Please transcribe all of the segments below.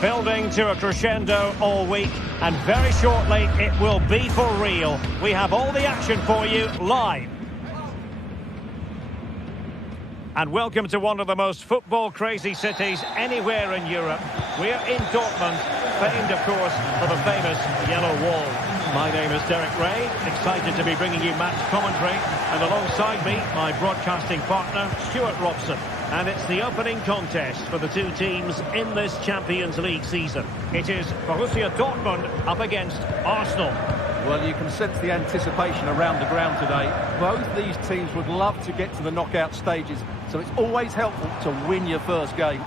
Building to a crescendo all week, and very shortly it will be for real. We have all the action for you live. And welcome to one of the most football-crazy cities anywhere in Europe. We're in Dortmund, famed, of course, for the famous Yellow Wall. My name is Derek Ray, excited to be bringing you match commentary, and alongside me, my broadcasting partner, Stuart Robson. And it's the opening contest for the two teams in this Champions League season. It is Borussia Dortmund up against Arsenal. Well, you can sense the anticipation around the ground today. Both these teams would love to get to the knockout stages, so it's always helpful to win your first game.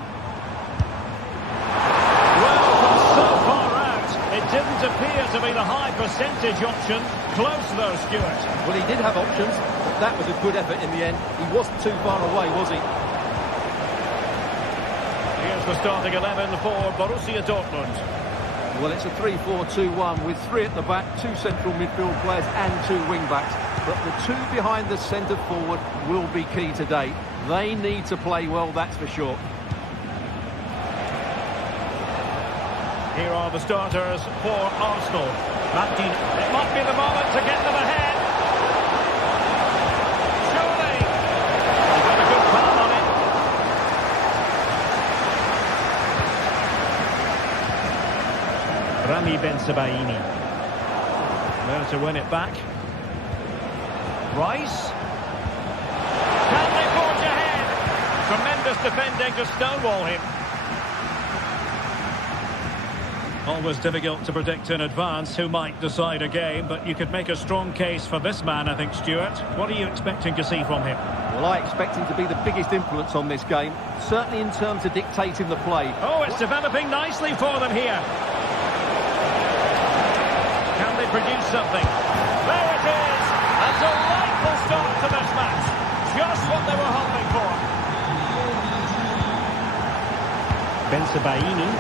Well, from so far out, it didn't appear to be the high percentage option. Close though, Stuart. Well, he did have options, but that was a good effort in the end. He wasn't too far away, was he? Here's the starting 11 for Borussia Dortmund. Well, it's a 3-4-2-1 with three at the back, two central midfield players and two wing-backs. But the two behind the centre forward will be key today. They need to play well, that's for sure. Here are the starters for Arsenal. Martin, it might be the moment to get them ahead. Surely. He's got a good plan on it. Rami Ben-Sebaini. There to win it back. Rice. Can they forge ahead? Tremendous defending to stonewall him. Always difficult to predict in advance who might decide a game, but you could make a strong case for this man, I think, Stuart. What are you expecting to see from him? Well, I expect him to be the biggest influence on this game, certainly in terms of dictating the play. Oh, it's developing nicely for them here. Can they produce something? There it is! A delightful start to this match. Just what they were hoping for. Ben-Sebaini.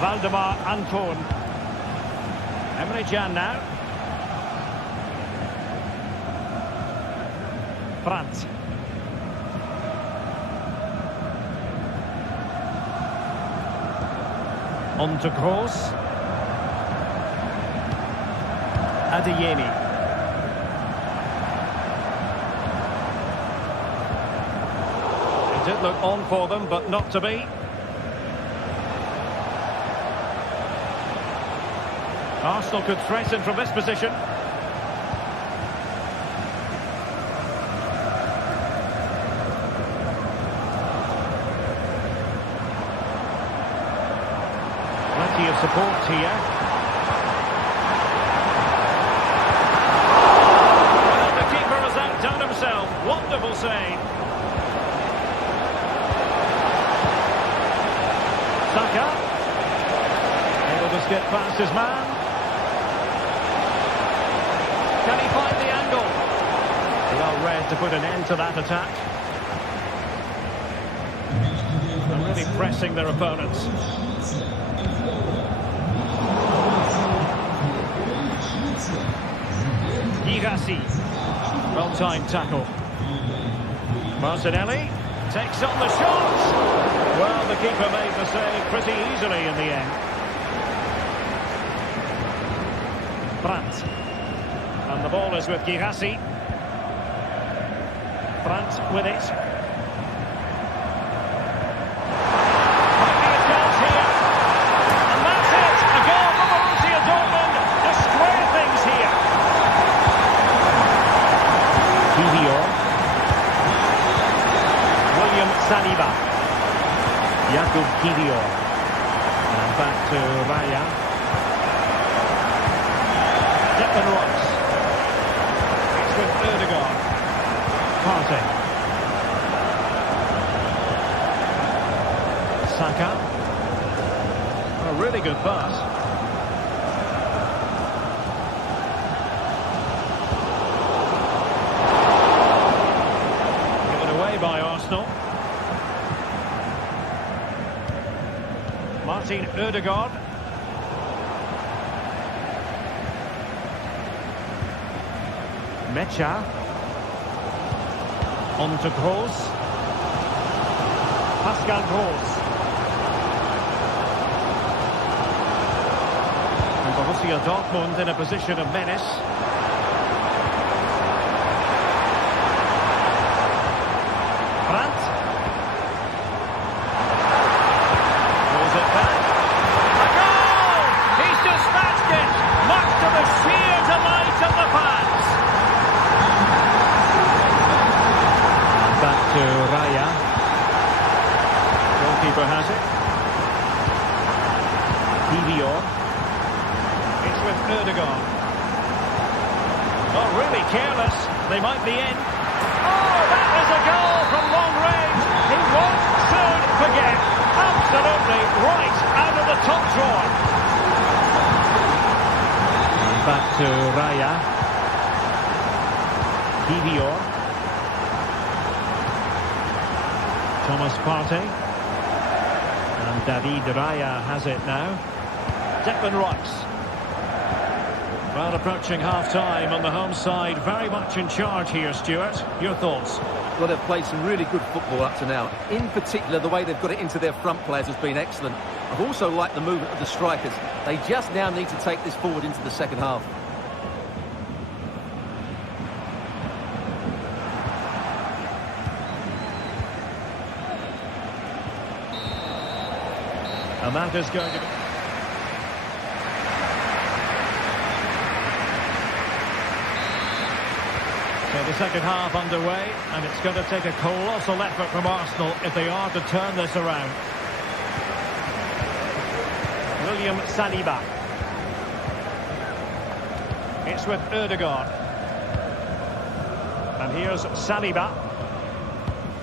Valdemar Anton. Emre Can now. Brandt. On to Kroos. Adeyemi. It did look on for them, but not to be. Arsenal could threaten from this position. Plenty of support here. Well, the keeper has outdone himself. Wonderful save. Saka. Able to skip past his man. Can he find the angle? Well read to put an end to that attack. And really pressing their opponents. Girassi. Well-timed tackle. Martinelli takes on the shot. Well, the keeper made the save pretty easily in the end. Brandt. And the ball is with Girassi. Brandt with it. Might be a chance here. And that's it! A goal for Borussia Dortmund to square things here. Kivior. William Saliba. Jakub Kivior. And back to Raya. Declan Rice. With Ødegaard. Partey. Saka. A really good pass. Given away by Arsenal. Martin Ødegaard. Mecha. On to Kroos. Pascal Gross. And Borussia Dortmund in a position of menace. Brandt. Pulls it back. A goal! He's dispatched it! Much to the sheer delight of the fans. Back to Raya. Goalkeeper has it. TVR. It's with Ødegaard. Oh, really careless. They might be in. Oh, that is a goal from long range. He won't soon forget. Absolutely right out of the top drawer. And back to Raya. TVR. Thomas Partey. And David Raya has it now. Declan Rice. Well, approaching half-time on the home side, very much in charge here, Stuart. Your thoughts? Well, they've played some really good football up to now. In particular, the way they've got it into their front players has been excellent. I've also liked the movement of the strikers. They just now need to take this forward into the second half. And that is going to be... So the second half underway, and it's going to take a colossal effort from Arsenal if they are to turn this around. William Saliba. It's with Ødegaard. And here's Saliba.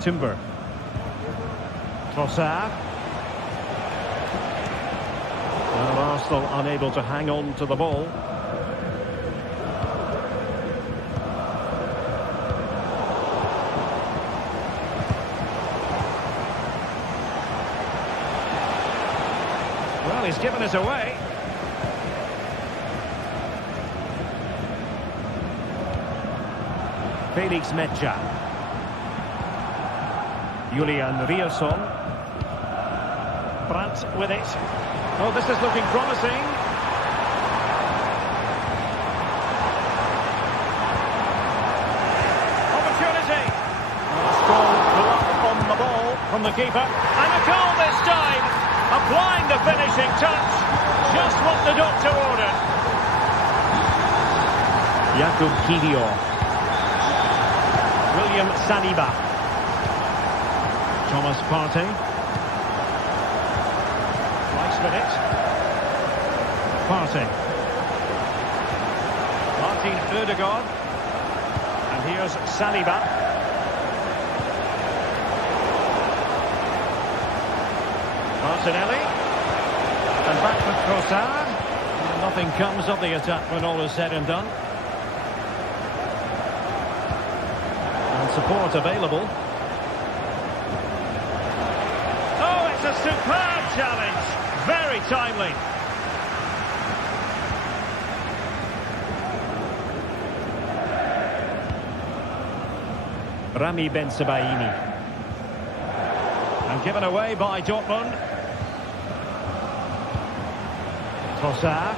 Timber. Trossard. Well, Arsenal unable to hang on to the ball. Well, he's given us away. Felix Mecha. Julian Rierson. Brandt with it. Oh, this is looking promising. Opportunity. A strong block on the ball from the keeper. And a goal this time. Applying the finishing touch. Just what the doctor ordered. Jakub Kiwior. William Saliba. Thomas Partey. With it. Partey. Martin Ødegaard. And here's Saliba. Martinelli. And back with Trossard. Nothing comes of the attack when all is said and done. And support available. Oh, it's a superb challenge. Very timely. Rami Bensebaini. And given away by Dortmund. Trossard.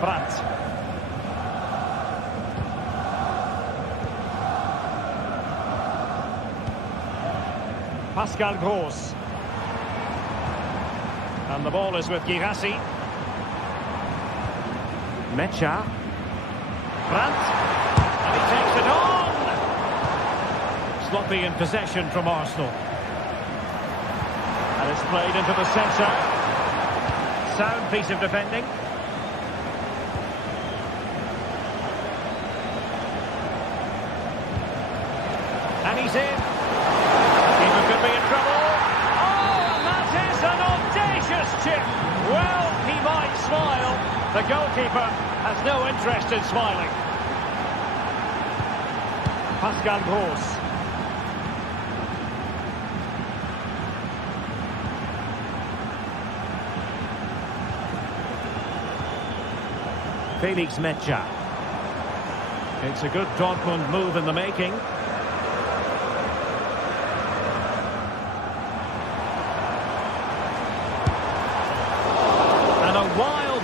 Brandt. Pascal Gross. And the ball is with Girassi. Mecha. Brandt. And he takes it on. Sloppy in possession from Arsenal. And it's played into the centre. Sound piece of defending. And he's in. Could be in trouble. Oh, and that is an audacious chip. Well, he might smile. The goalkeeper has no interest in smiling. Pascal Gross. Felix Mecha. It's a good Dortmund move in the making. And a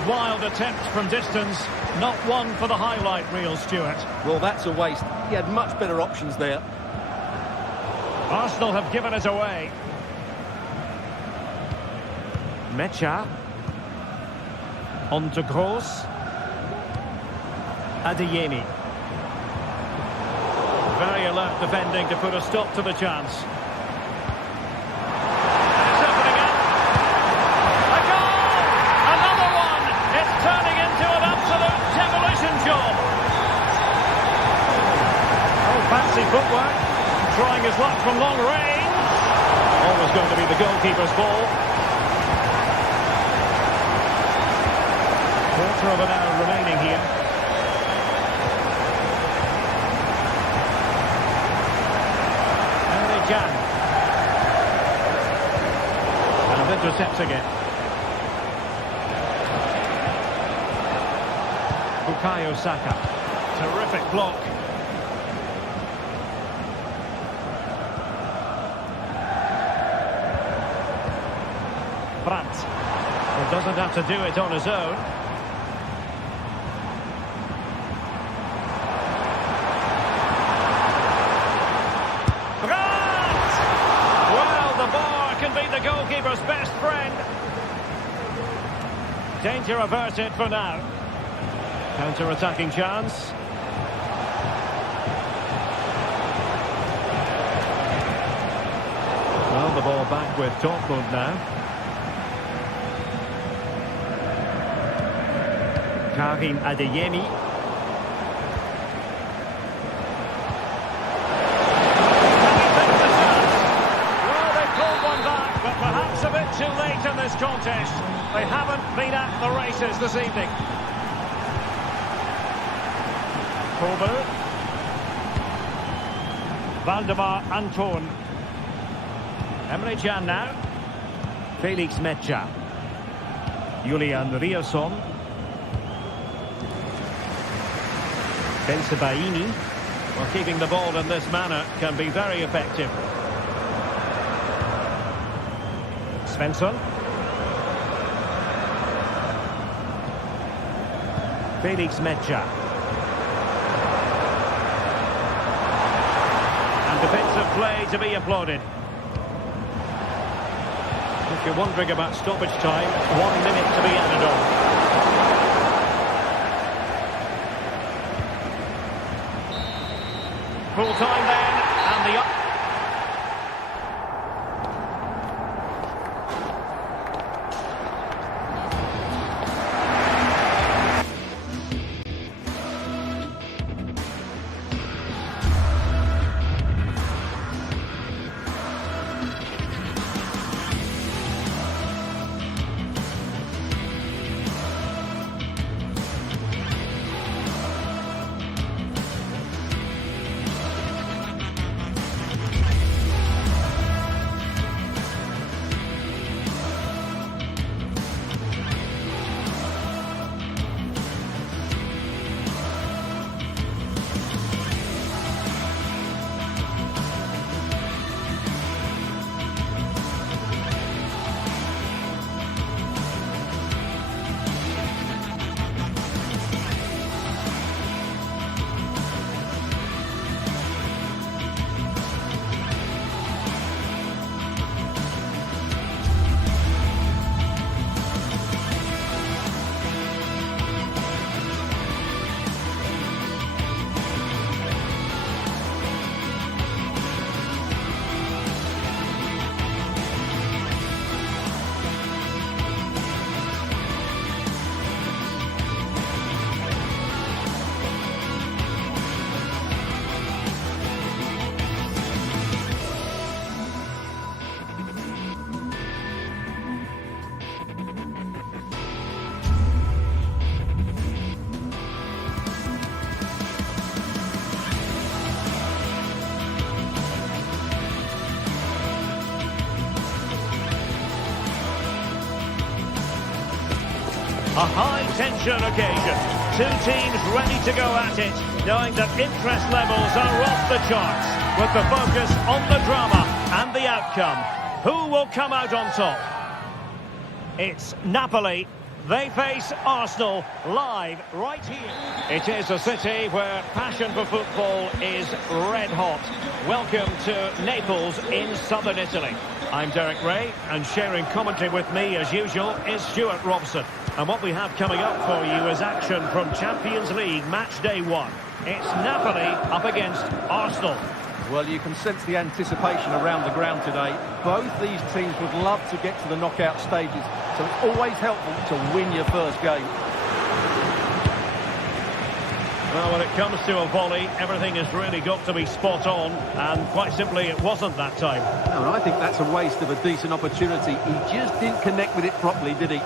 wild attempt from distance. Not one for the highlight reel, Stuart. Well, that's a waste. He had much better options there. Arsenal have given it away. Mecha. On to Gross. Adeyemi. Very alert defending to put a stop to the chance. And it's opening up. A goal! Another one! It's turning into an absolute demolition job. Oh, fancy footwork. Trying his luck from long range. Always going to be the goalkeeper's ball. Quarter of an hour remaining here. Can. And intercepting it. Bukayo Saka. Terrific block. Brandt. He doesn't have to do it on his own. The goalkeeper's best friend. Danger averted for now. Counter-attacking chance. Well, the ball back with Dortmund now. Karim Adeyemi. Perhaps a bit too late in this contest. They haven't been at the races this evening. Kobe. Valdemar Anton. Emre Can now. Felix Mecha. Julian Rierson. Bensebaini. Well, keeping the ball in this manner can be very effective. Svensson. Felix Mecha. And defensive play to be applauded. If you're wondering about stoppage time, 1 minute to be added on. Full time then, and the A high-tension occasion. Two teams ready to go at it, knowing that interest levels are off the charts, with the focus on the drama and the outcome. Who will come out on top? It's Napoli. They face Arsenal live right here. It is a city where passion for football is red hot. Welcome to Naples in southern Italy. I'm Derek Ray, and sharing commentary with me as usual is Stuart Robson. And what we have coming up for you is action from Champions League match day 1. It's Napoli up against Arsenal. Well, you can sense the anticipation around the ground today. Both these teams would love to get to the knockout stages, so it's always helpful to win your first game. Well, when it comes to a volley, everything has really got to be spot on, and quite simply, it wasn't that time. No, and I think that's a waste of a decent opportunity. He just didn't connect with it properly, did he?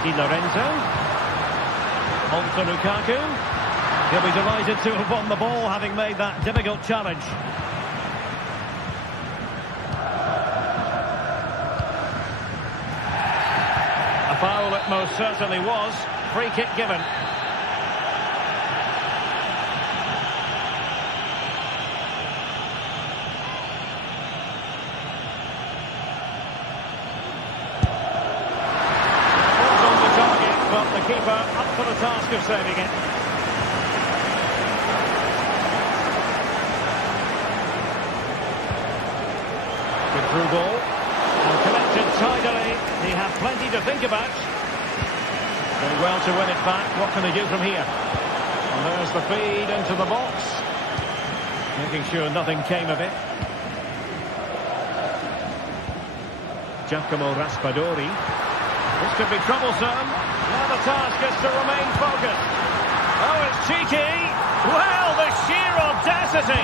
Di Lorenzo. On to Lukaku. He'll be delighted to have won the ball, having made that difficult challenge. A foul it most certainly was. Free kick given. Ball's on the target, but the keeper up for the task of saving it. Through ball, and collected tidily. He had plenty to think about. Doing well to win it back. What can they do from here? And there's the feed into the box. Making sure nothing came of it. Giacomo Raspadori. This could be troublesome. Now the task is to remain focused. Oh, it's cheeky. Well, the sheer audacity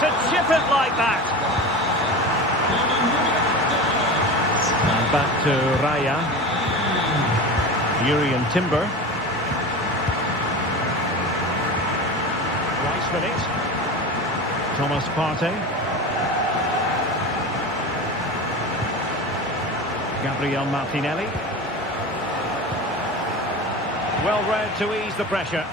to chip it like that. Back to Raya. Urian Timber. Rice with it. Thomas Partey. Gabriel Martinelli. Well read to ease the pressure.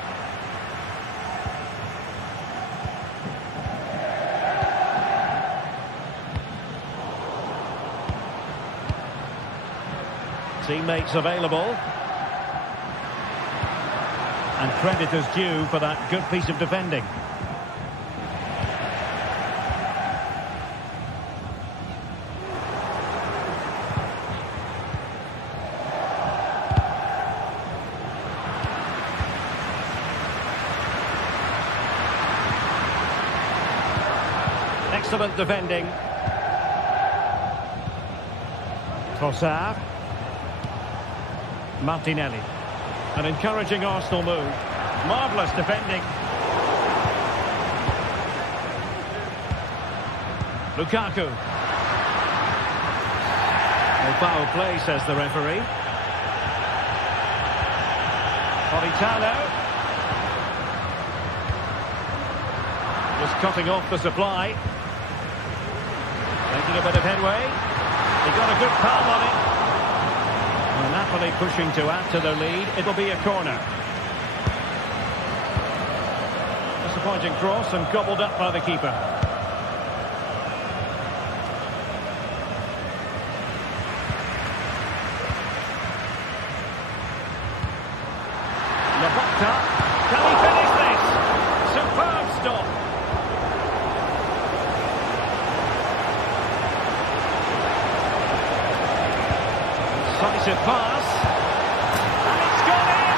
Teammates available. And credit is due for that good piece of defending. Excellent defending. Trossard. Martinelli. An encouraging Arsenal move. Marvellous defending. Lukaku. No foul play, says the referee. Politano. Just cutting off the supply. Making a bit of headway. He got a good palm on it. Well, Napoli pushing to add to their lead. It'll be a corner. Disappointing cross and gobbled up by the keeper. Laporta. Can he finish this? Superb stop. Decisive pass. And it's gone in!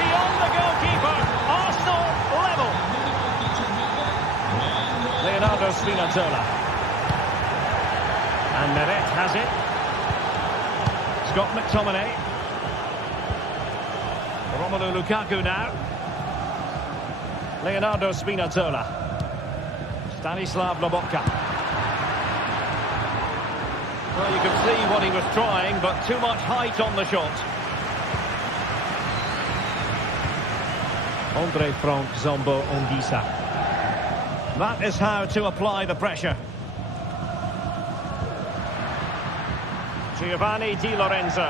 Beyond the goalkeeper. Arsenal level. Leonardo Spinazzola. And Meret has it. Scott McTominay. Romelu Lukaku now. Leonardo Spinazzola. Stanislav Lobotka. Well, you can see what he was trying, but too much height on the shot. Andre Frank Zombo Ongisa. That is how to apply the pressure. Giovanni Di Lorenzo.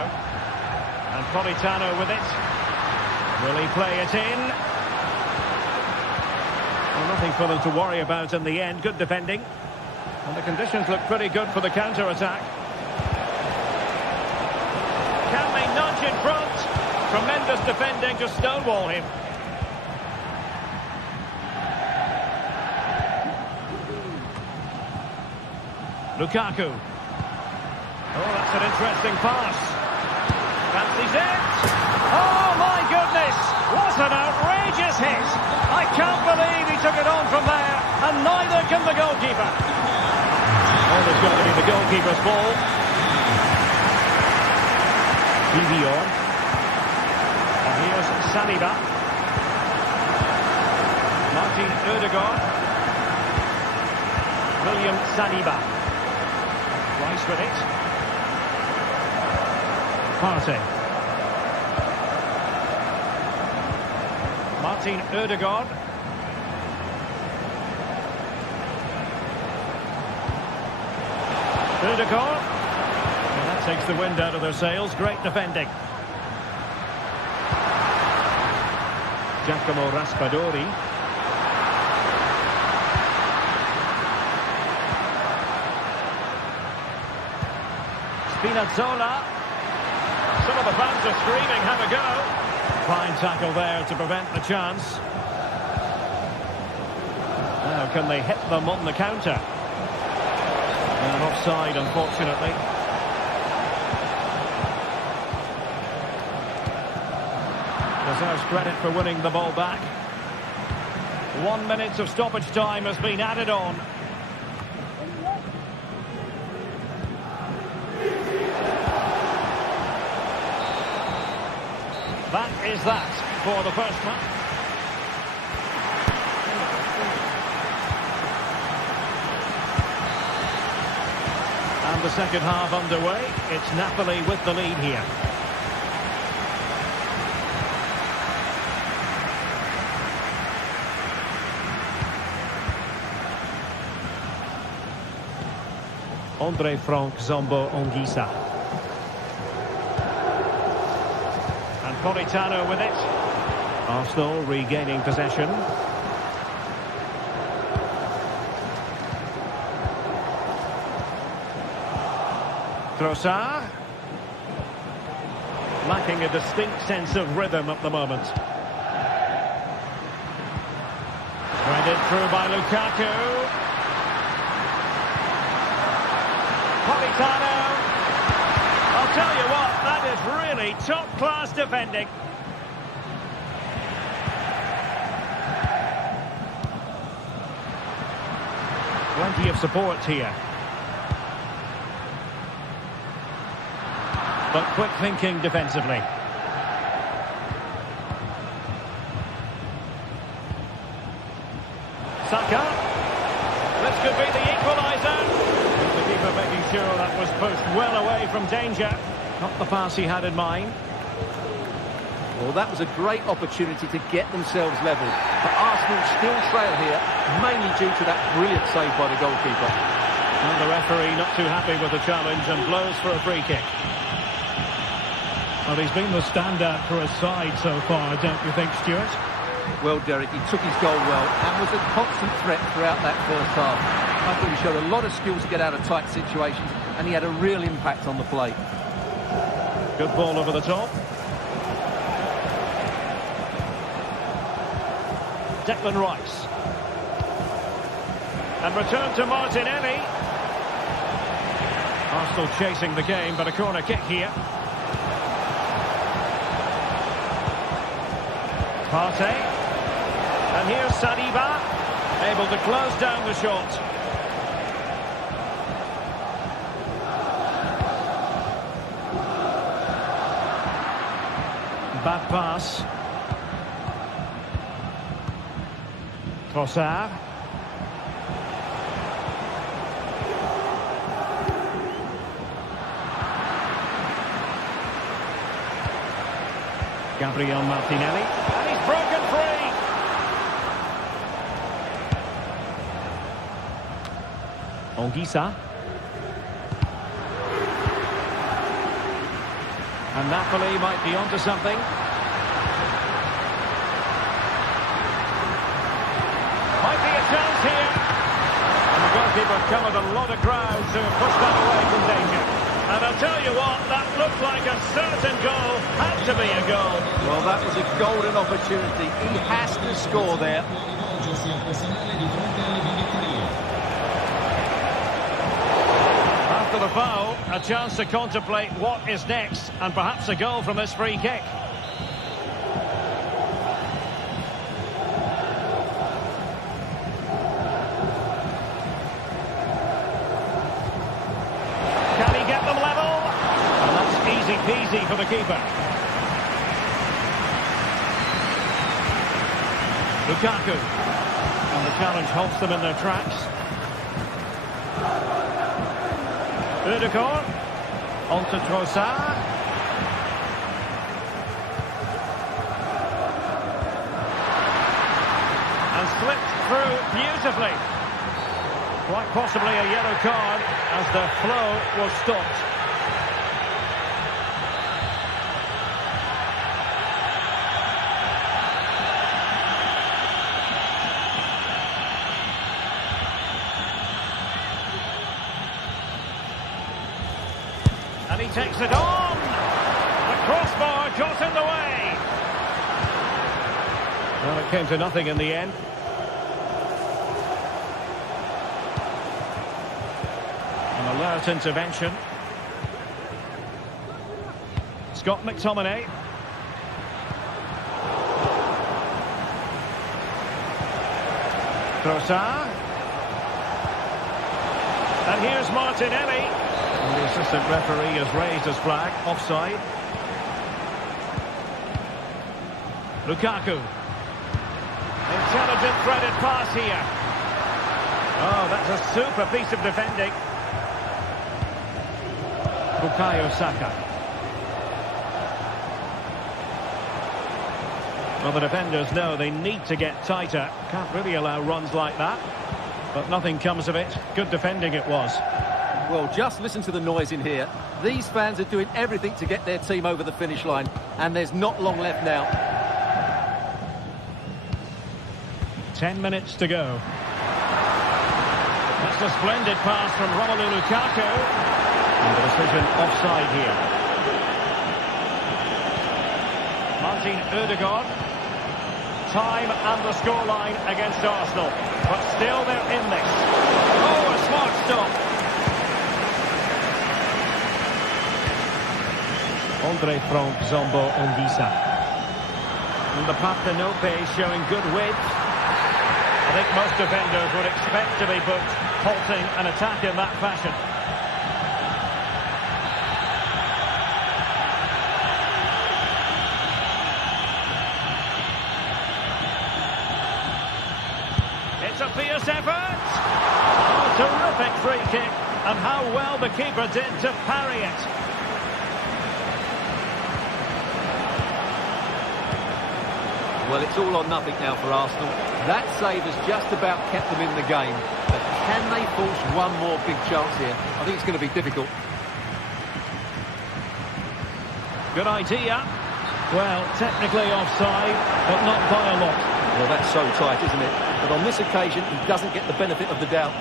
And Politano with it. Will he play it in? Well, nothing for them to worry about in the end. Good defending. And the conditions look pretty good for the counter-attack. Can they nudge in front? Tremendous defending to stonewall him. Lukaku. Oh, that's an interesting pass. Fancies it. Oh, my goodness. What an outrageous hit. I can't believe he took it on from there. And neither can the goalkeeper. Always going to be the goalkeeper's ball. TV1. And here's Saliba. Martin Ødegaard. William Saliba. Rice with it. Partey. Martin Ødegaard. Ødegaard. And that takes the wind out of their sails. Great defending. Giacomo Raspadori. Spinazzola. Some of the fans are screaming, have a go. Fine tackle there to prevent the chance. Now can they hit them on the counter? And offside, unfortunately. Deserves credit for winning the ball back. 1 minute of stoppage time has been added on. That is that for the first one. And the second half underway. It's Napoli with the lead here. Andre Frank Zombo Ongisa. And Politano with it. Arsenal regaining possession. Trossard. Lacking a distinct sense of rhythm at the moment. Threaded through by Lukaku. Politano. I'll tell you what, that is really top-class defending. Plenty of support here. But quick thinking defensively. Saka. This could be the equaliser. The keeper making sure that was pushed well away from danger. Not the pass he had in mind. Well, that was a great opportunity to get themselves levelled. But Arsenal still trail here, mainly due to that brilliant save by the goalkeeper. And the referee not too happy with the challenge and blows for a free kick. Well, he's been the standout for his side so far, don't you think, Stuart? Well, Derek, he took his goal well and was a constant threat throughout that first half. I thought he showed a lot of skills to get out of tight situations, and he had a real impact on the play. Good ball over the top. Declan Rice. And return to Martinelli. Arsenal chasing the game, but a corner kick here. Partey. And here's Saliba, able to close down the shot. Bad pass. Trossard. Gabriel Martinelli. And he's broken free. Ongisa. And Napoli might be onto something. Might be a chance here. And the goalkeeper covered a lot of ground to push that away from danger. And I'll tell you what, that looked like a certain goal. Had to be a goal. Well, that was a golden opportunity. He has to score there. After the foul, a chance to contemplate what is next, and perhaps a goal from this free kick. Can he get them level? And that's easy peasy for the keeper. Lukaku. And the challenge halts them in their tracks. Ødegaard, on to Trossard. And slipped through beautifully. Quite possibly a yellow card as the flow was stopped. And he takes it on. The crossbar got in the way. Well, it came to nothing in the end. An alert intervention. Scott McTominay. Trossard. And here's Martinelli. And the assistant referee has raised his flag. Offside. Lukaku. Intelligent threaded pass here. Oh, that's a super piece of defending. Bukayo Saka. Well, the defenders know they need to get tighter. Can't really allow runs like that. But nothing comes of it. Good defending it was. Well, just listen to the noise in here. These fans are doing everything to get their team over the finish line, and there's not long left now. 10 minutes to go. That's a splendid pass from Romelu Lukaku. And the decision offside here. Martin Ødegaard. Time and the scoreline against Arsenal. But still they're in this. Oh, a smart stop. Andre Frank, Zombo and Visa. And the Partenope showing good width. I think most defenders would expect to be booked, halting an attack in that fashion. It's a fierce effort. Oh, terrific free kick. And how well the keeper did to parry it. Well, it's all or nothing now for Arsenal. That save has just about kept them in the game. But can they force one more big chance here? I think it's going to be difficult. Good idea. Well, technically offside, but not by a lot. Well, that's so tight, isn't it? But on this occasion, he doesn't get the benefit of the doubt.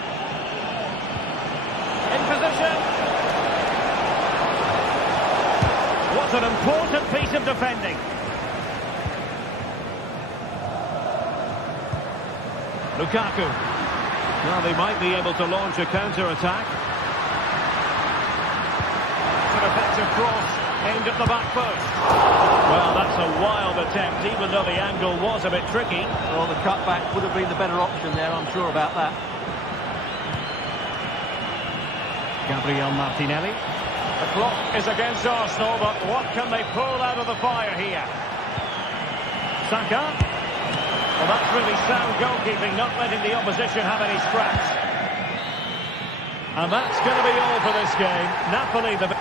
In position. What an important piece of defending. Lukaku. Well, they might be able to launch a counter-attack. An effective cross aimed at the back post. Well, that's a wild attempt, even though the angle was a bit tricky. Well, the cutback would have been the better option there, I'm sure about that. Gabriel Martinelli. The clock is against Arsenal, but what can they pull out of the fire here? Saka. Well, that's really sound goalkeeping, not letting the opposition have any scraps. And that's going to be all for this game. Napoli, the...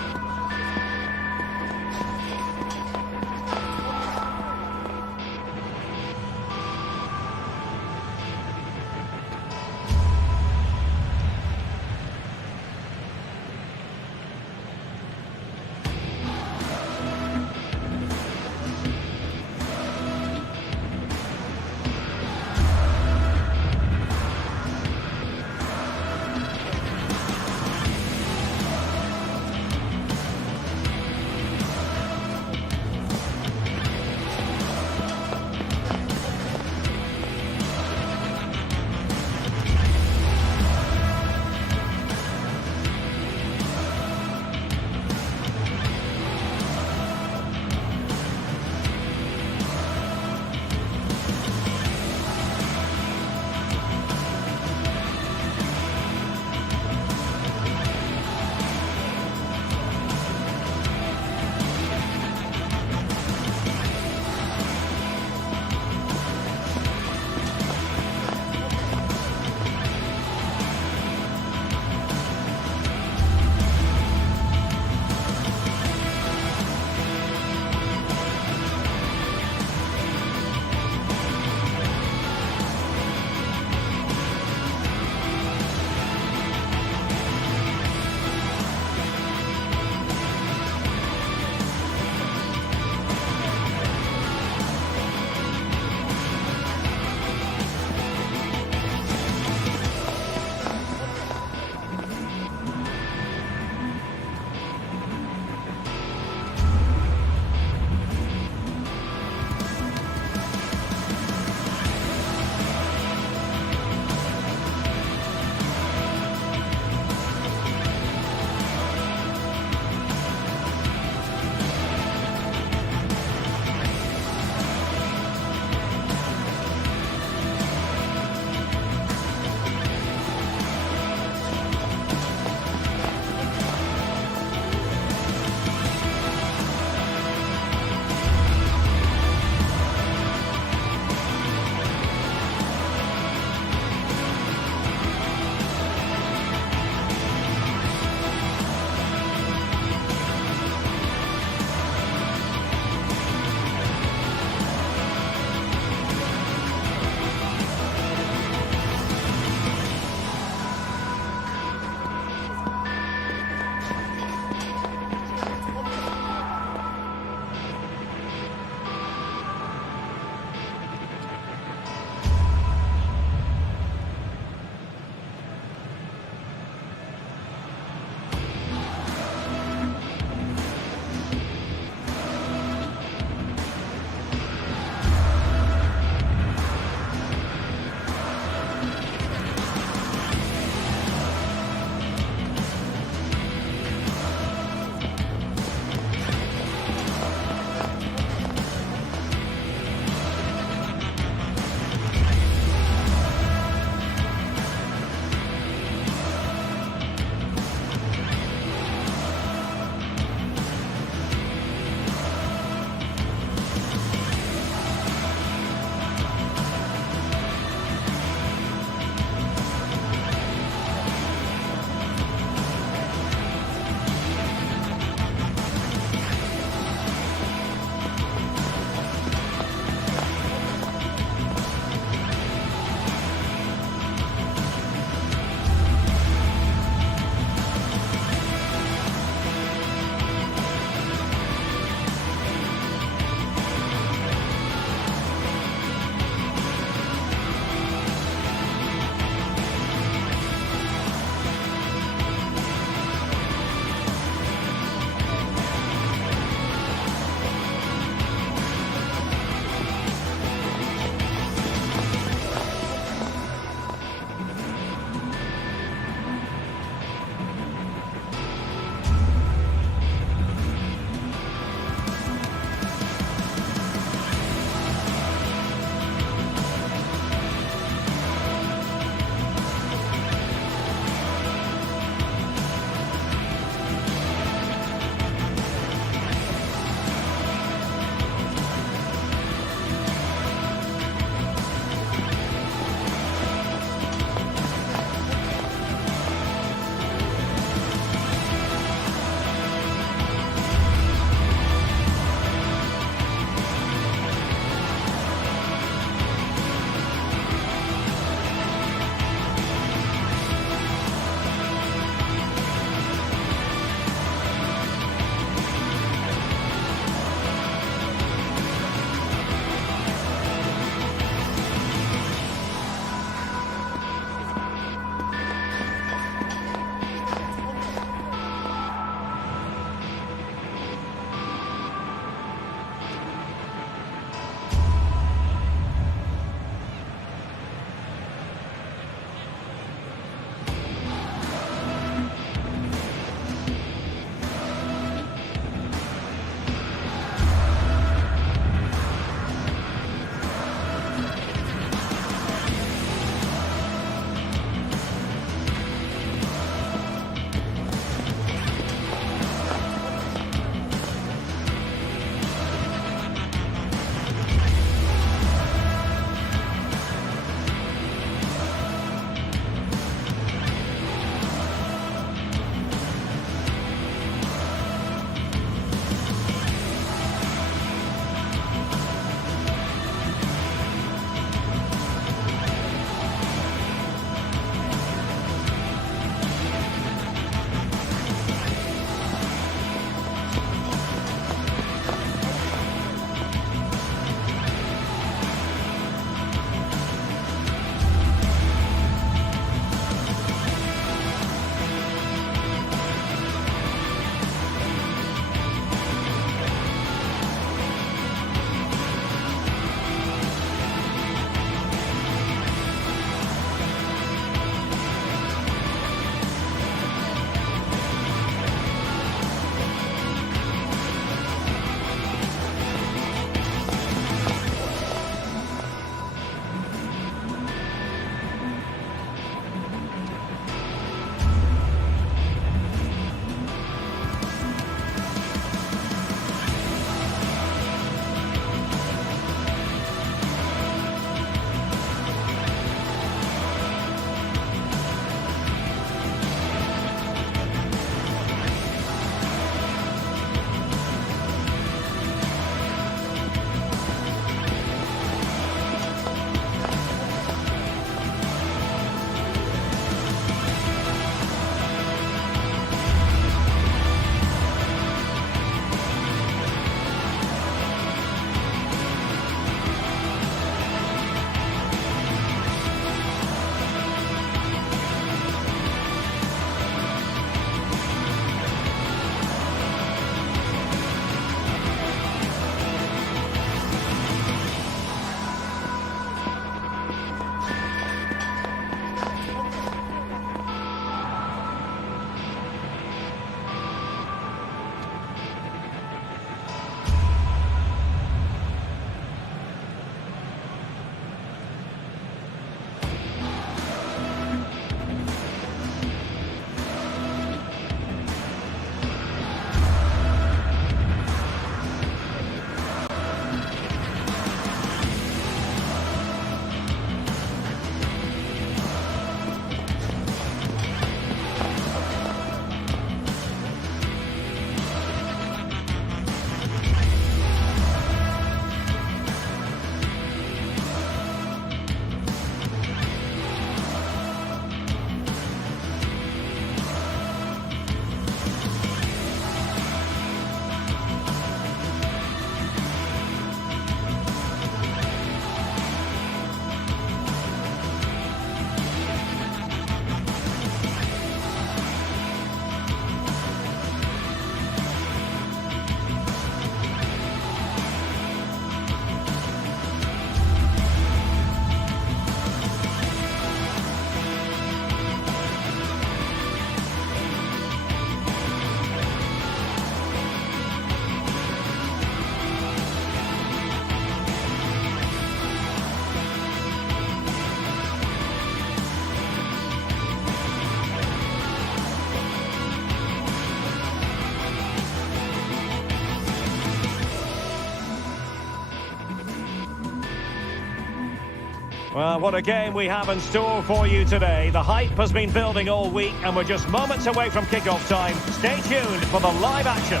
Well, what a game we have in store for you today. The hype has been building all week, and we're just moments away from kick-off time. Stay tuned for the live action.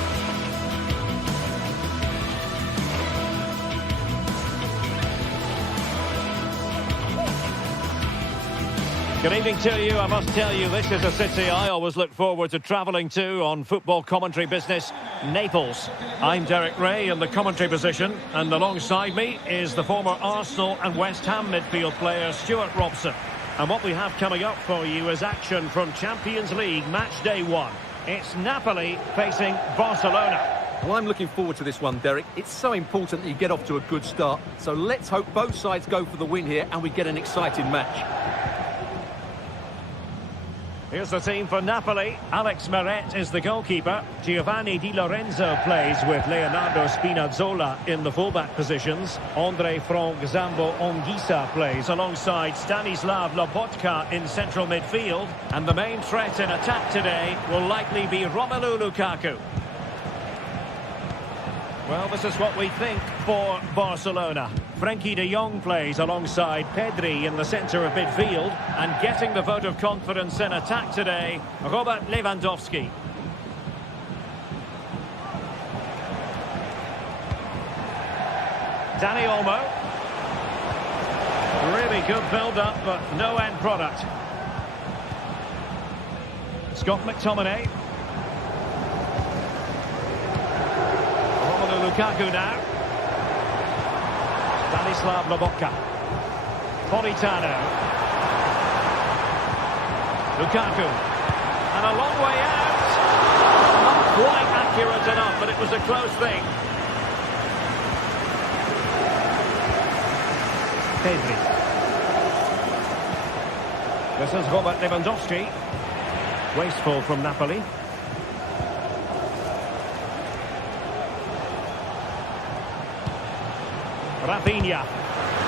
Good evening to you. I must tell you, this is a city I always look forward to travelling to on football commentary business, Naples. I'm Derek Ray in the commentary position, and alongside me is the former Arsenal and West Ham midfield player Stuart Robson. And what we have coming up for you is action from Champions League match day 1. It's Napoli facing Barcelona. Well, I'm looking forward to this one, Derek. It's so important that you get off to a good start. So let's hope both sides go for the win here and we get an exciting match. Here's the team for Napoli. Alex Meret is the goalkeeper. Giovanni Di Lorenzo plays with Leonardo Spinazzola in the fullback positions. Andre Frank Zambo Anguissa plays alongside Stanislav Lobotka in central midfield. And the main threat in attack today will likely be Romelu Lukaku. Well, this is what we think for Barcelona. Frenkie de Jong plays alongside Pedri in the centre of midfield, and getting the vote of confidence in attack today, Robert Lewandowski. Dani Olmo. Really good build-up, but no end product. Scott McTominay. Lukaku now. Stanislav Lobotka. Politano. Lukaku. And a long way out. Not quite accurate enough, but it was a close thing. Pedri. This is Robert Lewandowski. Wasteful from Napoli. Rafinha.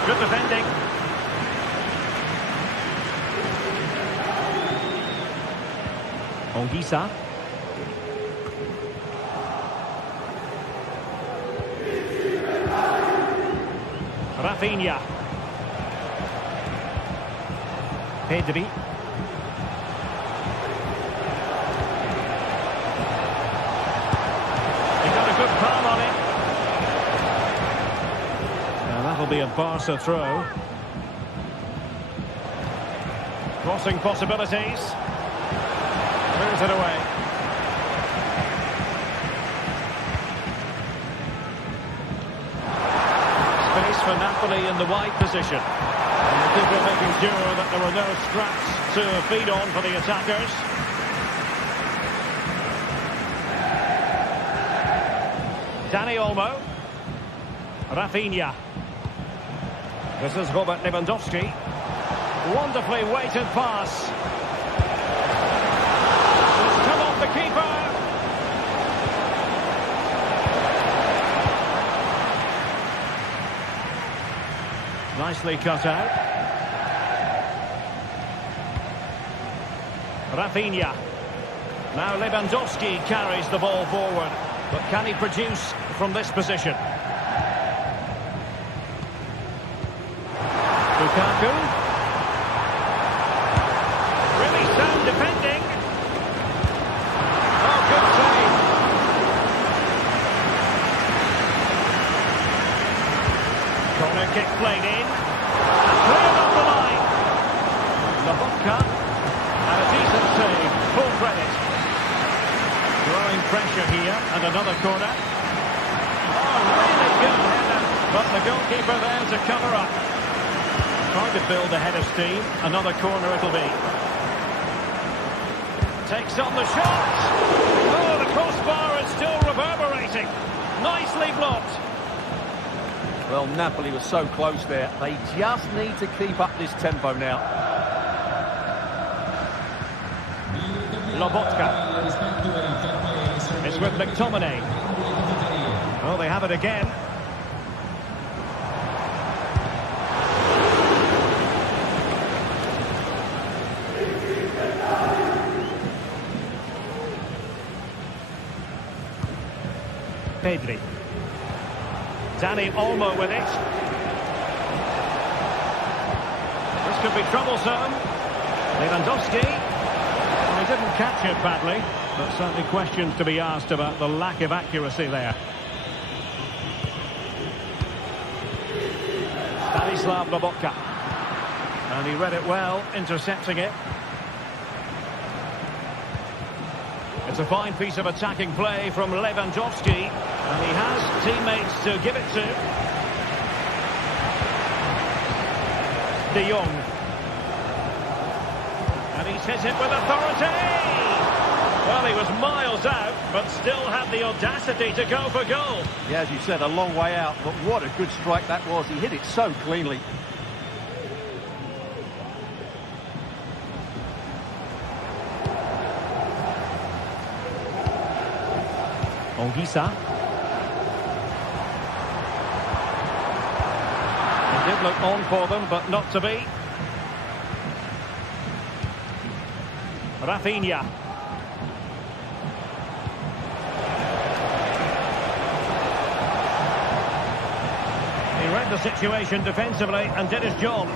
Good defending. Anguissa. Rafinha. Pedri. He got a good palm on it. That'll be a Barca throw. Crossing possibilities. Moves it away. Space for Napoli in the wide position. And the people making sure that there were no scraps to feed on for the attackers. Dani Olmo. Rafinha. This is Robert Lewandowski. Wonderfully weighted pass. It's come off the keeper. Nicely cut out. Rafinha. Now Lewandowski carries the ball forward. But can he produce from this position? Lukaku. Really sound defending. Oh, good save. Corner kick played in. Cleared off the line. Lobotka. And a decent save. Full credit. Growing pressure here. And another corner. Oh, really good header. But the goalkeeper there to cover up. Trying to build ahead of steam. Another corner it'll be. Takes on the shot. Oh, the crossbar is still reverberating. Nicely blocked. Well, Napoli was so close there. They just need to keep up this tempo now. Lobotka. It's with McTominay. Well, they have it again. Pedri. Dani Olmo with it. could be troublesome. Lewandowski. Well, he didn't catch it badly, but certainly questions to be asked about the lack of accuracy there. Stanislav Lobotka. And he read it well, intercepting it. It's a fine piece of attacking play from Lewandowski. And he has teammates to give it to. De Jong. And he's hit it with authority. Well, he was miles out, but still had the audacity to go for goal. Yeah, as you said, a long way out, but what a good strike that was. He hit it so cleanly. Ongisa. It did look on for them, but not to be. Rafinha. He read the situation defensively and did his job.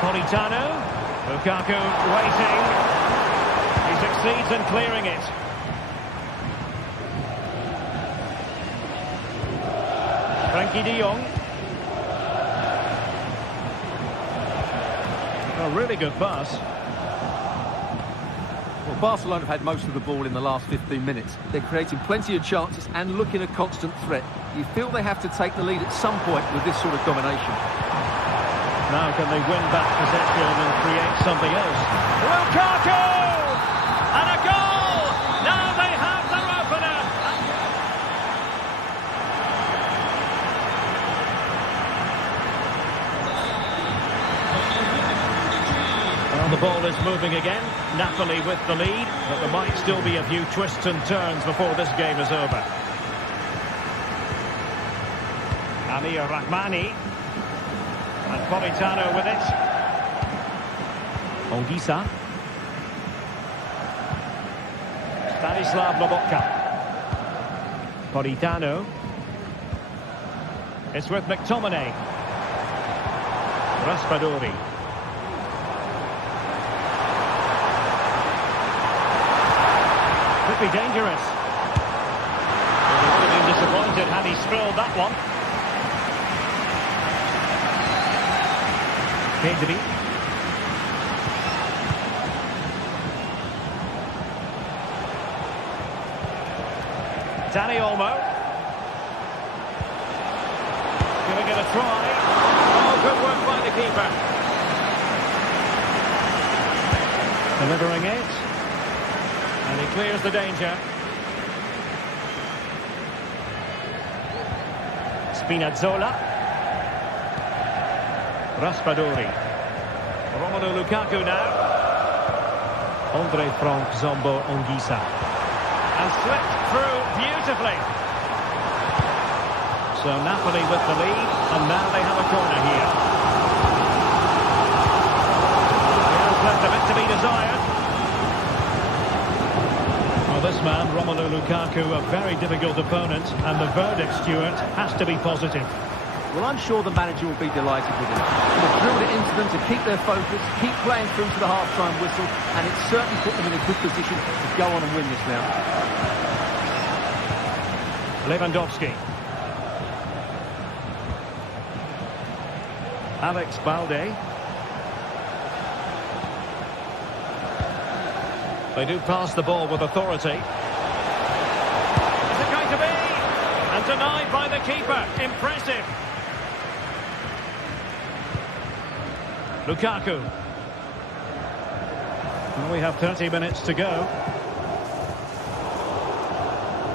Politano. Lukaku waiting. He succeeds in clearing it. Frankie de Jong. A really good pass. Well, Barcelona have had most of the ball in the last 15 minutes. They're creating plenty of chances and looking a constant threat. You feel they have to take the lead at some point with this sort of domination. Now can they win back possession and create something else? Lukaku! And a goal! Now they have their opener! Well, the ball is moving again. Napoli with the lead, but there might still be a few twists and turns before this game is over. Amir Rahmani. And Politano with it. Ongisa. Stanislav Lobotka. Politano. It's with McTominay. Raspadori. Could be dangerous. He would have been disappointed had he spilled that one. Pedri. Dani Olmo. Giving it a try. Oh, good work by the keeper. Delivering it. And he clears the danger. Spinazzola. Raspadori. Romelu Lukaku now. Andre Frank Zombo Ongisa. And slipped through beautifully. So Napoli with the lead, and now they have a corner here. He has left a bit to be desired. Well, this man, Romelu Lukaku, a very difficult opponent, and the verdict, Stuart, has to be positive. Well, I'm sure the manager will be delighted with him. They've drilled it into them to keep their focus, keep playing through to the half-time whistle, and it's certainly put them in a good position to go on and win this now. Lewandowski. Alex Balde. They do pass the ball with authority. Is it going to be? And denied by the keeper. Impressive. Lukaku. Well, we have 30 minutes to go.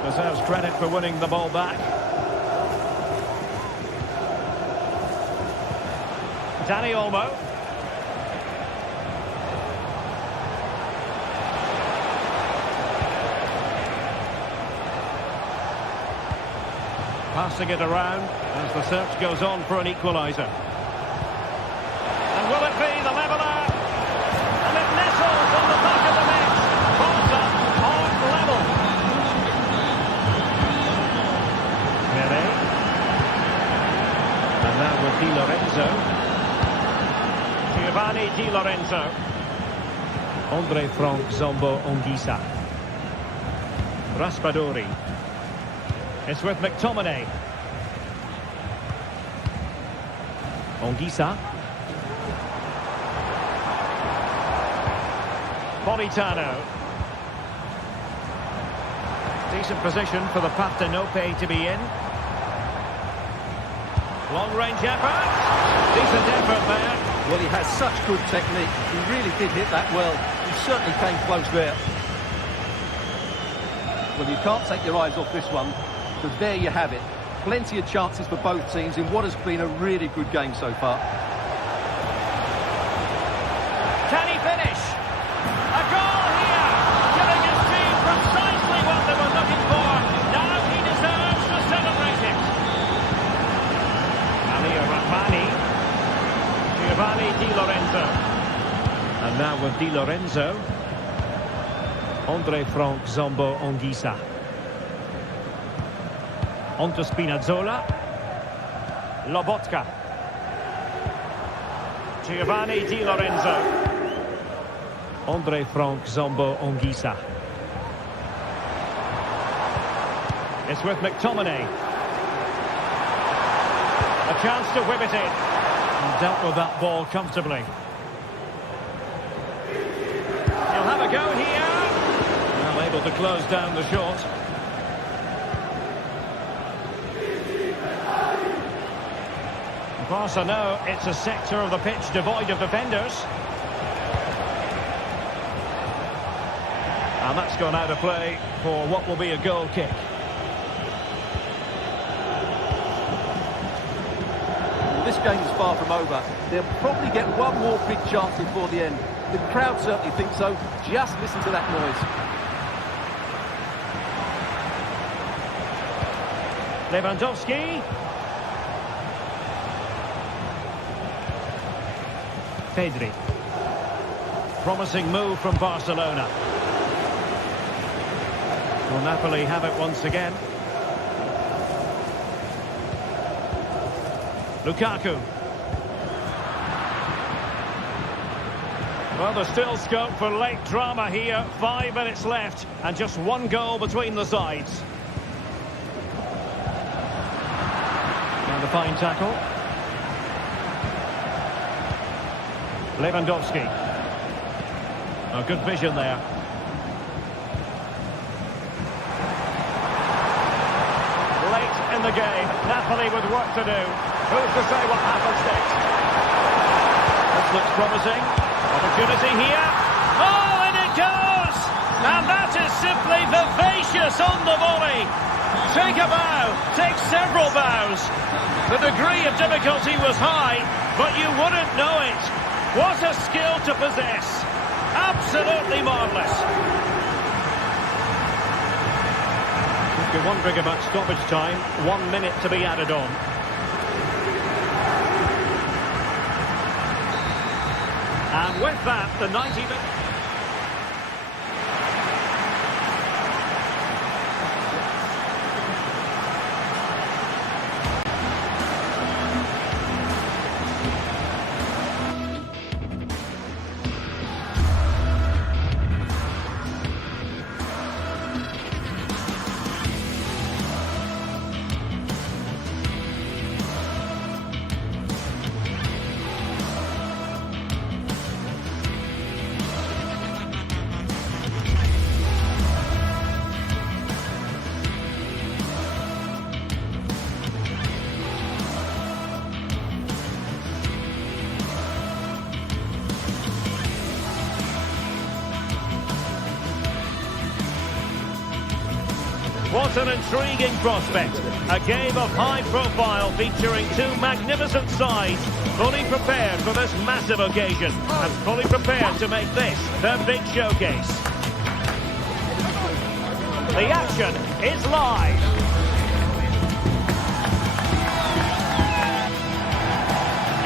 Deserves credit for winning the ball back. Dani Olmo. Passing it around as the search goes on for an equaliser. And will it be the leveller? And it nestles on the back of the net. Barca on level. Pere. with Di Lorenzo. Giovanni Di Lorenzo. Andre Frank Zombo Ongisa. Raspadori. It's with McTominay. Ongisa. Politano. Decent position for the Partenope to be in. Long-range effort. Decent effort there. Well, he has such good technique. He really did hit that well. He certainly came close there. Well, you can't take your eyes off this one, because there you have it. Plenty of chances for both teams in what has been a really good game so far. Can he finish? A goal here, giving his team precisely what they were looking for. Now he deserves to celebrate it. Ali Rahmani. Giovanni Di Lorenzo. And now with Di Lorenzo. Andre Frank Zombo Ongisa. On to Spinazzola. Lobotka. Giovanni Di Lorenzo. Andre Frank Zombo Ongisa. It's with McTominay. A chance to whip it in. And dealt with that ball comfortably. He'll have a go here. Well, able to close down the shot. Barca know it's a sector of the pitch devoid of defenders. And that's gone out of play for what will be a goal kick. Well, this game is far from over. They'll probably get one more big chance before the end. The crowd certainly think so. Just listen to that noise. Lewandowski. Pedri. Promising move from Barcelona. Will Napoli have it once again? Lukaku. Well, there's still scope for late drama here. 5 minutes left and just one goal between the sides. And a fine tackle. Lewandowski. Oh, good vision there. Late in the game, Napoli with work to do. Who's to say what happens next? This looks promising. Opportunity here. Oh, and it goes! And that is simply vivacious on the volley. Take a bow, take several bows. The degree of difficulty was high, but you wouldn't know it. What a skill to possess. Absolutely marvellous. If you're wondering about stoppage time, 1 minute to be added on. And with that, the 90 minutes... What an intriguing prospect. A game of high profile featuring two magnificent sides, fully prepared for this massive occasion and fully prepared to make this their big showcase. The action is live.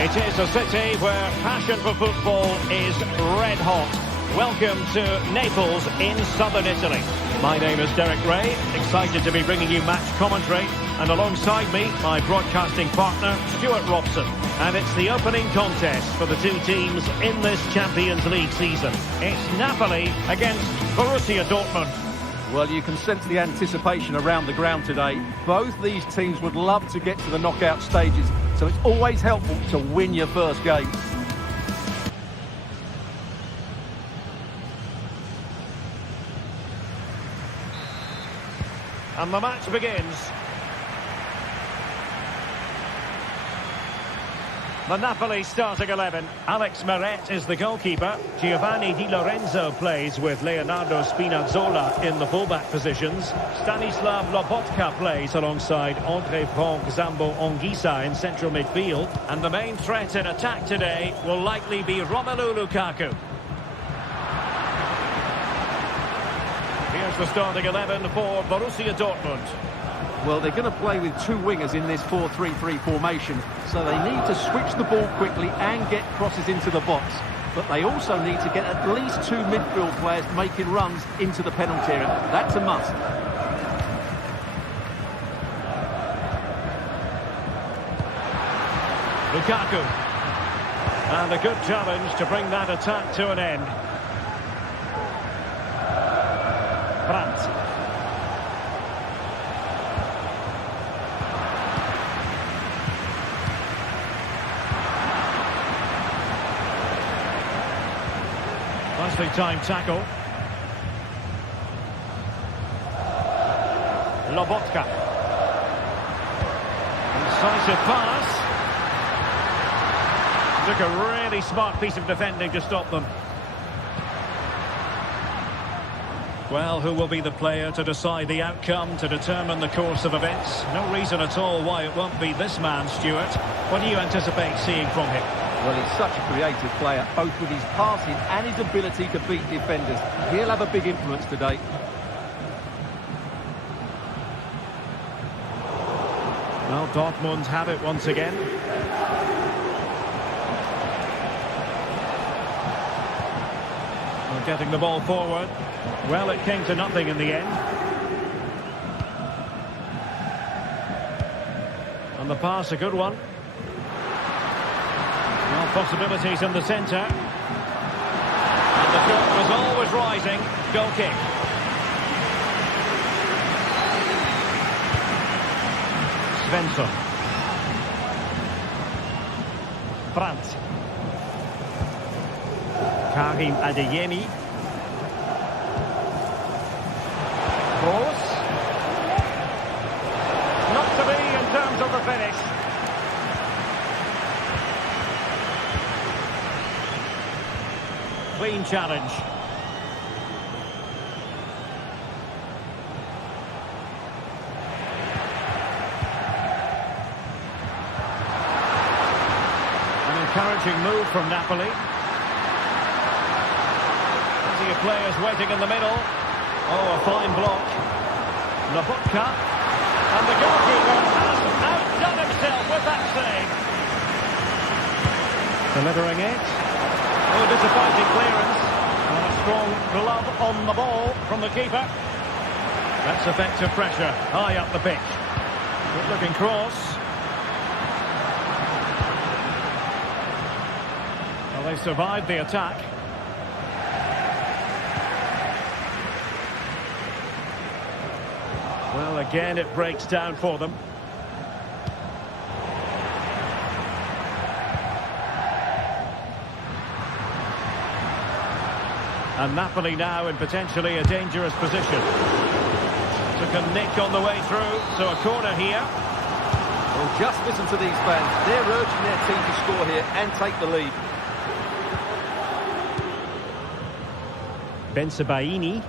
It is a city where passion for football is red hot. Welcome to Naples in southern Italy. My name is Derek Ray, excited to be bringing you match commentary. And alongside me, my broadcasting partner, Stuart Robson. And it's the opening contest for the two teams in this Champions League season. It's Napoli against Borussia Dortmund. Well, you can sense the anticipation around the ground today. Both these teams would love to get to the knockout stages, so it's always helpful to win your first game. And the match begins. The Napoli starting 11. Alex Meret is the goalkeeper. Giovanni Di Lorenzo plays with Leonardo Spinazzola in the fullback positions. Stanislav Lobotka plays alongside André Franck Zambo Anguissa in central midfield. And the main threat in attack today will likely be Romelu Lukaku. Here's the starting 11 for Borussia Dortmund. Well, they're going to play with two wingers in this 4-3-3 formation, so they need to switch the ball quickly and get crosses into the box. But they also need to get at least two midfield players making runs into the penalty area. That's a must. Lukaku. And a good challenge to bring that attack to an end. Brandt. Nicely timed tackle. Lobotka. Incisive pass. Took a really smart piece of defending to stop them. Well, who will be the player to decide the outcome, to determine the course of events? No reason at all why it won't be this man, Stuart. What do you anticipate seeing from him? Well, he's such a creative player, both with his passing and his ability to beat defenders. He'll have a big influence today. Well, Dortmund have it once again. Well, getting the ball forward. Well, it came to nothing in the end. And the pass, a good one. Well, possibilities in the centre. And the shot was always rising. Goal kick. Svensson. Brandt. Karim Adeyemi. Kroos. Not to be in terms of the finish. Clean challenge. An encouraging move from Napoli. Plenty of players waiting in the middle. Oh, a fine block. Lobotka. And the goalkeeper has outdone himself with that save. Delivering it. Oh, disappointing clearance. And a strong glove on the ball from the keeper. That's effective pressure high up the pitch. Good looking cross. Well, they survived the attack. Well, again, it breaks down for them. And Napoli now in potentially a dangerous position. Took a nick on the way through, so a corner here. Well, just listen to these fans. They're urging their team to score here and take the lead. Bensebaini.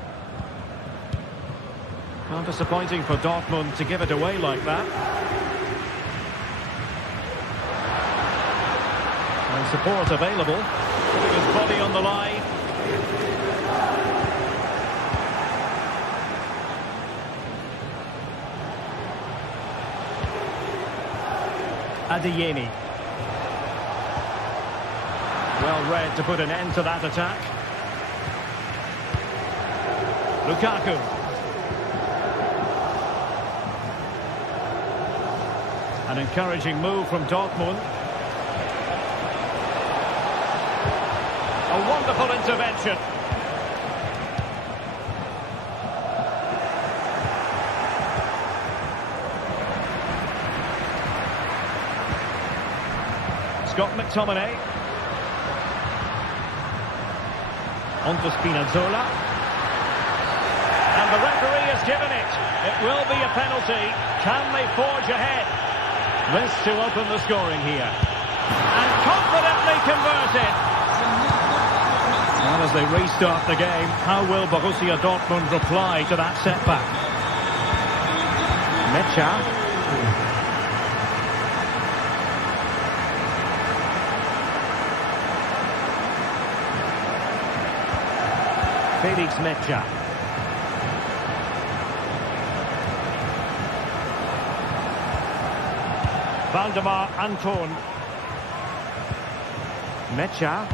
Well, disappointing for Dortmund to give it away like that. And support available. Putting his body on the line. Adeyemi. Well read to put an end to that attack. Lukaku. An encouraging move from Dortmund. A wonderful intervention. Scott McTominay. On to Spinazzola. And the referee has given it. It will be a penalty. Can they forge ahead? This to open the scoring here. And confidently converted. Well, as they restart the game, how will Borussia Dortmund reply to that setback? Mecha. Felix Mecha. Valdemar Anton. Mecha.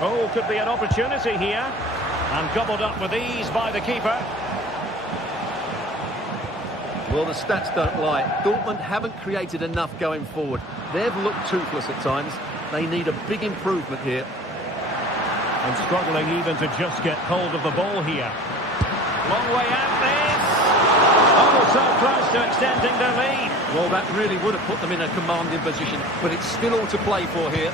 Oh, could be an opportunity here. And gobbled up with ease by the keeper. Well, the stats don't lie. Dortmund haven't created enough going forward. They've looked toothless at times. They need a big improvement here. And struggling even to just get hold of the ball here. Long way out this. Oh, so close to extending their lead. Well, that really would have put them in a commanding position, but it's still all to play for here.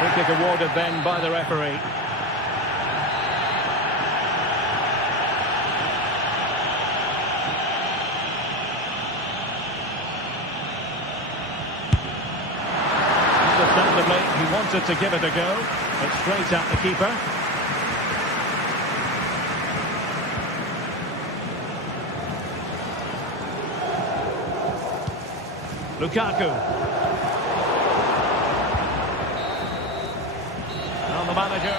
Free kick awarded then by the referee. Understandably, he wanted to give it a go, but straight at the keeper. Lukaku. And the manager.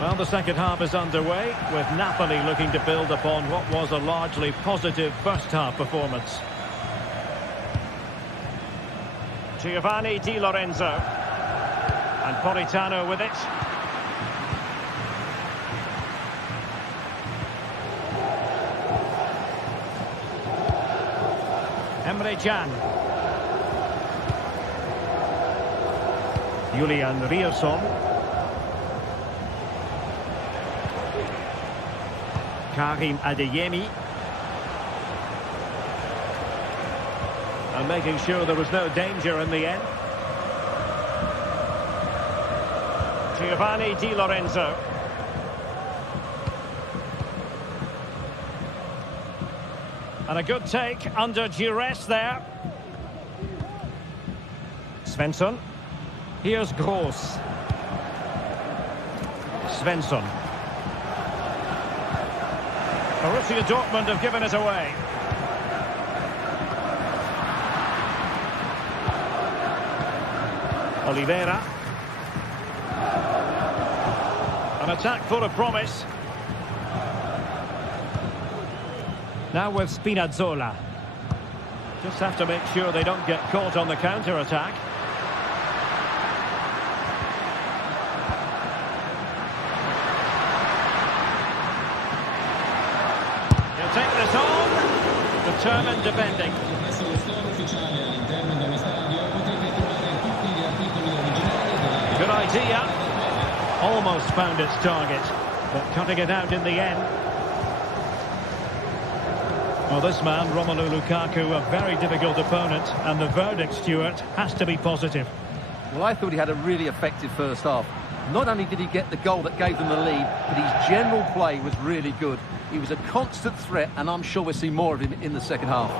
Well, the second half is underway, with Napoli looking to build upon what was a largely positive first-half performance. Giovanni Di Lorenzo. And Politano with it. Emre Can. Julian Rierson. Karim Adeyemi. And making sure there was no danger in the end. Giovanni Di Lorenzo. And a good take under duress there. Svensson. Here's Gross. Svensson. Borussia Dortmund have given it away. Oliveira. An attack full of promise. Now with Spinazzola. Just have to make sure they don't get caught on the counter-attack. He'll take this on. Determined defending. Good idea. Almost found its target, but cutting it out in the end. Well, this man, Romelu Lukaku, a very difficult opponent, and the verdict, Stuart, has to be positive. Well, I thought he had a really effective first half. Not only did he get the goal that gave them the lead, but his general play was really good. He was a constant threat, and I'm sure we'll see more of him in the second half.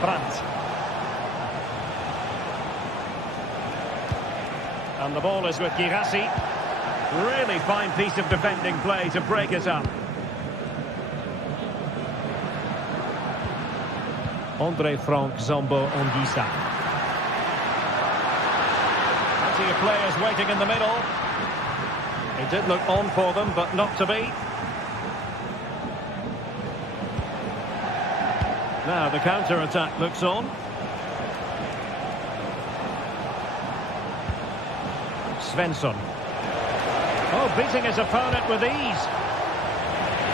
Brandt. And the ball is with Girassi. Really fine piece of defending play to break it up. Andre Frank Zombo Onguisa. Plenty of players waiting in the middle. It did look on for them, but not to be. Now the counter-attack looks on. Svensson. Oh, beating his opponent with ease.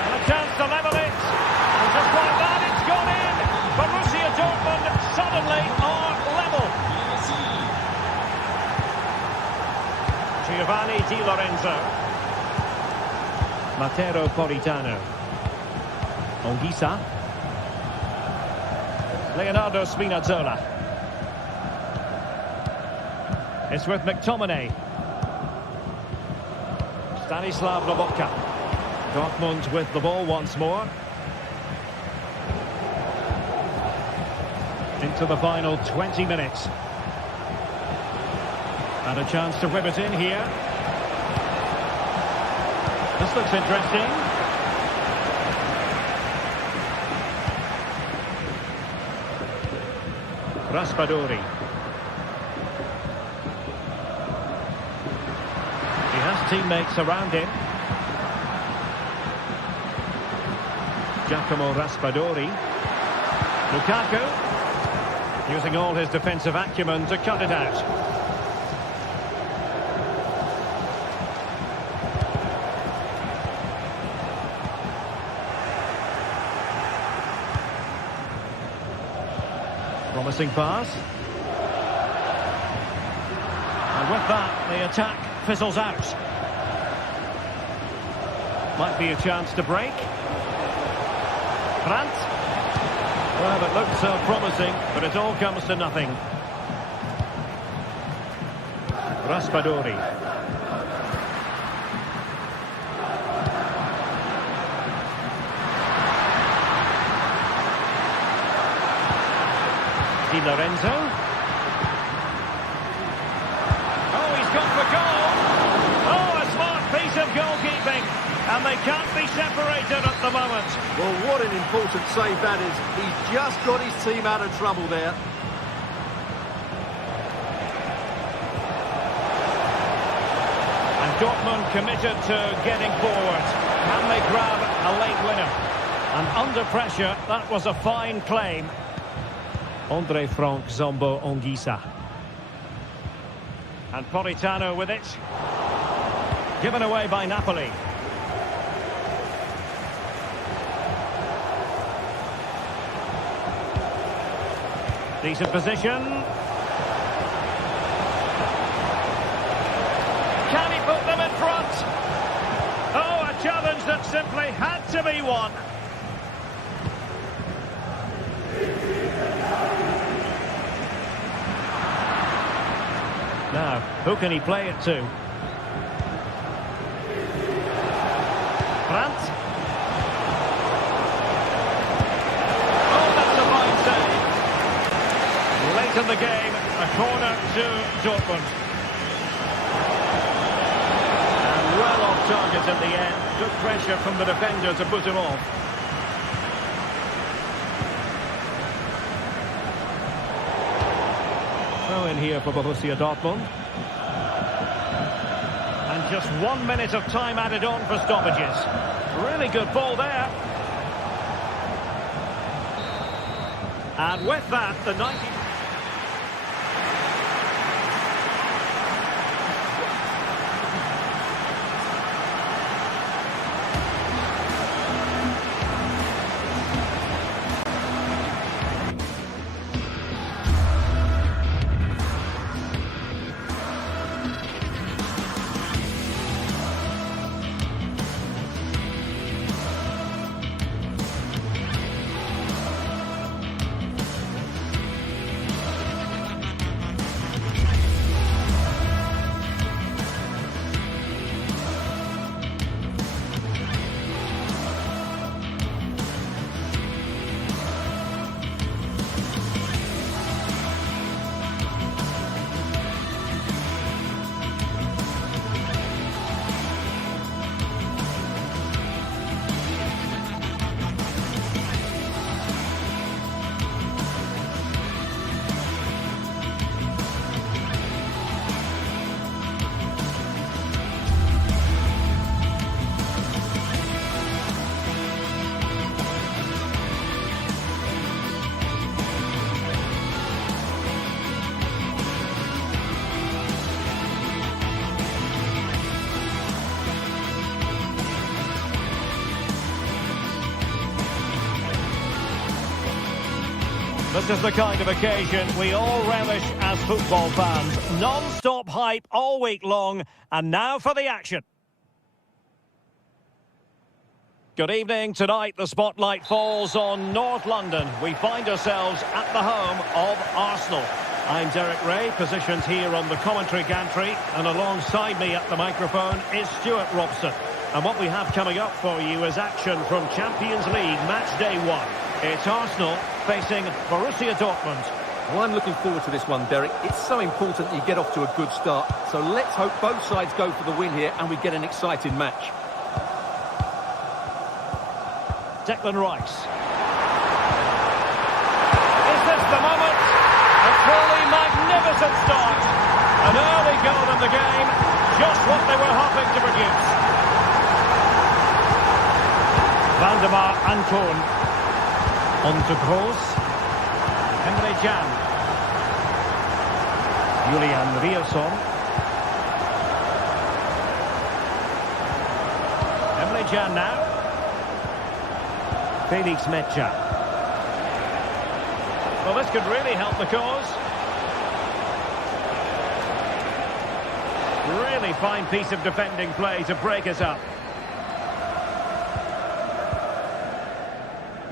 And a chance to level it. And just like that, it's gone in. Borussia Dortmund suddenly are level. Giovanni Di Lorenzo. Matteo Politano. Ongisa. Leonardo Spinazzola. It's with McTominay. Stanislav Lobotka. Dortmund with the ball once more. Into the final 20 minutes. And a chance to whip it in here. This looks interesting. Raspadori. He has teammates around him. Giacomo Raspadori. Lukaku. Using all his defensive acumen to cut it out. Promising pass. And with that, the attack fizzles out. Might be a chance to break. Brandt. Well, it looked so promising, but it all comes to nothing. Raspadori. Di Lorenzo. Oh, he's gone for goal. Oh, a smart piece of goalkeeping. And they can't be separated at the moment. Well, what an important save that is. He's just got his team out of trouble there. And Dortmund committed to getting forward. Can they grab a late winner? And under pressure, that was a fine claim. Andre Frank Zombo Ongisa. And Politano with it. Given away by Napoli. Decent position. Can he put them in front? Oh, a challenge that simply had to be won. Now, who can he play it to? Brandt. Oh, that's a fine save. Late in the game, a corner to Dortmund. And well off target at the end. Good pressure from the defender to put him off. Throw in here for Borussia Dortmund. And just 1 minute of time added on for stoppages. Really good ball there. And with that, the 90... This is the kind of occasion we all relish as football fans. Non-stop hype all week long, and now for the action. Good evening. Tonight the spotlight falls on North London. We find ourselves at the home of Arsenal. I'm Derek Ray, positioned here on the commentary gantry, and alongside me at the microphone is Stuart Robson. And what we have coming up for you is action from Champions League match day 1. It's Arsenal facing Borussia Dortmund. Well, I'm looking forward to this one, Derek. It's so important that you get off to a good start. So let's hope both sides go for the win here and we get an exciting match. Declan Rice. Is this the moment? A truly magnificent start. An early goal in the game. Just what they were hoping to produce. Valdemar Anton. On to Kroos. Emre Can. Julian Riasson. Emre Can now. Felix Mecha. Well, this could really help the cause. Really fine piece of defending play to break us up.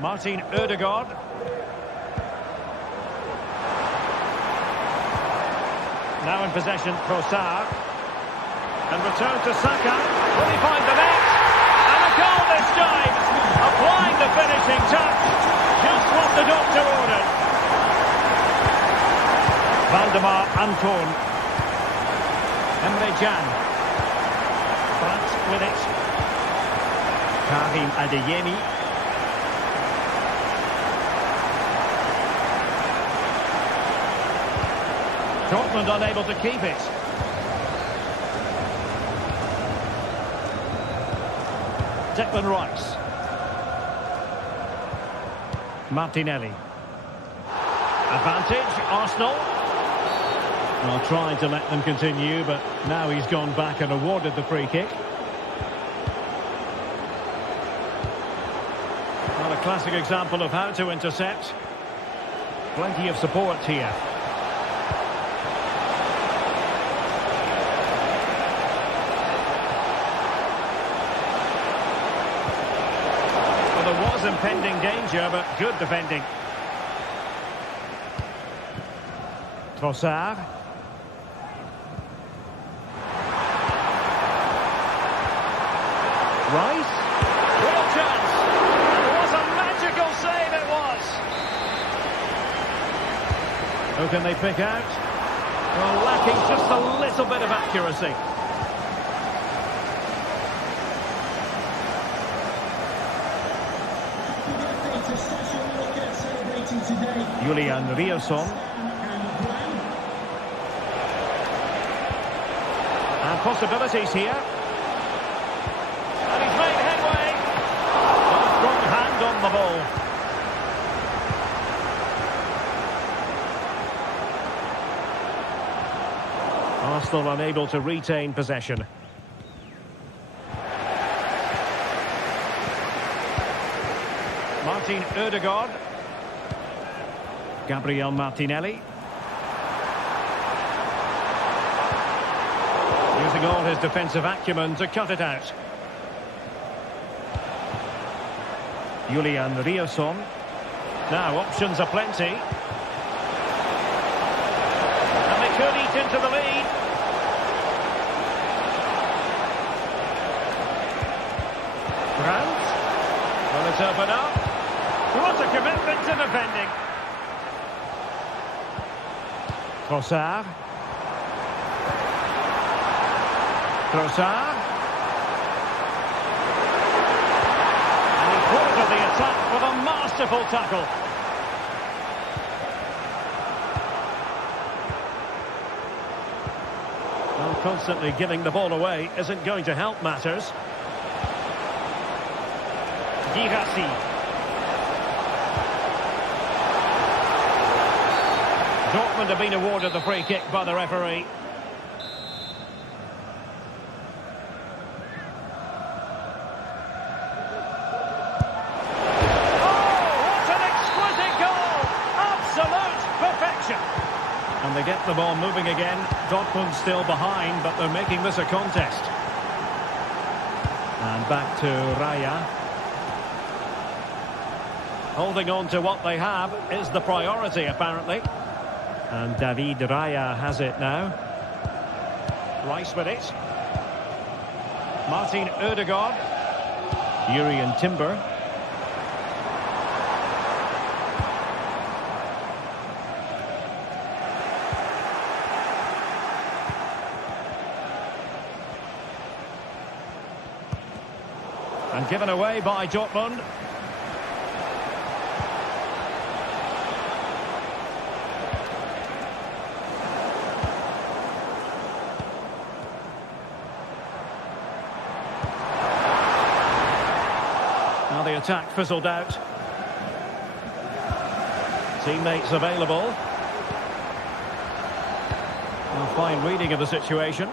Martin Ødegaard. Now in possession, Trossard. And return to Saka. Will he find the net? And a goal this time! Applying the finishing touch. Just what the doctor ordered. Valdemar Anton. Emre Can. France with it. Karim Adeyemi. Dortmund unable to keep it. Declan Rice. Martinelli. Advantage, Arsenal. Well, trying to let them continue, but now he's gone back and awarded the free kick. Well, a classic example of how to intercept. Plenty of support here. There was impending danger, but good defending. Trossard. Rice. Real chance. It was a magical save, it was. Who can they pick out? Well, lacking just a little bit of accuracy. Julian Riasson. And possibilities here. And he's made headway. A strong hand on the ball. Arsenal unable to retain possession. Martin Ødegaard. Gabriel Martinelli. Using all his defensive acumen to cut it out. Julian Riasson. Now options are plenty. And they could eat into the lead. Brandt. Will it open up? What a commitment to defending. Trossard. Trossard. And he thwarted the attack with a masterful tackle. Well, constantly giving the ball away isn't going to help matters. Girassi. Dortmund have been awarded the free kick by the referee. Oh, what an exquisite goal! And they get the ball moving again. Dortmund still behind, but they're making this a contest. And back to Raya. Holding on to what they have is the priority, apparently. And David Raya has it now. Rice with it. Martin Ødegaard. Jurriën Timber. And given away by Dortmund. Now the attack fizzled out. Teammates available. A fine reading of the situation.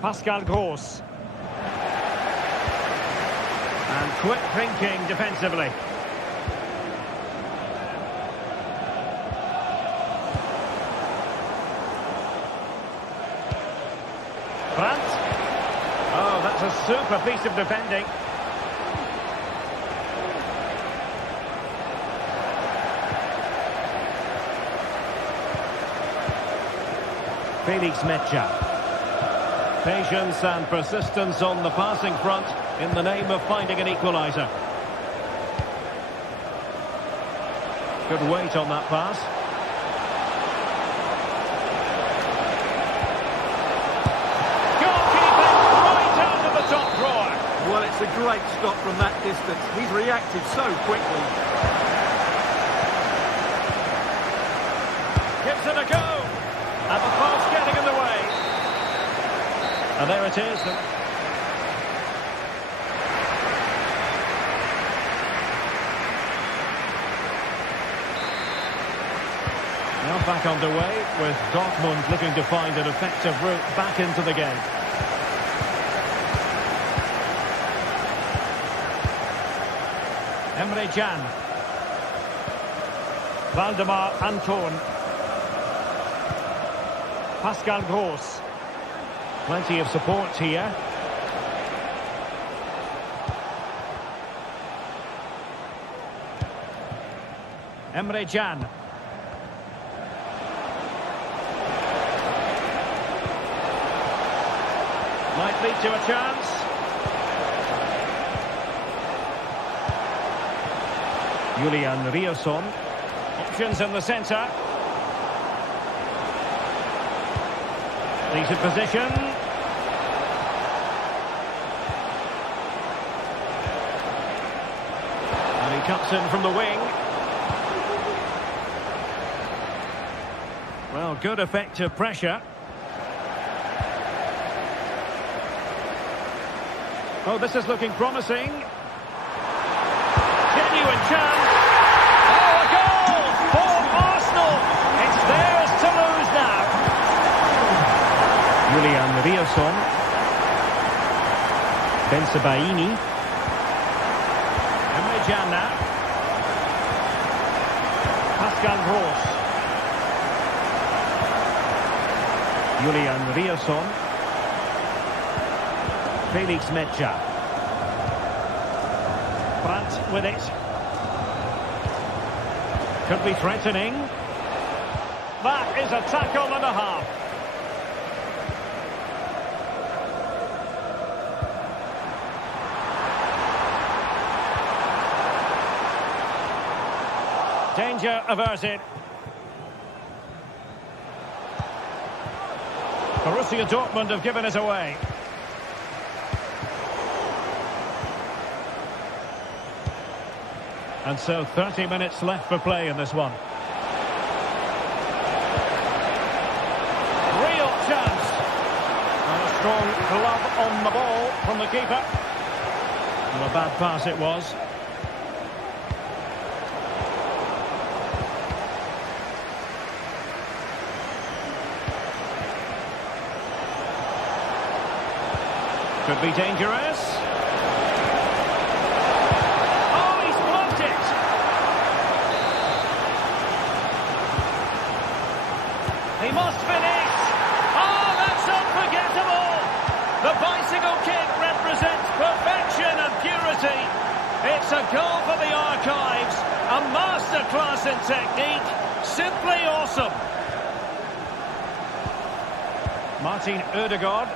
Pascal Gross. And quick thinking defensively. Brandt. Oh, that's a super piece of defending. Felix Metscher. Patience and persistence on the passing front in the name of finding an equaliser. Good weight on that pass. Goalkeeper right out of the top drawer. Well, it's a great stop from that distance. He's reacted so quickly. Gives it a go. And the pass getting in the way. And there it is. Now back underway with Dortmund looking to find an effective route back into the game. Emre Can. Valdemar Anton. Pascal Gross. Plenty of support here. Emre Can. Might lead to a chance. Julian Riasson. Options in the centre. Decent position. And he cuts in from the wing. Well, good effective pressure. Oh, this is looking promising. Genuine chance. Oh, a goal for Arsenal. It's theirs to lose now. Julian Riasson. Bensebaini. Emre Can now. Pascal Gross. Julian Riasson. Felix Metscher. Brandt with it. Could be threatening. That is a tackle and a half. Danger averted. Borussia Dortmund have given it away. And so 30 minutes left for play in this one. Real chance. And a strong glove on the ball from the keeper. And a bad pass it was. Could be dangerous. Oh, he's blocked it. It's a goal for the archives. A masterclass in technique. Simply awesome. Martin Ødegaard.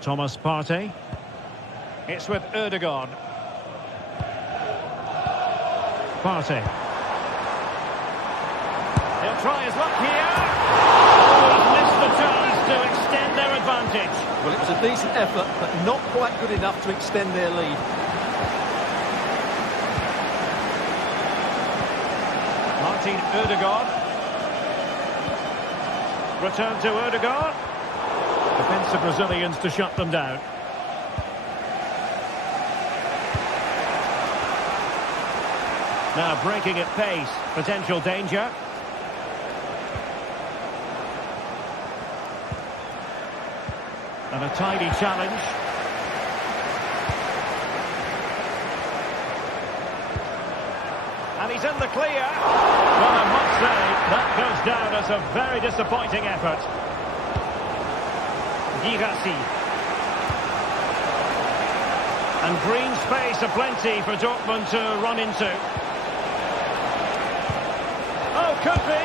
Thomas Partey. It's with Ødegaard. Partey. He'll try his luck here. Oh, he's missed the chance to extend their advantage. Well, it was a decent effort, but not quite good enough to extend their lead. Martin Ødegaard. Return to Ødegaard. Defensive Brazilians to shut them down. Now breaking at pace, potential danger. And a tidy challenge. And he's in the clear. Well, I must say, that goes down as a very disappointing effort. Girassi. And green space aplenty for Dortmund to run into. Oh, could be.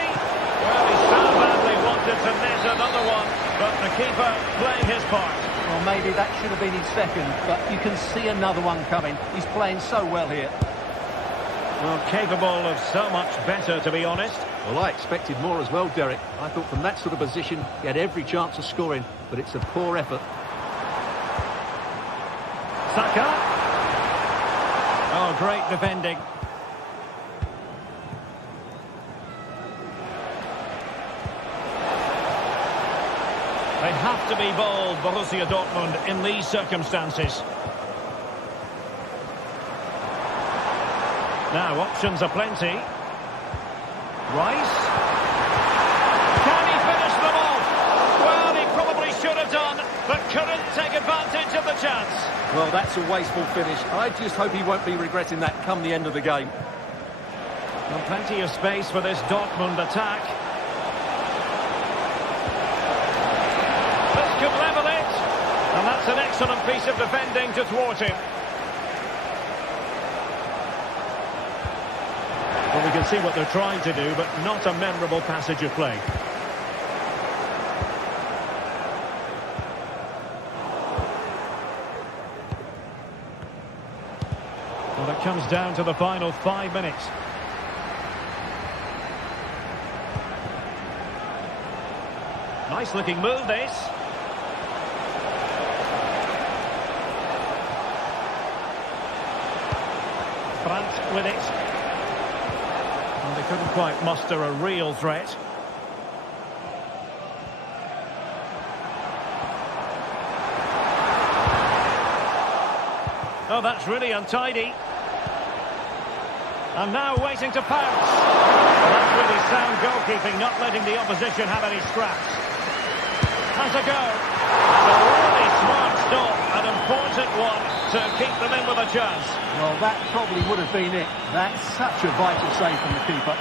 Well, he so badly wanted to net another one, but the keeper playing his part. Well, maybe that should have been his second, but you can see another one coming. He's playing so well here. Well, capable of so much better, to be honest. Well, I expected more as well, Derek. I thought from that sort of position, he had every chance of scoring, but it's a poor effort. Saka. Oh, great defending. They have to be bold, Borussia Dortmund, in these circumstances. Now, options are plenty. Rice. Can he finish them off? Well, he probably should have done, but couldn't take advantage of the chance. Well, that's a wasteful finish. I just hope he won't be regretting that come the end of the game. Well, plenty of space for this Dortmund attack. This could level it. And that's an excellent piece of defending to thwart him. Well, we can see what they're trying to do, but not a memorable passage of play. Well, it comes down to the final 5 minutes. Nice looking move, this. Brandt with it. And they couldn't quite muster a real threat. Oh, that's really untidy. And now waiting to pounce. That's really sound goalkeeping, not letting the opposition have any scraps. Has a go. A really smart stop, an important one to keep them in with a chance. Well, that probably would have been it. That's such a vital save from the keeper.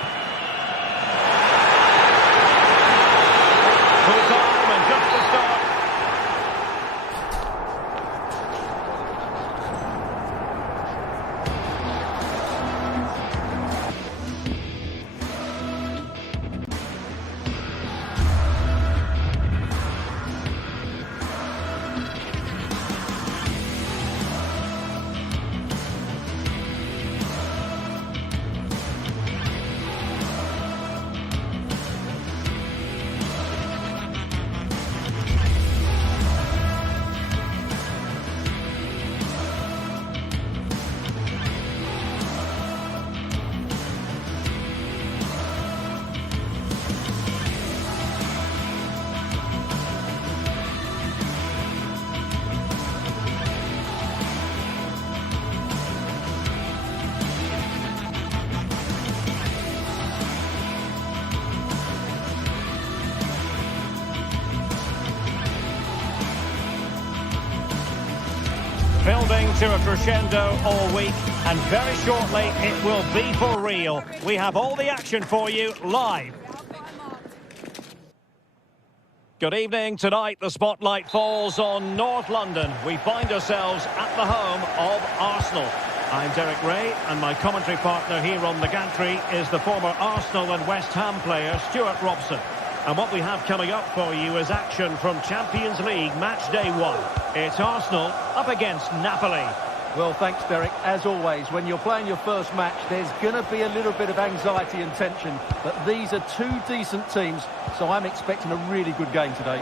Full time and just the start. Building to a crescendo all week, and very shortly it will be for real. We have all the action for you live. Good evening. Tonight the spotlight falls on North London. We find ourselves at the home of Arsenal. I'm Derek Ray, and my commentary partner here on the gantry is the former Arsenal and West Ham player Stuart Robson. And what we have coming up for you is action from Champions League match day 1. It's Arsenal up against Napoli. Well, thanks, Derek. As always, when you're playing your first match, there's going to be a little bit of anxiety and tension. But these are two decent teams, so I'm expecting a really good game today.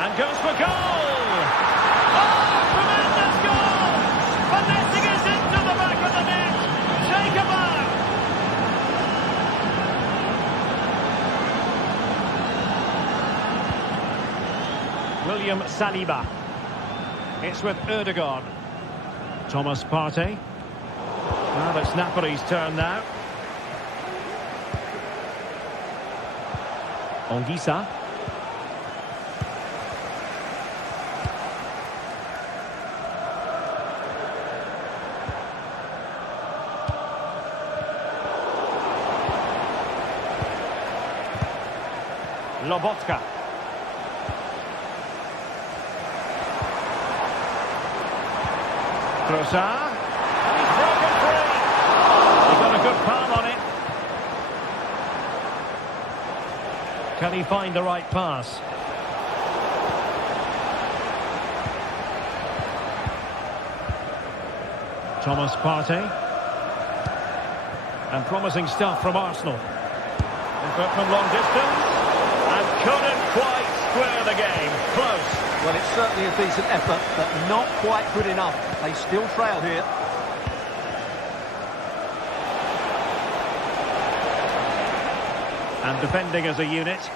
And goes for goal! Oh, tremendous goal! Finessing is into the back of the net. Take a mark. William Saliba. It's with Ødegaard. Thomas Partey. Well, it's Napoli's turn now. Anguissa. Lobotka. Trossard. And he's broken free. He got a good palm on it. Can he find the right pass? Thomas Partey. And promising stuff from Arsenal. Effort from long distance. And couldn't quite square the game. Close. Well, it's certainly a decent effort, but not quite good enough. They still trail here. And defending as a unit.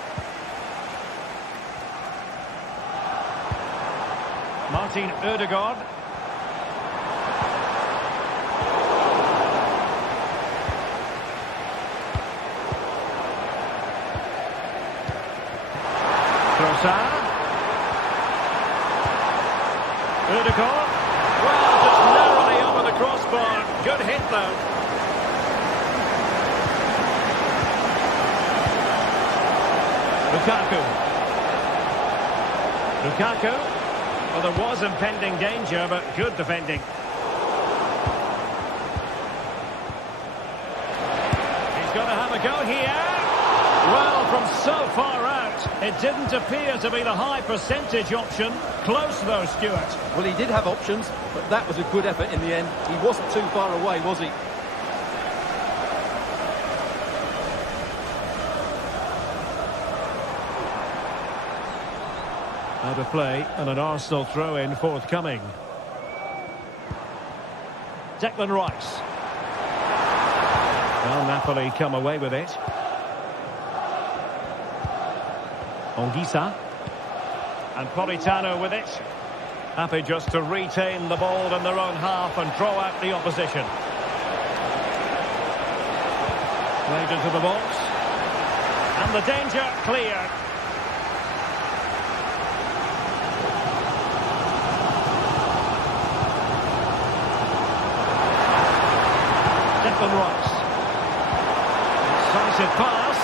Martin Ødegaard. Trossard. Ødegaard. Well, just narrowly over the crossbar. Good hit, though. Lukaku. Well, there was impending danger, but good defending. He's going to have a go here. Well, from so far out, it didn't appear to be the high percentage option. Close, though, Stuart. Well, he did have options, but that was a good effort in the end. He wasn't too far away, was he? Out of play, and an Arsenal throw-in forthcoming. Declan Rice. Well, Napoli come away with it. Anguissa. And Politano with it. Happy just to retain the ball in their own half and draw out the opposition. Played into the box. And the danger cleared. Declan Rice. Decisive pass.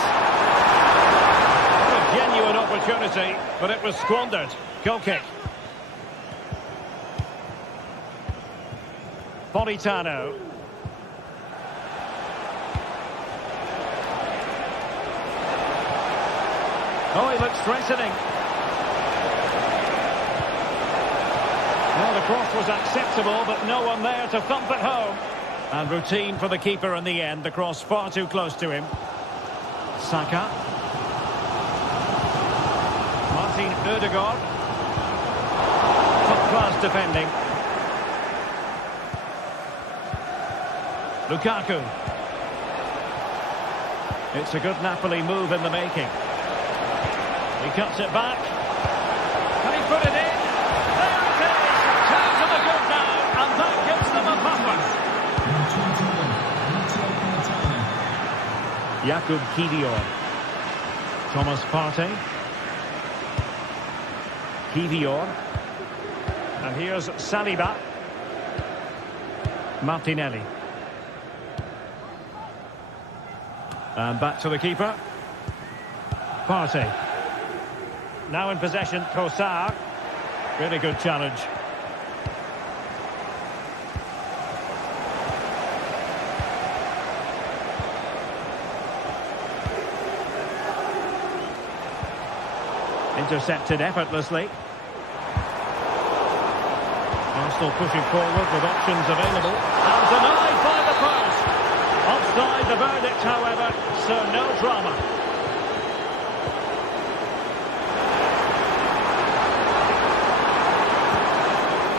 A genuine opportunity, but it was squandered. Goal kick. Politano. Oh, he looks threatening. Well, the cross was acceptable, but no one there to thump it home. And routine for the keeper in the end. The cross far too close to him. Saka. Martin Ødegaard. Top-class defending. Lukaku. It's a good Napoli move in the making. He cuts it back. Can he put it in? There it is! Turn to the good now, and that gives them a buffer. Jakub Kivior. Thomas Partey. Kivior. And here's Saliba. Martinelli. And back to the keeper. Partey. Now in possession, Trossard. Really good challenge. Intercepted effortlessly. Arsenal pushing forward with options available. And denied by the post. Offside the verdict, however, so no drama.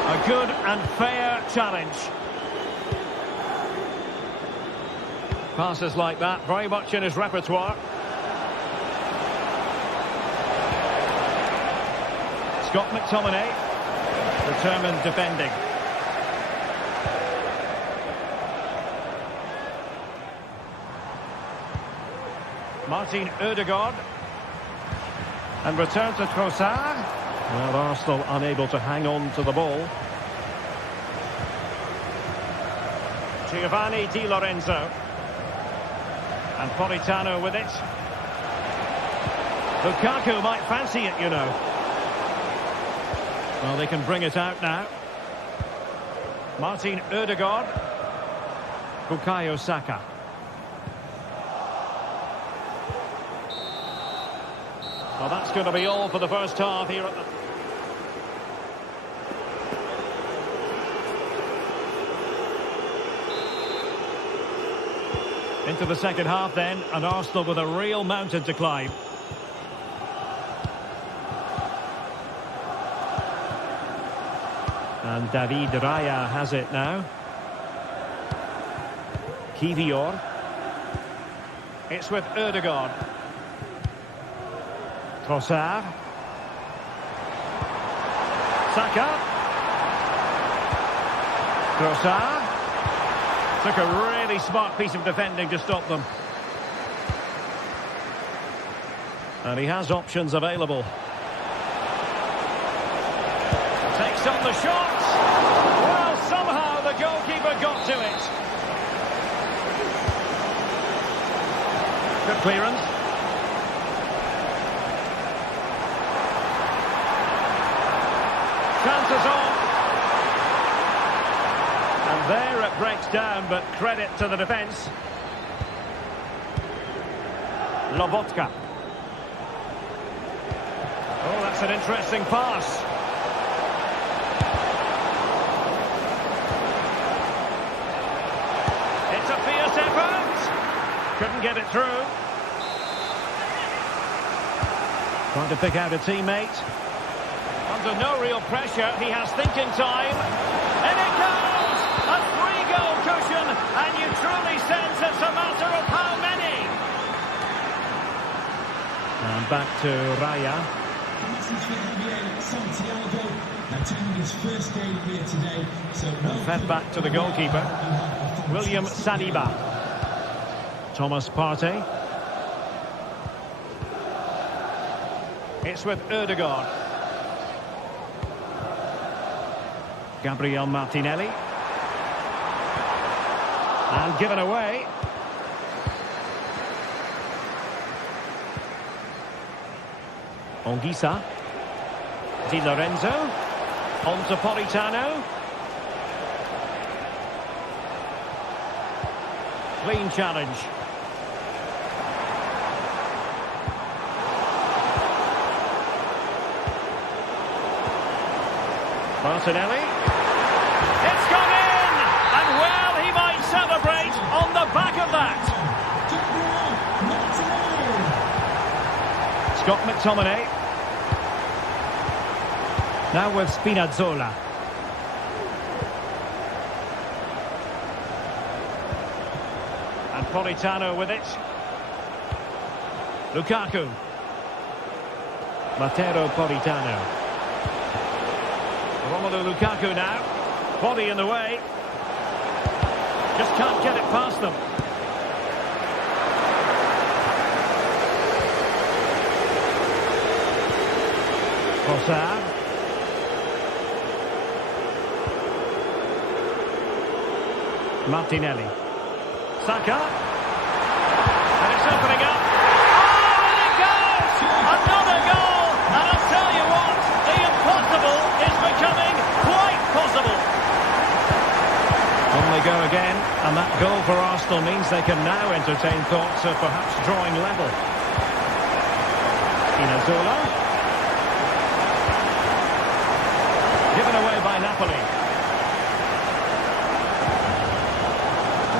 A good and fair challenge. Passes like that, very much in his repertoire. Scott McTominay, determined defending. Martin Ødegaard. And return to Trossard. Well, Arsenal unable to hang on to the ball. Giovanni Di Lorenzo. And Politano with it. Lukaku might fancy it, you know. Well, they can bring it out now. Martin Ødegaard. Bukayo Saka. Well, that's going to be all for the first half here at the... Into the second half then, and Arsenal with a real mountain to climb. And David Raya has it now. Kivior. It's with Ødegaard. Trossard. Saka. Trossard. Took a really smart piece of defending to stop them. And he has options available. Takes on the shot. Well, somehow the goalkeeper got to it. Good clearance. Chances on. And there it breaks down, but credit to the defence. Lobotka. Oh, that's an interesting pass. It's a fierce effort. Couldn't get it through. Trying to pick out a teammate. Under no real pressure, he has thinking time. And it goes! A three-goal cushion, and you truly sense it's a matter of how many. And back to Raya. And fed back to the goalkeeper. William Saliba. Thomas Partey. It's with Ødegaard. Gabriel Martinelli. And given away. Onguisa. Di Lorenzo. On to Politano. Clean challenge. Martinelli. It's gone in! And well, he might celebrate on the back of that. Scott McTominay. Now with Spinazzola. And Politano with it. Lukaku. Matteo Politano. Romelu Lukaku now. Body in the way. Just can't get it past them. Trossard. Martinelli. Saka. And it's opening up. Oh, and it goes! And that goal for Arsenal means they can now entertain thoughts of perhaps drawing level. Inazola. Given away by Napoli.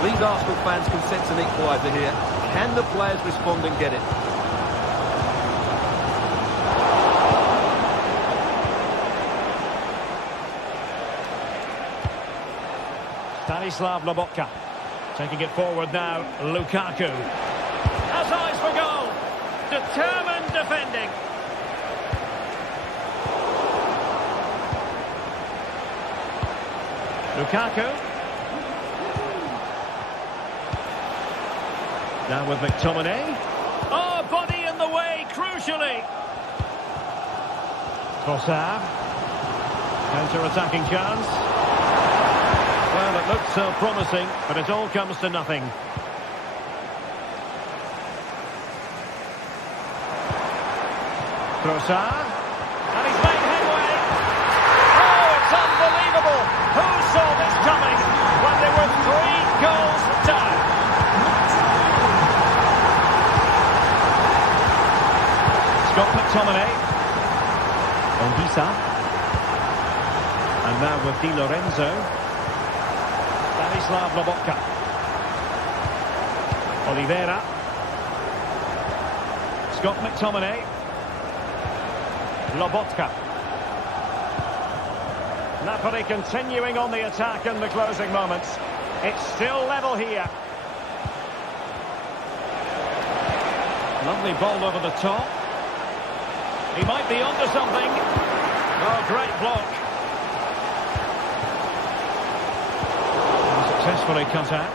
These Arsenal fans can sense an equaliser here. Can the players respond and get it? Stanislav Lobotka. Taking it forward now, Lukaku. Has eyes for goal. Determined defending. Lukaku. Now with McTominay. Oh, body in the way, crucially. Trossard. Counter-attacking chance. Well, it looked so promising, but it all comes to nothing. Trossard. And he's made headway. Oh, it's unbelievable. Who saw this coming when they were 3 goals down? Scott McTominay. Ondisa. And now with Di Lorenzo. Stanislav Lobotka. Oliveira. Scott McTominay. Lobotka. Napoli continuing on the attack in the closing moments. It's still level here. Lovely ball over the top. He might be onto something. Oh, great block. Successfully cut out.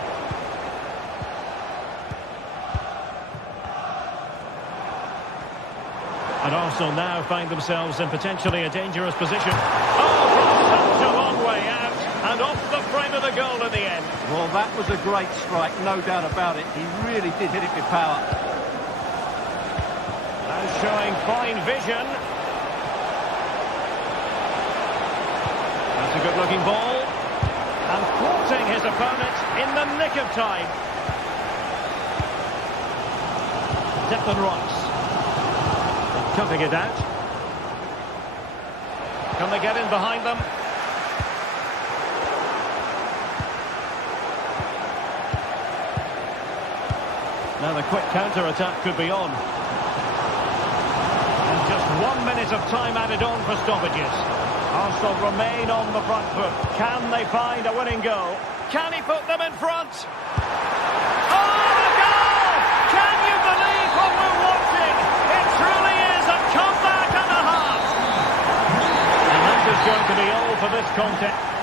And Arsenal now find themselves in potentially a dangerous position. Oh, from such a long way out. And off the frame of the goal in the end. Well, that was a great strike, no doubt about it. He really did hit it with power. And showing fine vision. That's a good-looking ball. And thwarting his opponent in the nick of time. Declan Rice. Cutting it out. Can they get in behind them? Now the quick counter-attack could be on. And just 1 minute of time added on for stoppages. Arsenal remain on the front foot. Can they find a winning goal? Can he put them in front? Oh, the goal! Can you believe what we're watching? It truly is a comeback and a half. And that is going to be all for this contest.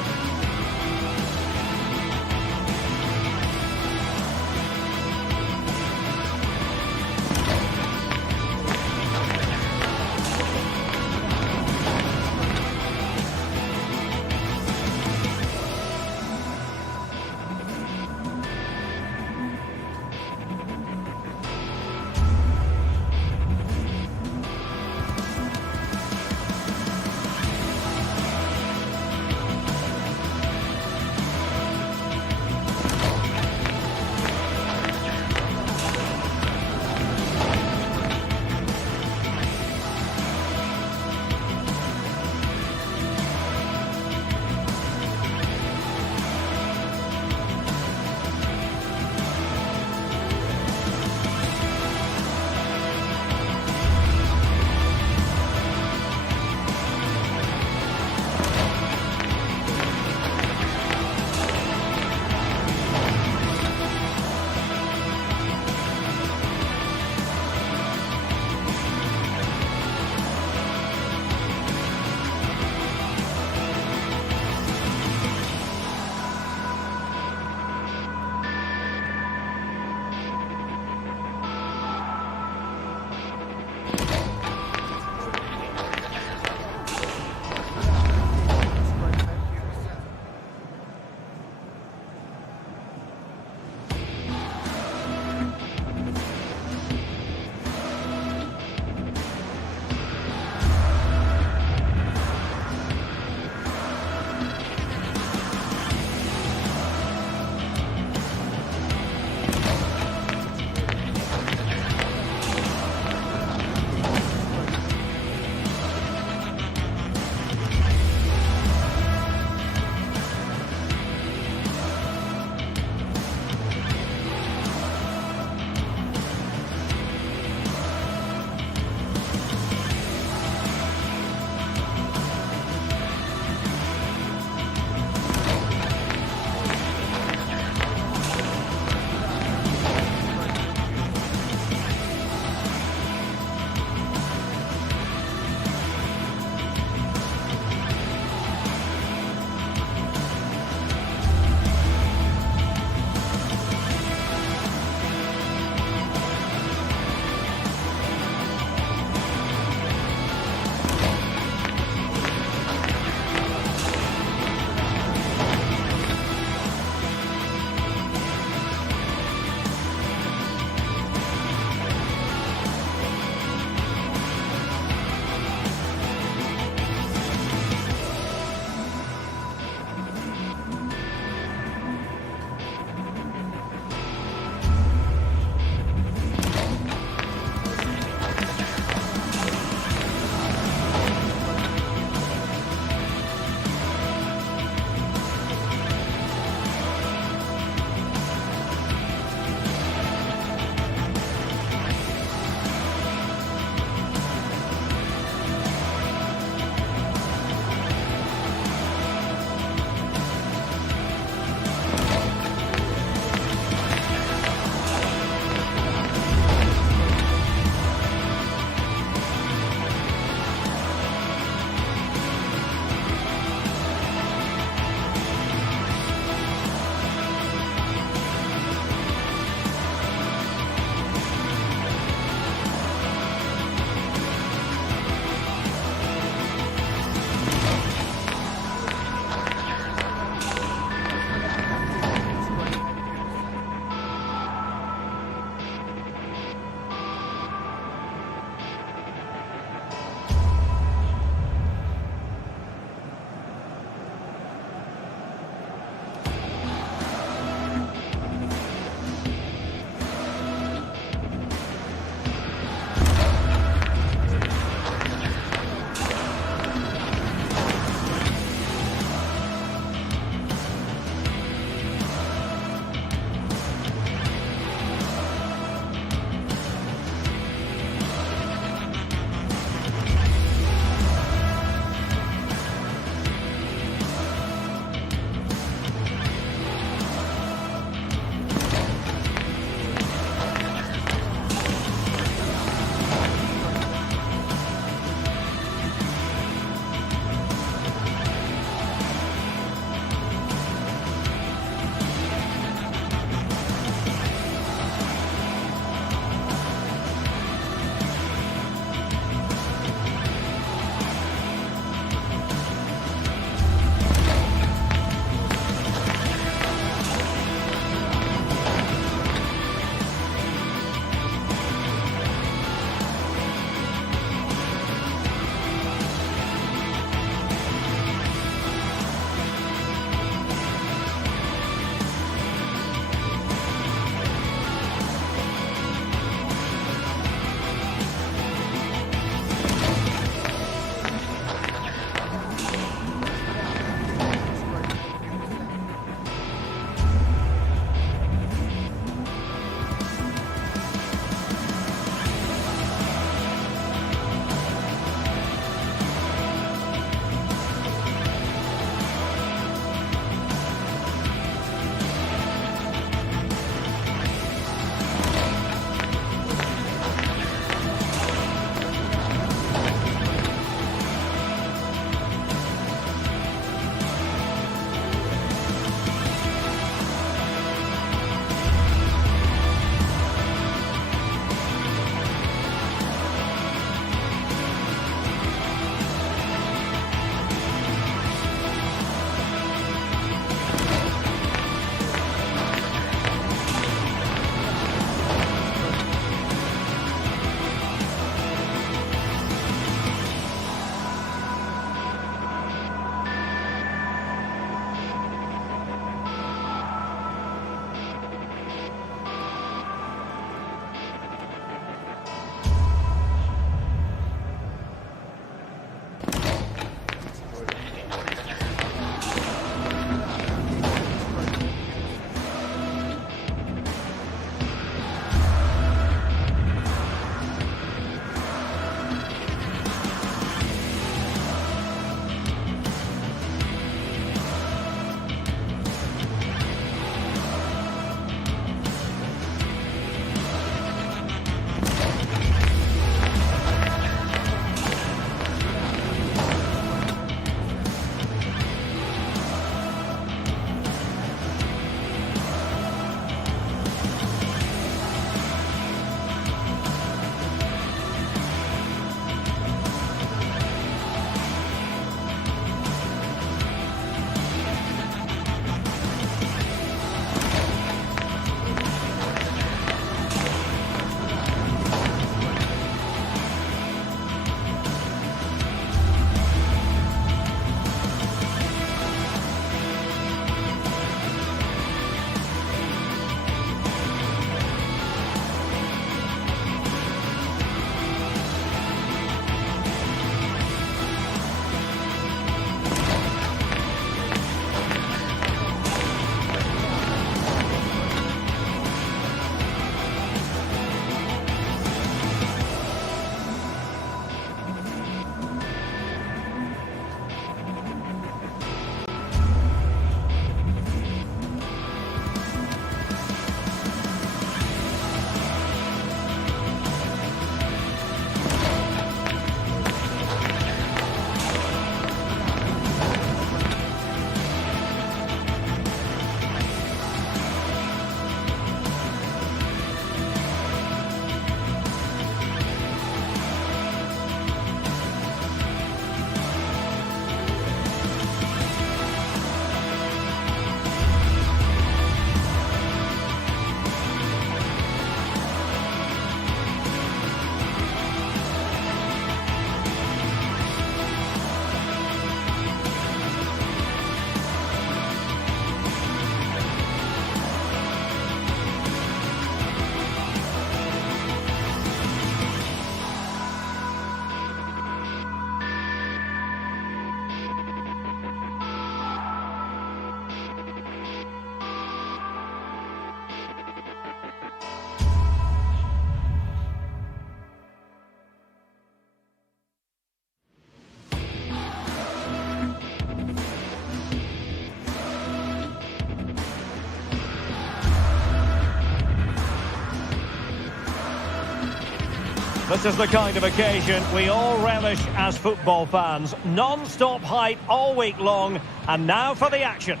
This is the kind of occasion we all relish as football fans. Non-stop hype all week long, and now for the action.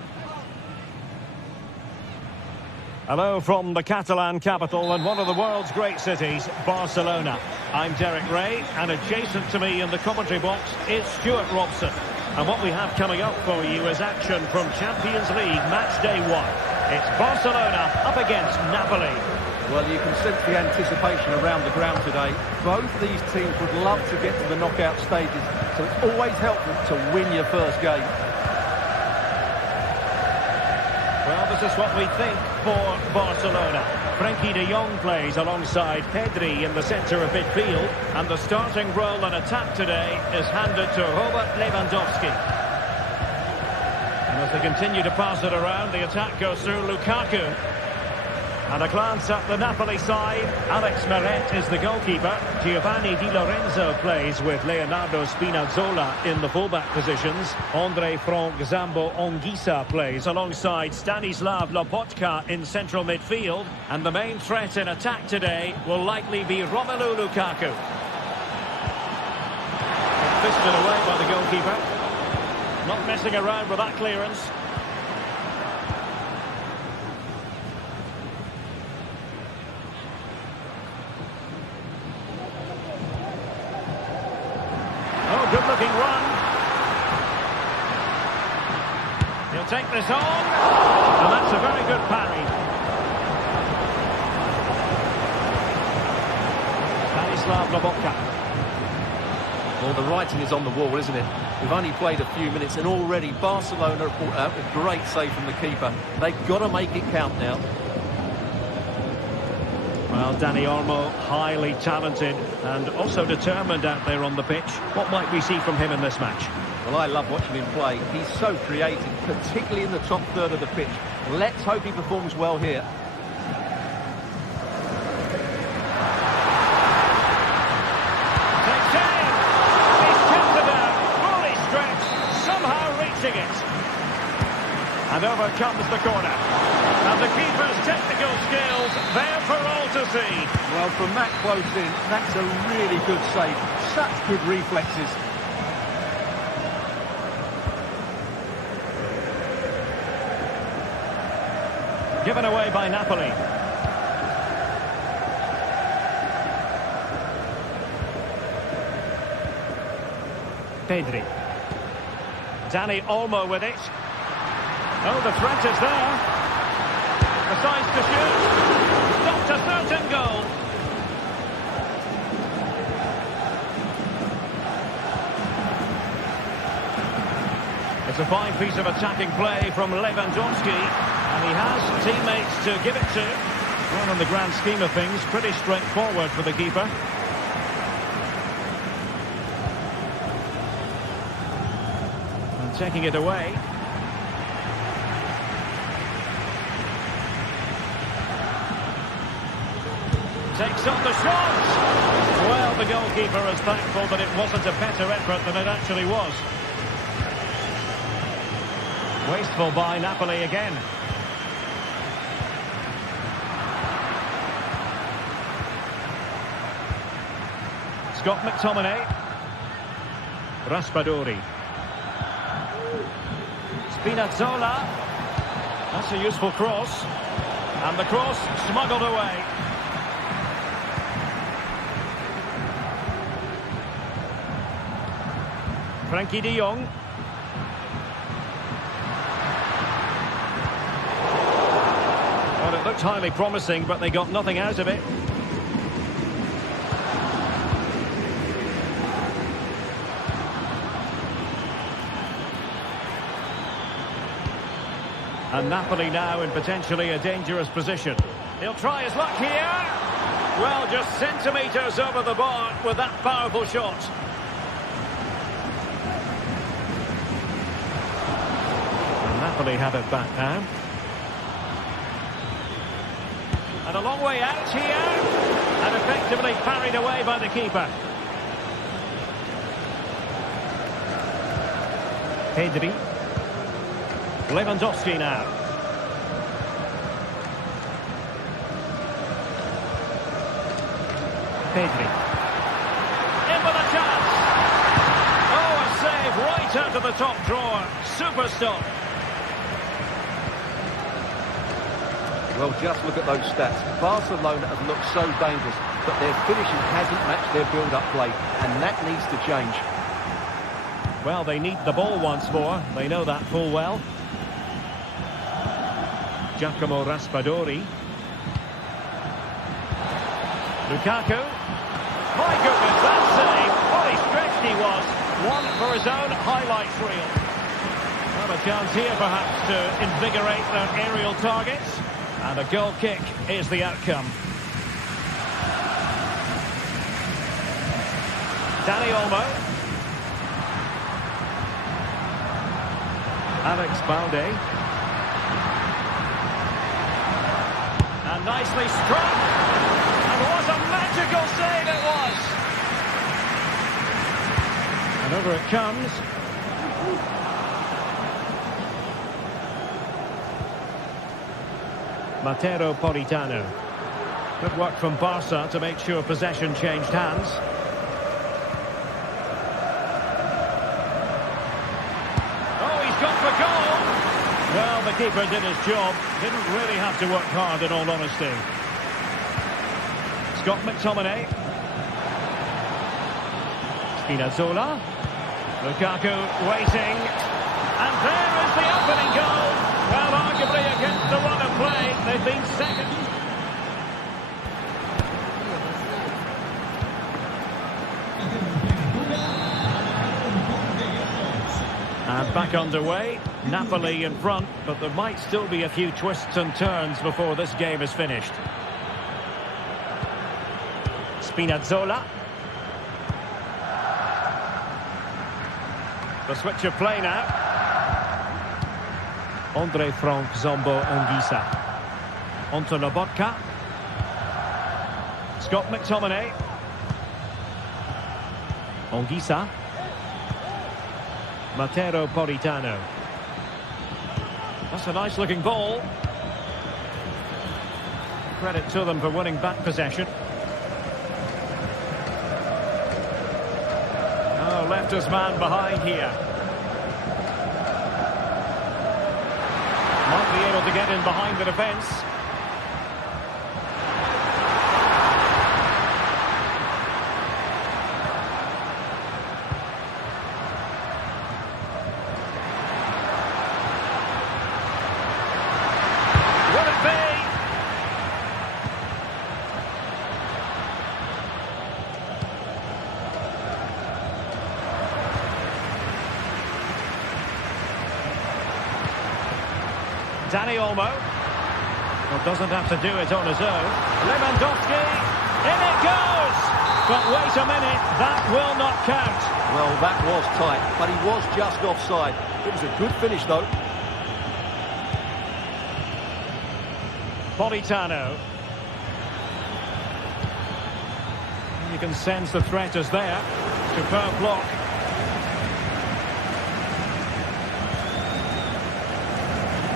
Hello from the Catalan capital and one of the world's great cities, Barcelona. I'm Derek Ray, and adjacent to me in the commentary box is Stuart Robson. And what we have coming up for you is action from Champions League match day 1. It's Barcelona up against Napoli. Well, you can sense the anticipation around the ground today. Both these teams would love to get to the knockout stages, so it's always helpful to win your first game. Well, this is what we think for Barcelona. Frenkie de Jong plays alongside Pedri in the centre of midfield, and the starting role in attack today is handed to Robert Lewandowski. And as they continue to pass it around, the attack goes through Lukaku. And a glance at the Napoli side. Alex Meret is the goalkeeper. Giovanni Di Lorenzo plays with Leonardo Spinazzola in the fullback positions. Andre Frank Zambo Anguissa plays alongside Stanislav Lobotka in central midfield. And the main threat in attack today will likely be Romelu Lukaku. Fisted away by the goalkeeper. Not messing around with that clearance. Good-looking run. He'll take this on. And that's a very good parry. Stanislav Lobotka. Well, the writing is on the wall, isn't it? We've only played a few minutes and already Barcelona have brought out a great save from the keeper. They've got to make it count now. Well, Dani Olmo, highly talented and also determined out there on the pitch. What might we see from him in this match? Well, I love watching him play. He's so creative, particularly in the top third of the pitch. Let's hope he performs well here. Takes aim! He's kept it out, fully stretched, somehow reaching it. And over comes the corner. And the keeper's technical skills there for all to see. Well, from that close in, that's a really good save. Such good reflexes. Given away by Napoli. Pedri. Dani Olmo with it. Oh, the threat is there. Decides to shoot. Not a certain goal. It's a fine piece of attacking play from Lewandowski. And he has teammates to give it to. Well, in the grand scheme of things, pretty straightforward for the keeper. And taking it away. Takes on the shot. Well, the goalkeeper is thankful that it wasn't a better effort than it actually was. Wasteful by Napoli again. Scott McTominay. Raspadori. Spinazzola. That's a useful cross. And the cross smuggled away. Frenkie de Jong. Well, it looked highly promising, but they got nothing out of it. And Napoli now in potentially a dangerous position. He'll try his luck here. Well, just centimetres over the bar with that powerful shot. Napoli have it back now. And a long way out here. And effectively parried away by the keeper. Pedri. Lewandowski now. Pedri. Right out of the top drawer. Super stop. Well, just look at those stats. Barcelona have looked so dangerous, but their finishing hasn't matched their build-up play, and that needs to change. Well, they need the ball once more. They know that full well. Giacomo Raspadori. Lukaku. My goodness, that save. What a stretched he was. One for his own highlights reel. Well, a chance here perhaps to invigorate their aerial targets. And a goal kick is the outcome. Dani Olmo. Alex Balde. And nicely struck. And what a magical save it was. And over it comes. Matteo Politano. Good work from Barca to make sure possession changed hands. Oh, he's gone for goal! Well, the keeper did his job. Didn't really have to work hard, in all honesty. Scott McTominay. Spinazzola. Lukaku waiting. And there is the opening goal. Well, arguably against the run of play, they've been second. And back underway. Napoli in front, but there might still be a few twists and turns before this game is finished. Spinazzola. The switch of play now. Andre Frank Zombo Anguissa. Onto Lobotka. Scott McTominay. Anguissa. Matteo Politano. That's a nice looking ball. Credit to them for winning back possession. Oh, left his man behind here. Might be able to get in behind the defence. Will it be? Dani Olmo. Well, doesn't have to do it on his own. Lewandowski. In it goes! But wait a minute, that will not count. Well, that was tight, but he was just offside. It was a good finish, though. Politano. You can sense the threat is there. Superb block.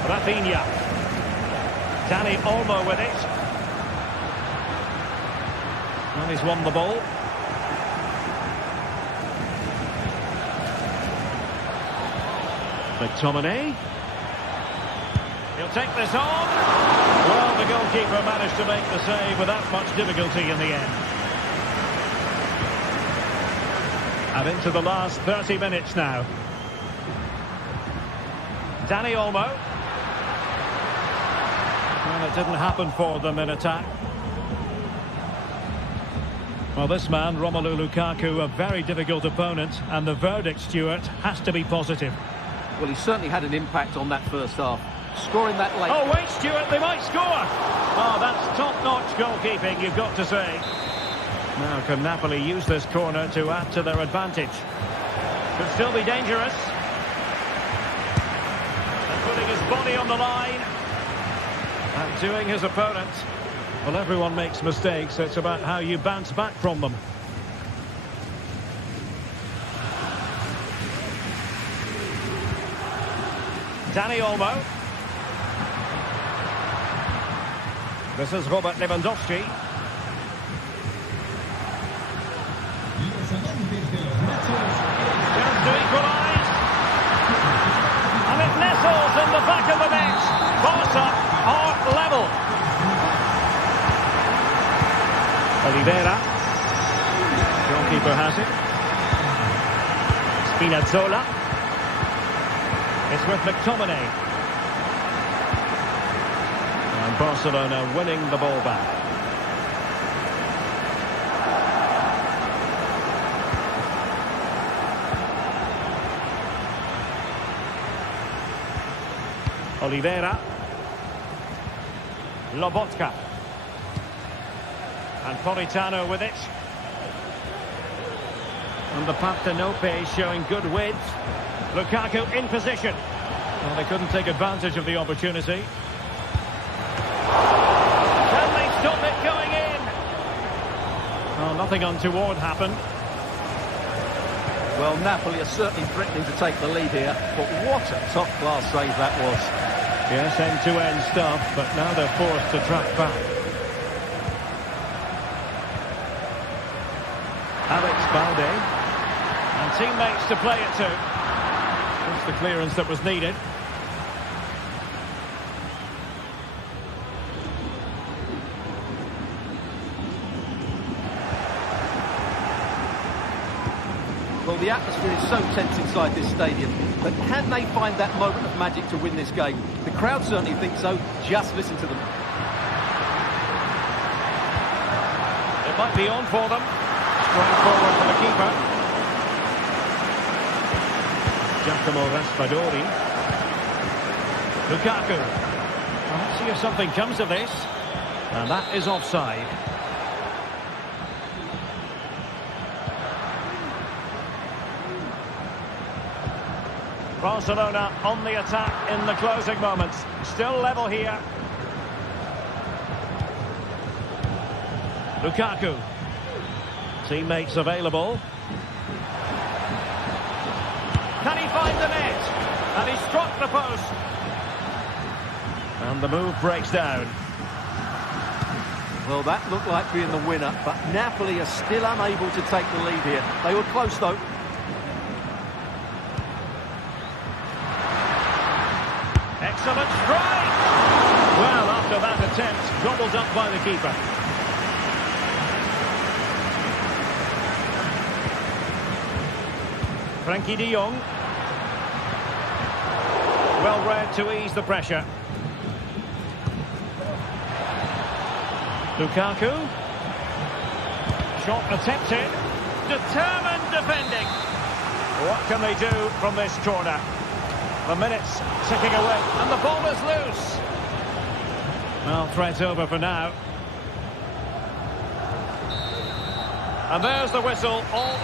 Rafinha. Dani Olmo with it. And he's won the ball. McTominay. He'll take this on. Well, the goalkeeper managed to make the save without much difficulty in the end. And into the last 30 minutes now. Dani Olmo. Well, it didn't happen for them in attack. Well, this man, Romelu Lukaku, a very difficult opponent, and the verdict, Stuart, has to be positive. Well, he certainly had an impact on that first half. Scoring that late. Oh, wait, Stuart, they might score! Oh, that's top-notch goalkeeping, you've got to say. Now, can Napoli use this corner to add to their advantage? Could still be dangerous. And putting his body on the line. Outdoing his opponent. Well, everyone makes mistakes. It's about how you bounce back from them. Dani Olmo. This is Robert Lewandowski. Chance to equalise. back of the net. Barca are level. Oliveira. Goalkeeper has it. Spinazzola. It's with McTominay. And Barcelona winning the ball back. Oliveira. Lobotka. And Politano with it. And the Partenope showing good width. Lukaku in position. Well, they couldn't take advantage of the opportunity. Can they stop it going in? Oh, nothing untoward happened. Well, Napoli are certainly threatening to take the lead here, but what a top-class save that was. Yes, end-to-end stuff, but now they're forced to track back. Alex Balde. And teammates to play it to. Just the clearance that was needed. Well, the atmosphere is so tense inside this stadium, but can they find that moment of magic to win this game? The crowd certainly think so. Just listen to them. It might be on for them. Straight forward for the keeper. Giacomo Raspadori. Lukaku. Well, let's see if something comes of this. And that is offside. Barcelona on the attack in the closing moments. Still level here. Lukaku. Teammates available. Can he find the net? And he struck the post. And the move breaks down. Well, that looked like being the winner, but Napoli are still unable to take the lead here. They were close, though. Excellent strike! Well, after that attempt, gobbled up by the keeper. Frankie de Jong. Well read to ease the pressure. Lukaku. Shot attempted. Determined defending. What can they do from this corner? The minutes ticking away, and the ball is loose. Well, threat over for now. And there's the whistle. All.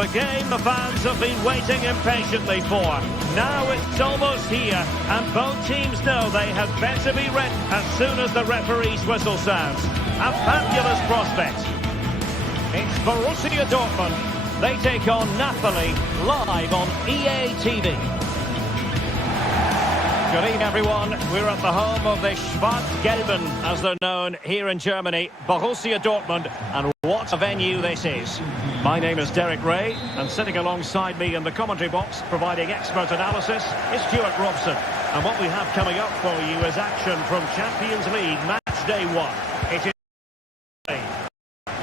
The game the fans have been waiting impatiently for. Now it's almost here, and both teams know they had better be ready as soon as the referee's whistle sounds. A fabulous prospect. It's Borussia Dortmund. They take on Napoli live on EA TV. Good evening, everyone. We're at the home of the Schwarz-Gelben, as they're known here in Germany, Borussia Dortmund, and what a venue this is. My name is Derek Ray, and sitting alongside me in the commentary box, providing expert analysis, is Stuart Robson. And what we have coming up for you is action from Champions League Match Day 1. It is...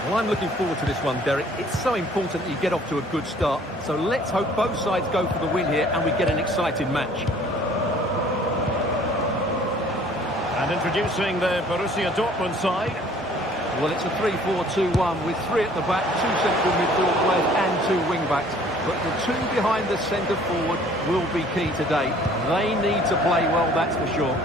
Well, I'm looking forward to this one, Derek. It's so important that you get off to a good start. So let's hope both sides go for the win here and we get an exciting match. And introducing the Borussia Dortmund side. Well, it's a 3-4-2-1 with three at the back, two central midfield players and two wing-backs. But the two behind the centre forward will be key today. They need to play well, that's for sure.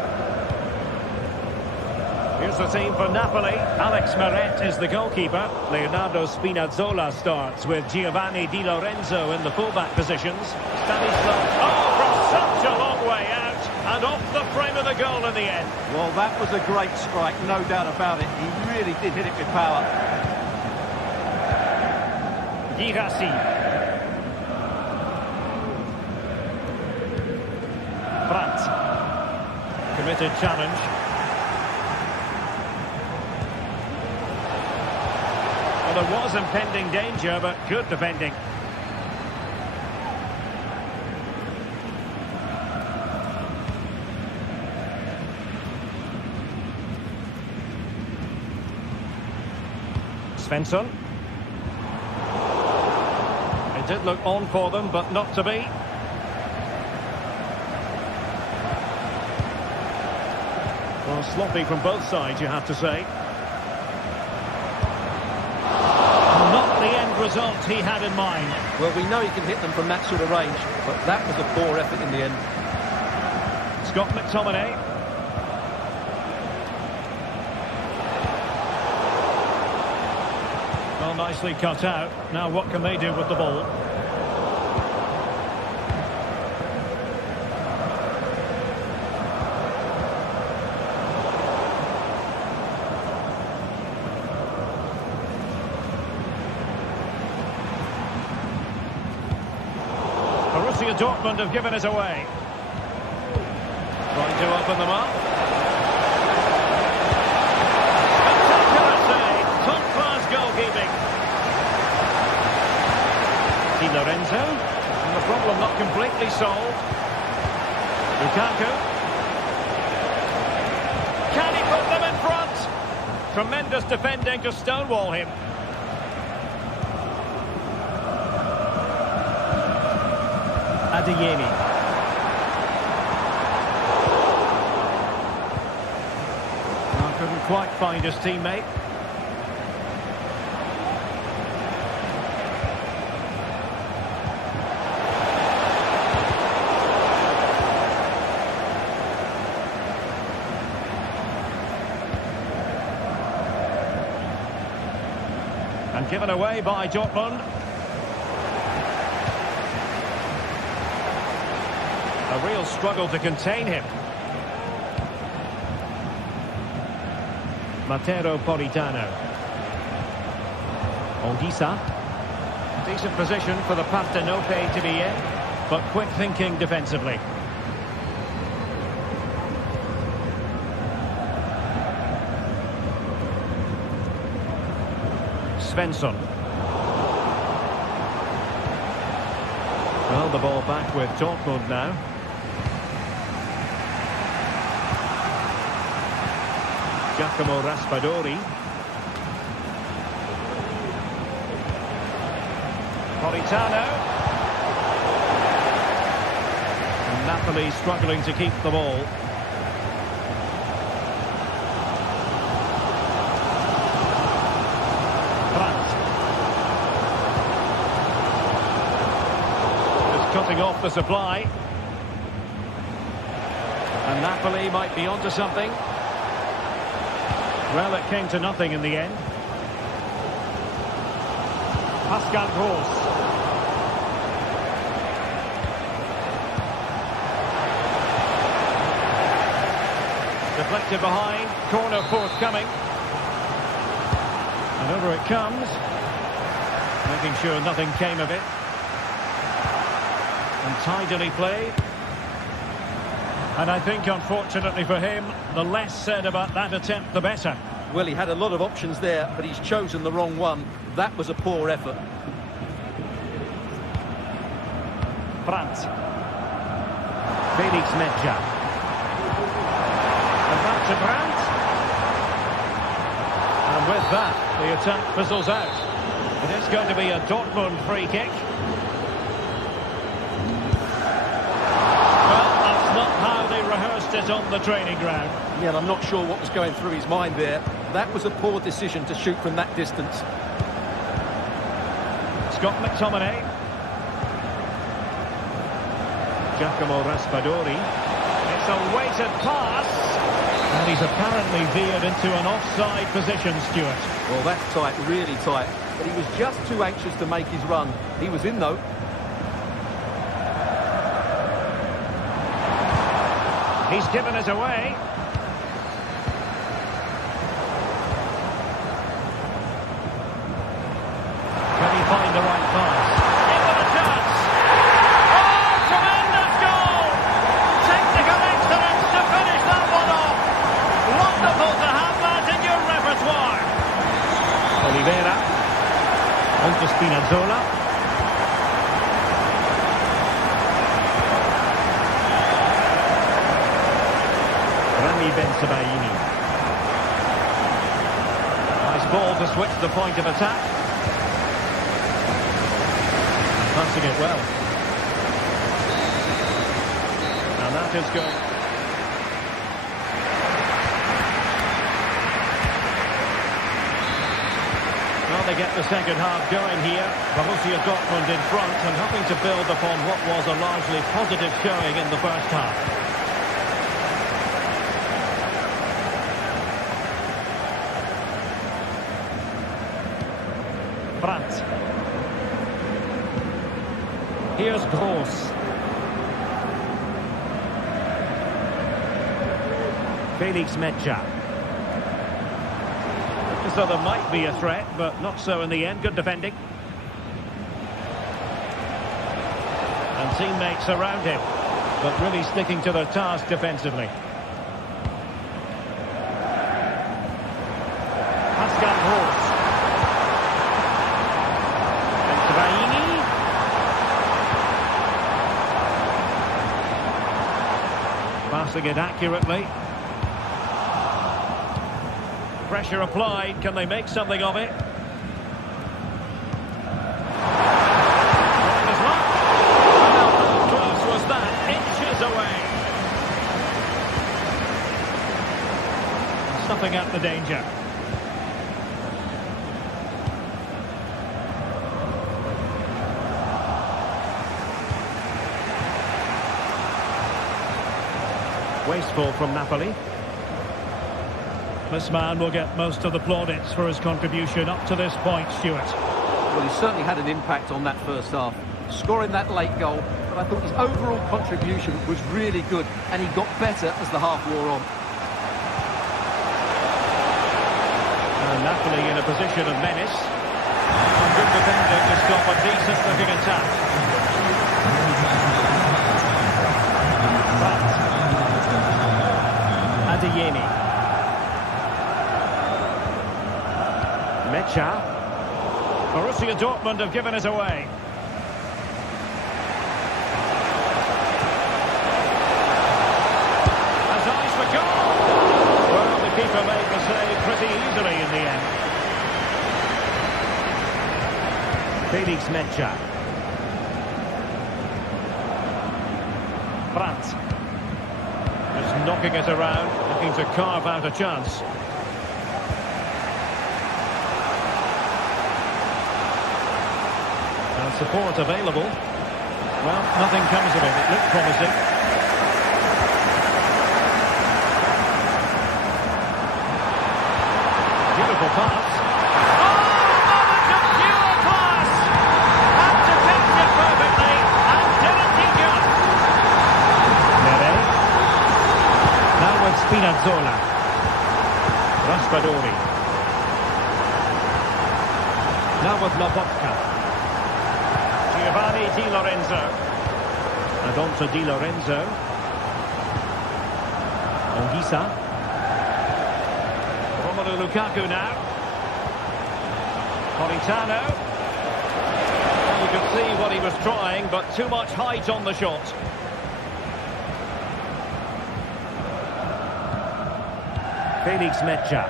Here's the team for Napoli. Alex Meret is the goalkeeper. Leonardo Spinazzola starts with Giovanni Di Lorenzo in the fullback positions. Stanislav, from such a long way out. And off the frame of the goal in the end. Well, that was a great strike, no doubt about it. He really did hit it with power. Girassi. Brandt. Committed challenge. Well, there was impending danger, but good defending. Svensson. It did look on for them, but not to be. Well, sloppy from both sides, you have to say. Not the end result he had in mind. Well, we know he can hit them from that sort of range, but that was a poor effort in the end. Scott McTominay. Well, nicely cut out. Now what can they do with the ball? Borussia Dortmund have given it away. Trying to open them up. Spectacular save. Top-class goalkeeping. Di Lorenzo. And the problem not completely solved. Lukaku. Can he put them in front? Tremendous defending to stonewall him. Adeyemi. Well, couldn't quite find his teammate. And given away by Dortmund. A real struggle to contain him. Matteo Politano. Ongisa. Decent position for the Partenope to be in, but quick thinking defensively. Svensson. Well, the ball back with Dortmund now. Giacomo Raspadori. Politano. And Napoli struggling to keep the ball. Brandt. Just cutting off the supply. And Napoli might be onto something. Well, it came to nothing in the end. Pascal Gross. Deflected behind, corner forthcoming. And over it comes. Making sure nothing came of it. And tidily played. And I think, unfortunately for him, the less said about that attempt, the better. Well, he had a lot of options there, but he's chosen the wrong one. That was a poor effort. Brandt. Felix Medja. And back to Brandt. And with that, the attack fizzles out. It is going to be a Dortmund free kick. Well, that's not how they rehearsed it on the training ground. Yeah, I'm not sure what was going through his mind there. That was a poor decision to shoot from that distance. Scott McTominay. Giacomo Raspadori. It's a weighted pass. And he's apparently veered into an offside position, Stuart. Well, that's tight, really tight. But he was just too anxious to make his run. He was in, though. He's given it away. Can he find the right pass? In with a chance! Oh, tremendous goal! Technical excellence to finish that one off. Wonderful to have that in your repertoire. Oliveira. On to Spinazzola. Rami Ben-Sebaini. Nice ball to switch the point of attack. Passing it well. And that is good. Well, they get the second half going here. Borussia Dortmund in front and hoping to build upon what was a largely positive showing in the first half. Brandt. Here's Gross. Felix Medja. So there might be a threat, but not so in the end. Good defending. And teammates around him, but really sticking to their task defensively. Pascal Gross. Ben-Sebaini. Passing it accurately. Pressure applied. Can they make something of it? How close was that? Inches away. Stuffing up the danger. Wasteful from Napoli. This man will get most of the plaudits for his contribution up to this point, Stuart. Well, he certainly had an impact on that first half, scoring that late goal, but I thought his overall contribution was really good, and he got better as the half wore on. And Napoli in a position of menace. Good defending to stop a decent-looking attack. But Adeyemi. Medja. Borussia Dortmund have given it away. Has eyes for goal. Well, the keeper made the save pretty easily in the end. Felix Medja. Brandt. Just knocking it around, looking to carve out a chance. Support available. Well, nothing comes of it. It looked promising. Beautiful pass. Oh, moment of pure class! Had to catch it perfectly, and didn't he just? Neve. Now with Spinazzola. Raspadori. Now with Lobotka. Giovanni Di Lorenzo. And on to Di Lorenzo. Ongisa. Romelu Lukaku now. Politano. You could see what he was trying, but too much height on the shot. Felix Mecha.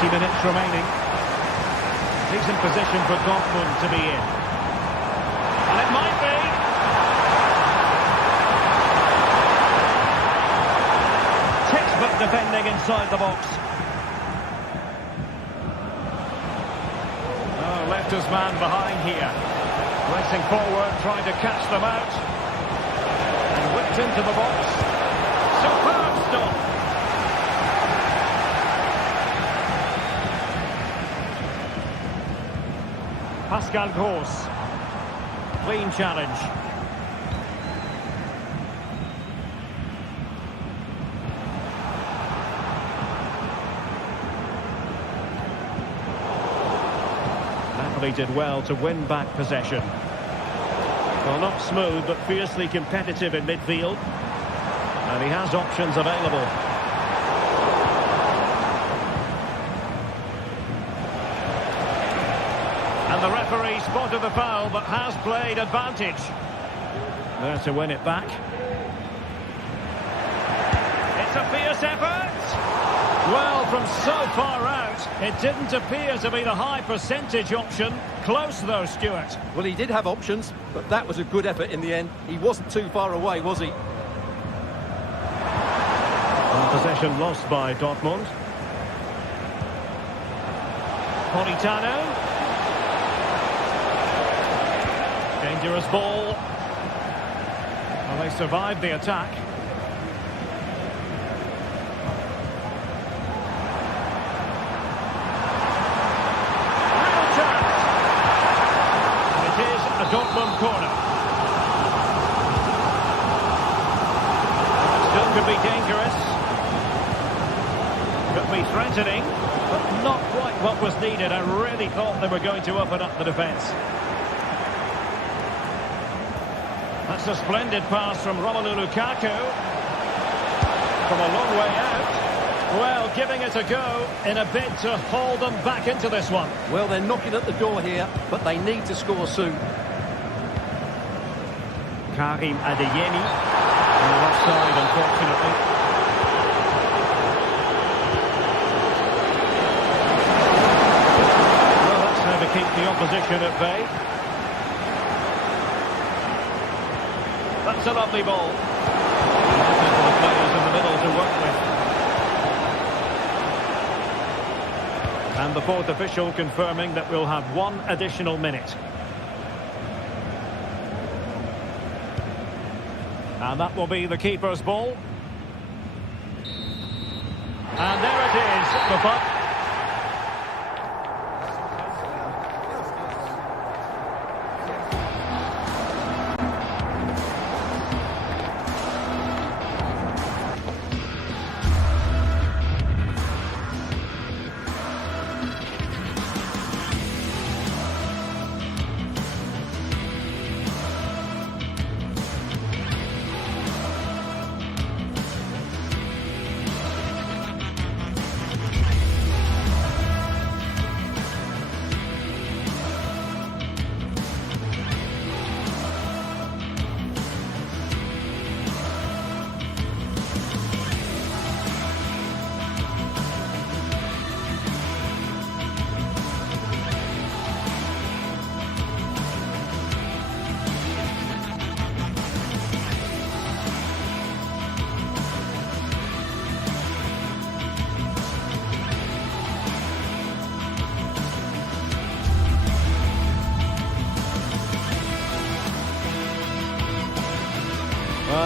20 minutes remaining. Decent position for Dortmund to be in. And it might be. Textbook defending inside the box. Oh, left his man behind here. Racing forward, trying to catch them out. And whipped into the box. Superb stop. Pascal Gross. Clean challenge. Napoli did well to win back possession. Well, not smooth, but fiercely competitive in midfield. And he has options available. And the referee spotted the foul, but has played advantage. There to win it back. It's a fierce effort. Well, from so far out, it didn't appear to be the high percentage option. Close though, Stuart. Well, he did have options, but that was a good effort in the end. He wasn't too far away, was he? And possession lost by Dortmund. Politano. Dangerous ball. Well, they survived the attack. Real chance. It is a Dortmund corner. Still could be dangerous. Could be threatening, but not quite what was needed. I really thought they were going to open up the defence. That's a splendid pass from Romelu Lukaku. From a long way out. Well, giving it a go in a bid to hold them back into this one. Well, they're knocking at the door here, but they need to score soon. Karim Adeyemi. Offside, unfortunately. Well, that's how to keep the opposition at bay. That's a lovely ball. Nothing for the players in the middle to work with. And the fourth official confirming that we'll have one additional minute. And that will be the keeper's ball. And there it is, the butt.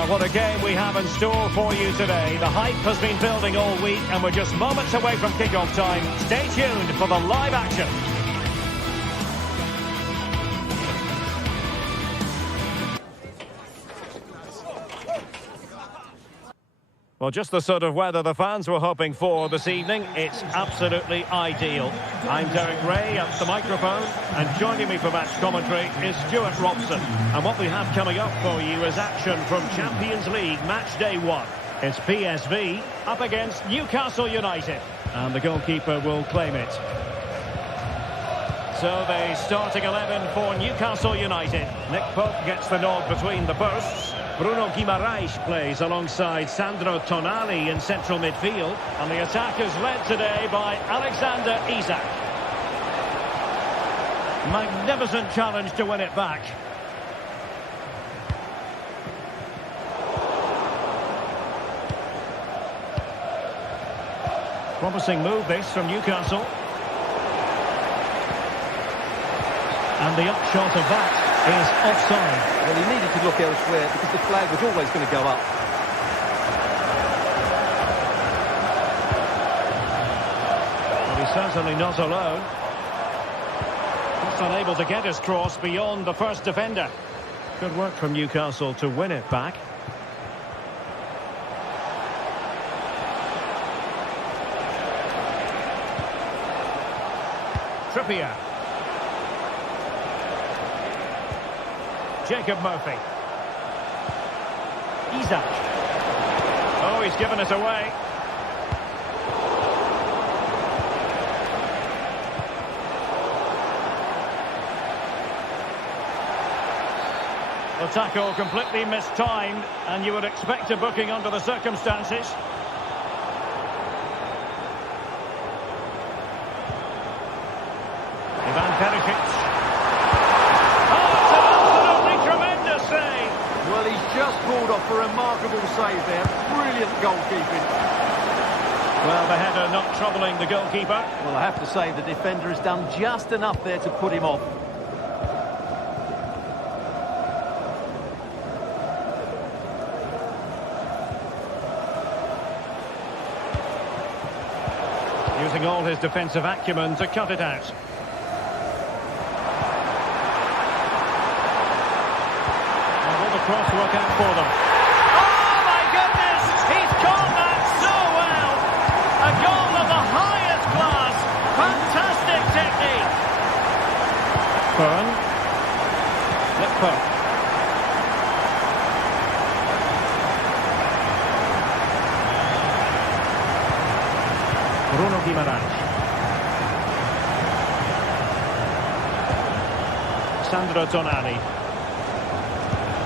What a game we have in store for you today. The hype has been building all week and we're just moments away from kick-off time. Stay tuned for the live action. Well, just the sort of weather the fans were hoping for this evening. It's absolutely ideal. I'm Derek Ray at the microphone, and joining me for match commentary is Stuart Robson. And what we have coming up for you is action from Champions League match day 1. It's PSV up against Newcastle United, and the goalkeeper will claim it. So the starting 11 for Newcastle United. Nick Pope gets the nod between the bursts. Bruno Guimaraes plays alongside Sandro Tonali in central midfield. And the attack is led today by Alexander Isak. Magnificent challenge to win it back. Promising move this from Newcastle. And the upshot of that is offside. Well, he needed to look elsewhere because the flag was always going to go up. Well, he's certainly not alone. Just unable to get his cross beyond the first defender. Good work from Newcastle to win it back. Trippier. Jacob Murphy. Isak. Oh, he's given it away. The tackle completely mistimed, and you would expect a booking under the circumstances. Ivan Perisic. Just pulled off a remarkable save there. Brilliant goalkeeping. Well, the header not troubling the goalkeeper. Well, I have to say the defender has done just enough there to put him off. Using all his defensive acumen to cut it out. Cross work out for them. Oh my goodness! He's caught that so well! A goal of the highest class! Fantastic technique! Fern. Nick Pope. Bruno Guimaraes. Sandro Tonali.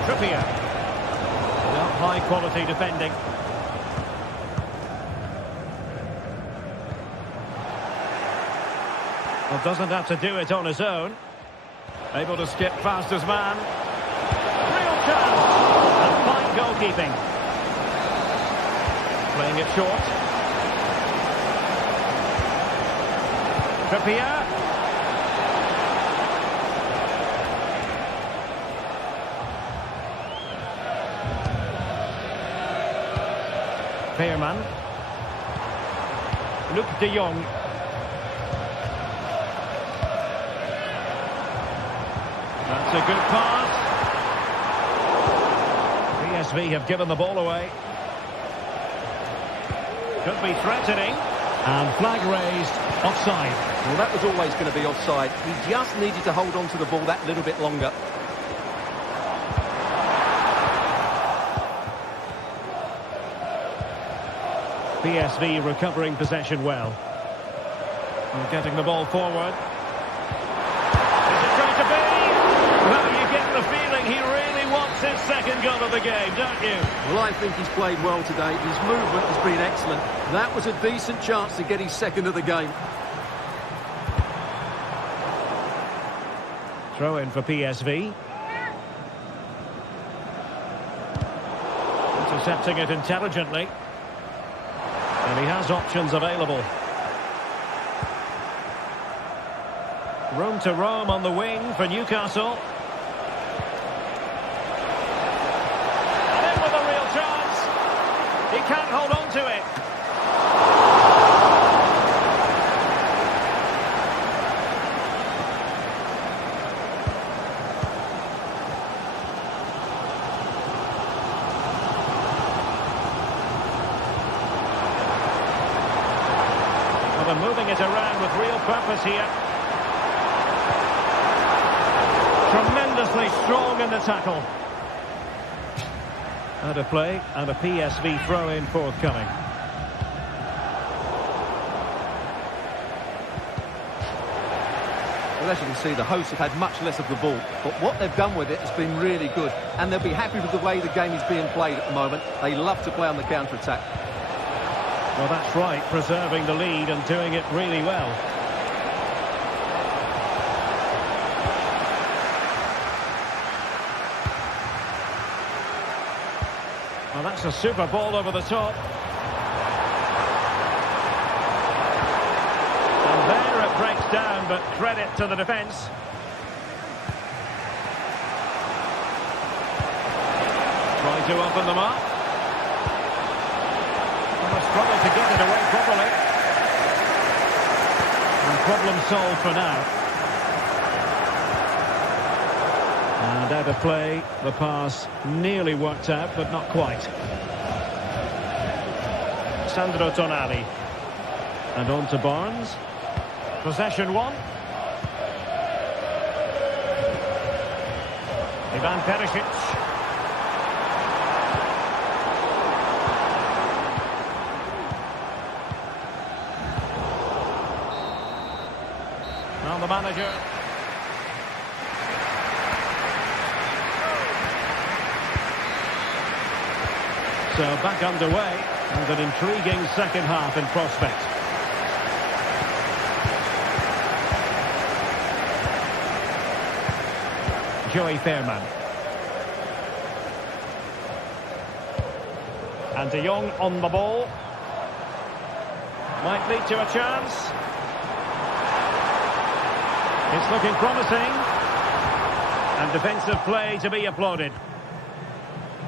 Trippier. Well, high quality defending. Well, doesn't have to do it on his own. Able to skip past his man. Real chance. And fine goalkeeping. Playing it short. Trippier. Veerman. Luc de Jong. That's a good pass. PSV have given the ball away. Could be threatening. And flag raised. Offside. Well, that was always going to be offside. He just needed to hold on to the ball that little bit longer. PSV recovering possession well. And getting the ball forward. Is it going to be? Well, you get the feeling he really wants his second goal of the game, don't you? Well, I think he's played well today. His movement has been excellent. That was a decent chance to get his second of the game. Throw in for PSV. Intercepting it intelligently. And he has options available. Room to roam on the wing for Newcastle. And in with a real chance. He can't hold on to it. they're moving it around with real purpose here. Tremendously strong in the tackle. Out of play, and a PSV throw-in forthcoming. Well, as you can see, the hosts have had much less of the ball, but what they've done with it has been really good, and they'll be happy with the way the game is being played at the moment. They love to play on the counter-attack. Well, that's right, preserving the lead and doing it really well. Well, that's a super ball over the top. And there it breaks down, but credit to the defence. Trying to open them up. Well, they struggle to get it away properly. And problem solved for now. And out of play, the pass nearly worked out, but not quite. Sandro Tonali. And on to Barnes. Possession one. Ivan Perisic. Now the manager. So back underway, and an intriguing second half in prospect. Joey Fairman. And De Jong on the ball. Might lead to a chance. It's looking promising. And defensive play to be applauded.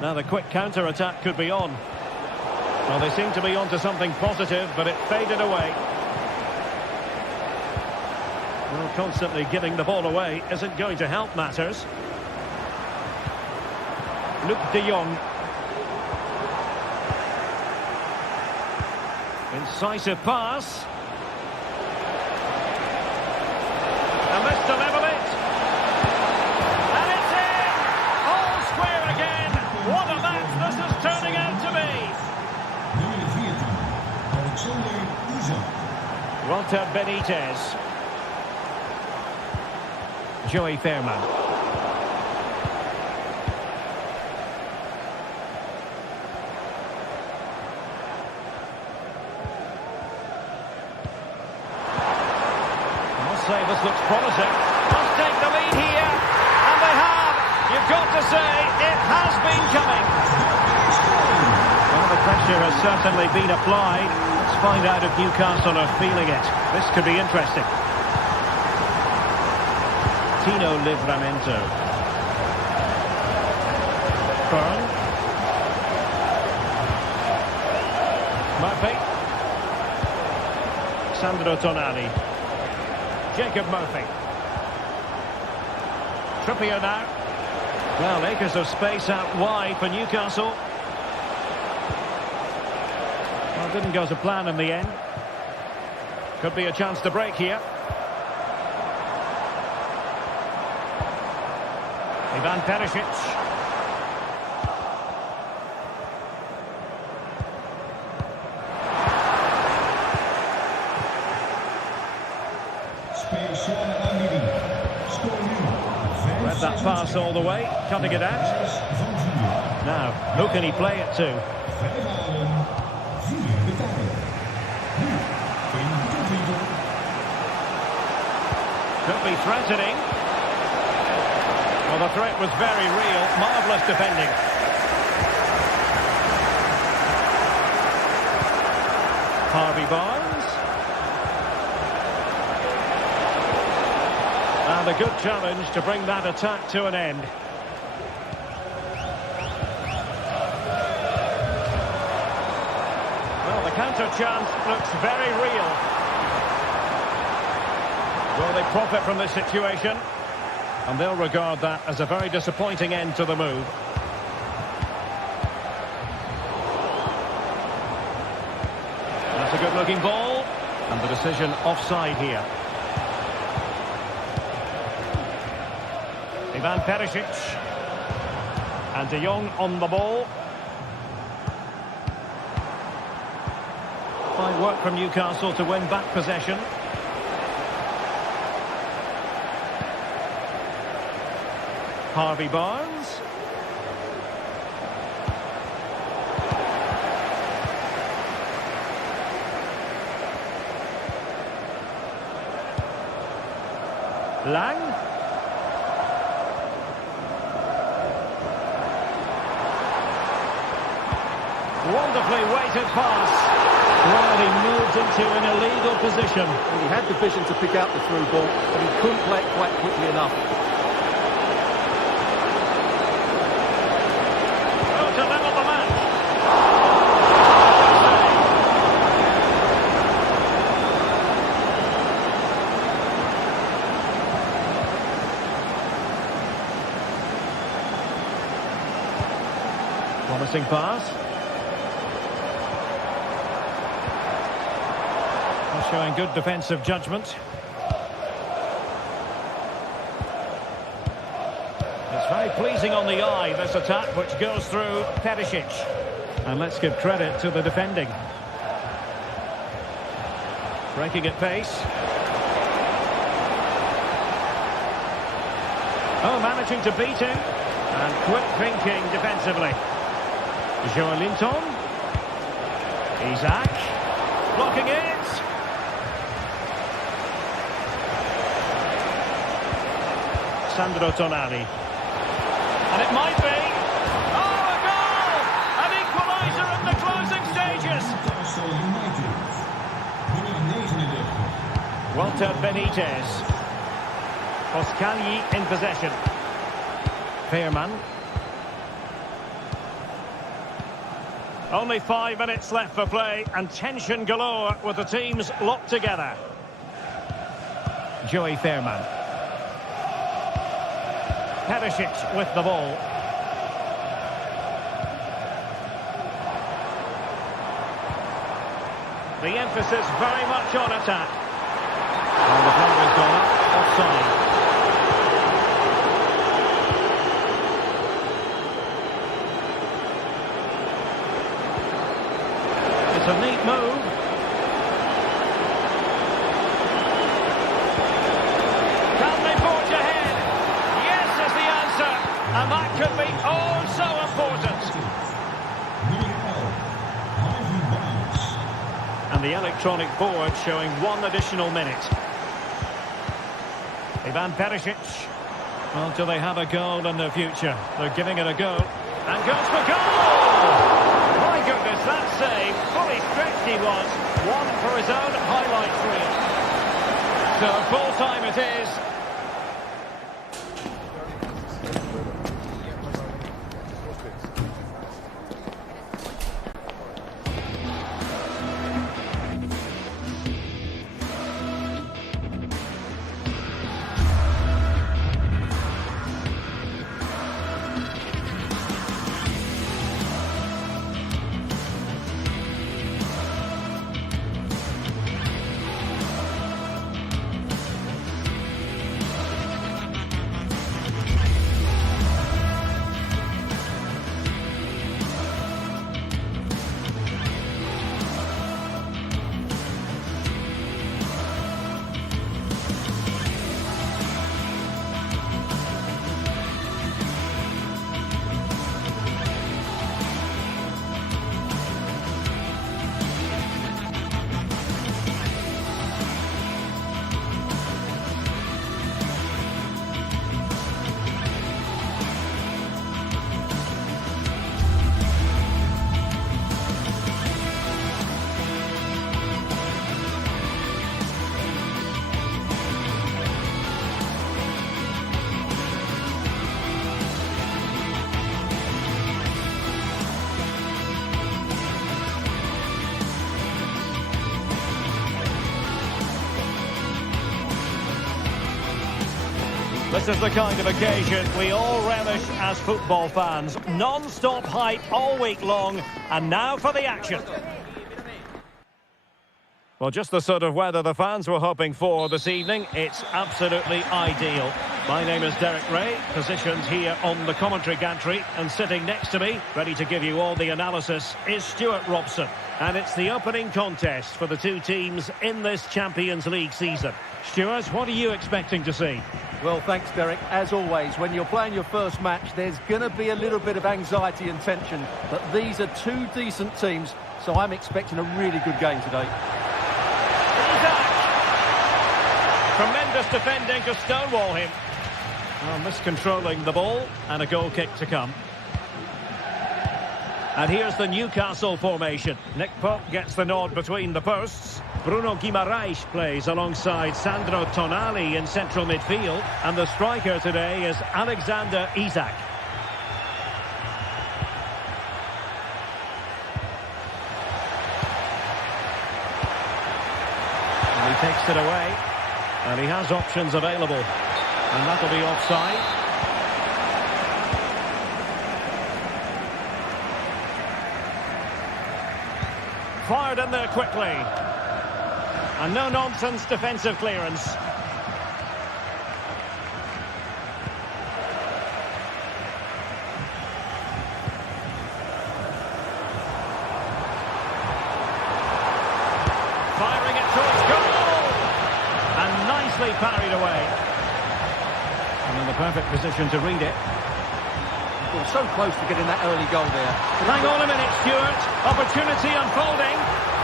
Now the quick counter-attack could be on. Well, they seem to be onto something positive, but it faded away. Well, constantly giving the ball away isn't going to help matters. Luke De Jong. Incisive pass. And this to level it. And it's in! All square again. What a match this is turning out to be. Walter Benitez. Joey Fairman. I must say this looks promising. Must take the lead here. And they have. You've got to say, it has been coming. Well, the pressure has certainly been applied. Let's find out if Newcastle are feeling it. This could be interesting. Tino Livramento. Byrne. Murphy. Sandro Tonali. Jacob Murphy. Trippier now. Well, acres of space out wide for Newcastle. Well, didn't go to plan in the end. Could be a chance to break here. Ivan Perisic. Read that pass all the way, cutting it out. Now, who can he play it to? Could be threatening. Well, the threat was very real. Marvellous defending. Harvey Barnes. And a good challenge to bring that attack to an end. Well, the counter chance looks very real. Will they profit from this situation? And they'll regard that as a very disappointing end to the move. That's a good-looking ball. And the decision offside here. Ivan Perisic. And De Jong on the ball. Fine work from Newcastle to win back possession. Harvey Barnes. Lang. Wonderfully weighted pass. Well, he moved into an illegal position. Well, he had the vision to pick out the through ball, but he couldn't play it quite quickly enough. Oh, to level the match. Promising pass. Showing good defensive judgment. It's very pleasing on the eye, this attack, which goes through Perisic. And let's give credit to the defending. Breaking at pace. Oh, managing to beat him. And quick thinking defensively. Joelinton. Isaac. Blocking it. Sandro Tonali. And it might be. Oh, a goal! An equaliser in the closing stages. Walter Benitez. Oskali in possession. Veerman. Only 5 minutes left for play and tension galore with the teams locked together. Joey Veerman. Perisic with the ball. The emphasis very much on attack. And the flag has gone up, offside. It's a neat move. Can they forge ahead? Yes is the answer. And that could be oh so important. And the electronic board showing 1 additional minute. Ivan Perisic. Well, do they have a goal in the future? They're giving it a go. And goes for goal! My goodness, that save. Fully stretched he was. One for his own highlights reel. So full time it is. This is the kind of occasion we all relish as football fans. Non-stop hype all week long, and now for the action. Well, just the sort of weather the fans were hoping for this evening. It's absolutely ideal. My name is Derek Ray, positioned here on the commentary gantry, and sitting next to me, ready to give you all the analysis, is Stuart Robson. And it's the opening contest for the two teams in this Champions League season. Stuart, what are you expecting to see? Well, thanks, Derek. As always, when you're playing your first match, there's going to be a little bit of anxiety and tension. But these are two decent teams, so I'm expecting a really good game today. Tremendous defending to stonewall him. Well, miscontrolling the ball, and a goal kick to come. And here's the Newcastle formation. Nick Pope gets the nod between the posts. Bruno Guimaraes plays alongside Sandro Tonali in central midfield. And the striker today is Alexander Isak. And he takes it away. And he has options available. And that'll be offside. Fired in there quickly. And no-nonsense defensive clearance. Firing it towards goal! And nicely parried away. And in the perfect position to read it. Well, so close to getting that early goal there. Hang on a minute, Stuart. Opportunity unfolding.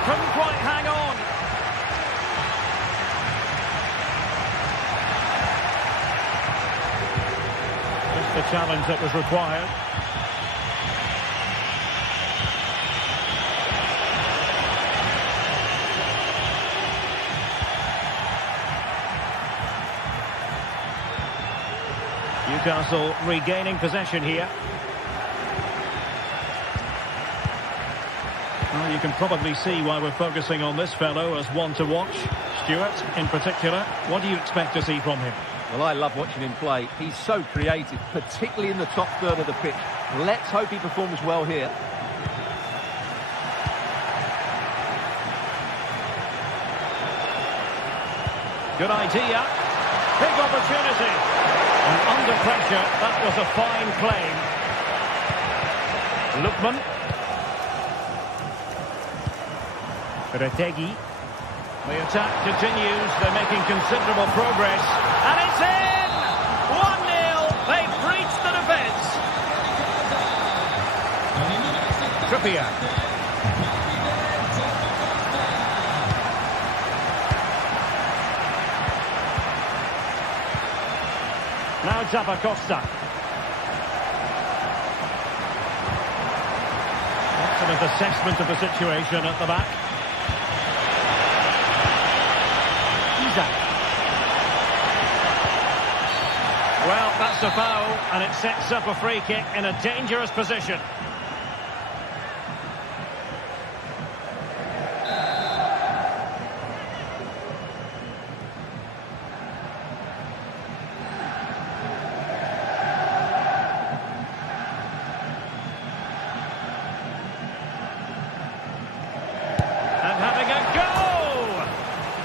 Couldn't quite hang on. Just the challenge that was required. Newcastle regaining possession here. Well, you can probably see why we're focusing on this fellow as one to watch. Stuart, in particular, what do you expect to see from him? Well, I love watching him play. He's so creative, particularly in the top third of the pitch. Let's hope he performs well here. Good idea. Big opportunity. And under pressure, that was a fine claim. Lookman. Retegi. The attack continues. They're making considerable progress. And it's in! 1-0. They've breached the defence. Trippier. Now Zappacosta. Excellent assessment of the situation at the back. Isak. Well, that's a foul, and it sets up a free kick in a dangerous position.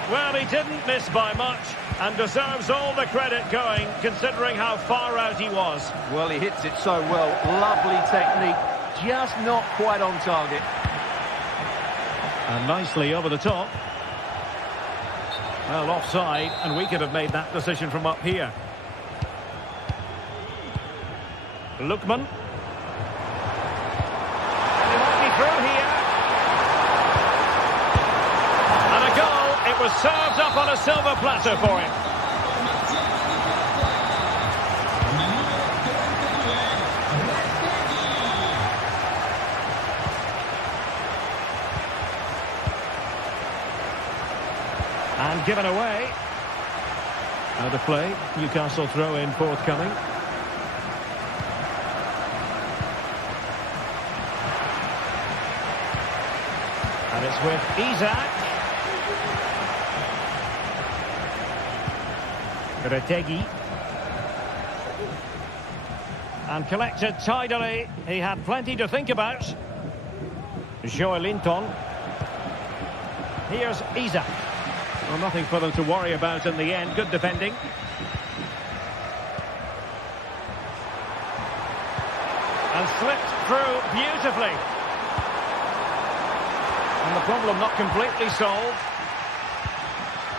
Well, he didn't miss by much and deserves all the credit going, considering how far out he was. Well, he hits it so well. Lovely technique, just not quite on target. And nicely over the top. Well, offside, and we could have made that decision from up here. Lookman. And he might be through here. And a goal. It was served up on a silver platter for him. And given away. Out of play. Newcastle throw in forthcoming. And it's with Isak. Retegi. And collected tidily. He had plenty to think about. Joelinton. Here's Isak. Well, nothing for them to worry about in the end. Good defending. And slipped through beautifully. And the problem not completely solved.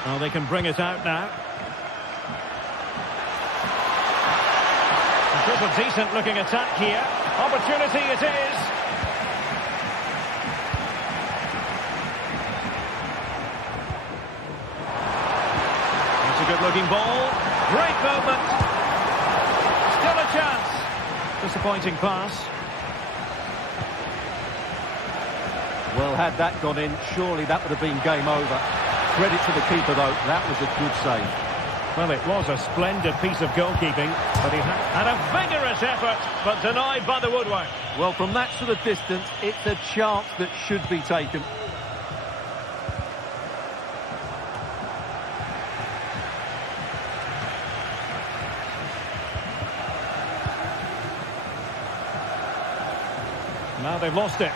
Well, they can bring it out now. It was a decent-looking attack here. Opportunity it is. It's a good-looking ball. Great movement. Still a chance. Disappointing pass. Well, had that gone in, surely that would have been game over. Credit to the keeper, though. That was a good save. Well, it was a splendid piece of goalkeeping, but he had a vigorous effort, but denied by the woodwork. Well, from that sort of distance, it's a chance that should be taken. Now they've lost it.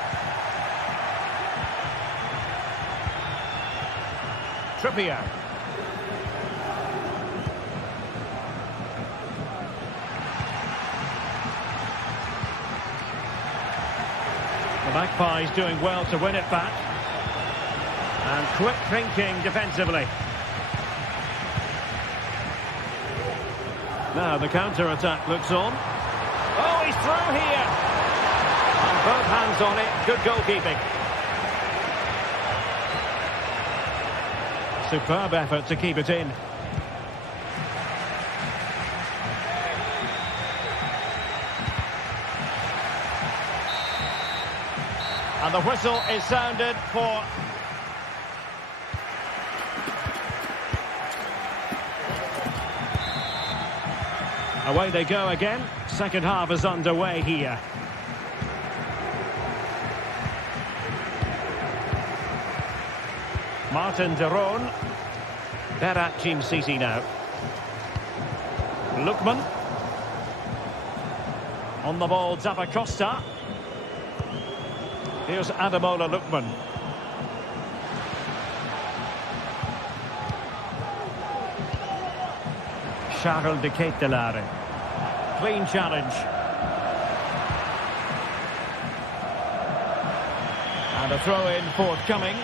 Trippier. The Magpies doing well to win it back. And quick thinking defensively. Now the counter-attack looks on. Oh, he's through here. And both hands on it. Good goalkeeping. Superb effort to keep it in. And the whistle is sounded for... Away they go again. Second half is underway here. Martin de Roon. Berat Jim Sisi now. Lookman. On the ball, Zappacosta. Here's Ademola Lookman. Charles de Ketelaere. Clean challenge. And a throw-in forthcoming.